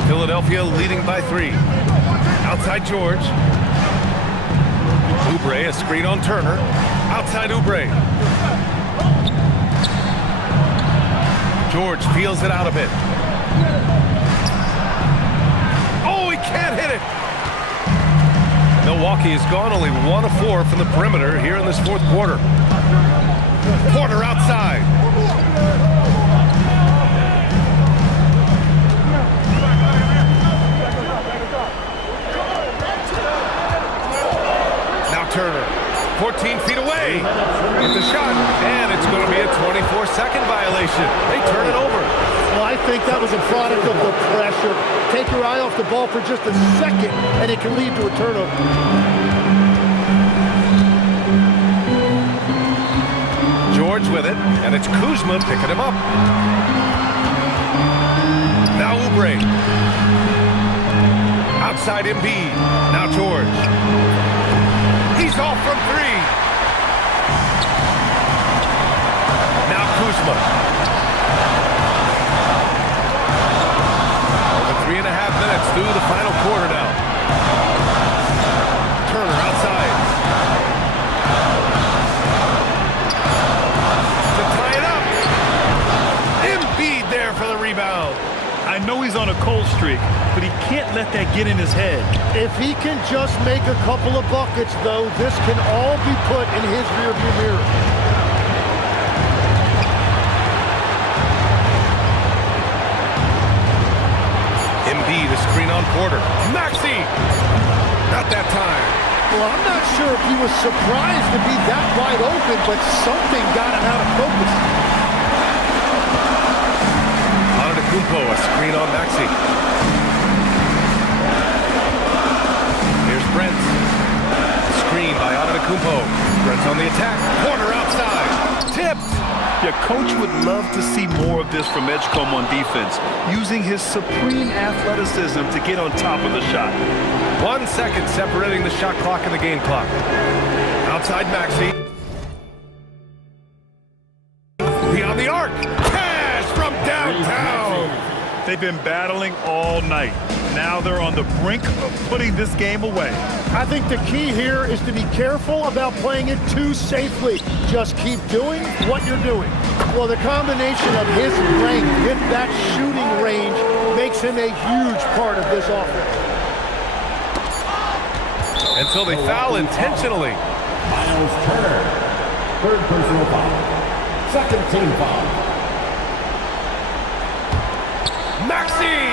Philadelphia leading by 3. Outside George. Oubre, a screen on Turner. Outside Oubre. George feels it out a bit. Oh, he can't hit it. Milwaukee has gone only 1 of 4 from the perimeter here in this 4th quarter. Porter outside. Now Turner, 14 feet away with the shot, and it's going to be a 24-second violation. They turn it over. Well, I think that was a product of the pressure. Take your eye off the ball for just a second, and it can lead to a turnover. George with it, and it's Kuzma picking him up. Now Oubre. Outside Embiid. Now George. He's off from 3. Now Kuzma. Over 3.5 minutes through the final quarter now. Turner outside. To tie it up. Embiid there for the rebound. I know he's on a cold streak, but he can't let that get in his head. If he can just make a couple of buckets, though, this can all be put in his rearview mirror. Embiid, a screen on Porter. Maxey! Not that time. Well, I'm not sure if he was surprised to be that wide open, but something got him out of focus. Antetokounmpo, a screen on Maxey. Here's Brent. Screen by Antetokounmpo. Brent's on the attack. Porter outside. Tipped. Your coach would love to see more of this from Edgecombe on defense, using his supreme athleticism to get on top of the shot. 1 second separating the shot clock and the game clock. Outside Maxey. Beyond the arc. Cash from downtown. They've been battling all night. Now they're on the brink of putting this game away. I think the key here is to be careful about playing it too safely. Just keep doing what you're doing. Well, the combination of his length with that shooting range makes him a huge part of this offense. And so they foul intentionally. Miles Turner, 3rd personal foul. 2nd team foul. Maxey!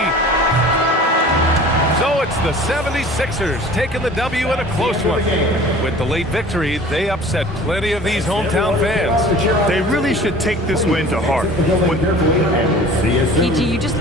So it's the 76ers taking the W in a close one. With the late victory, they upset plenty of these hometown fans. They really should take this win to heart. PG, you just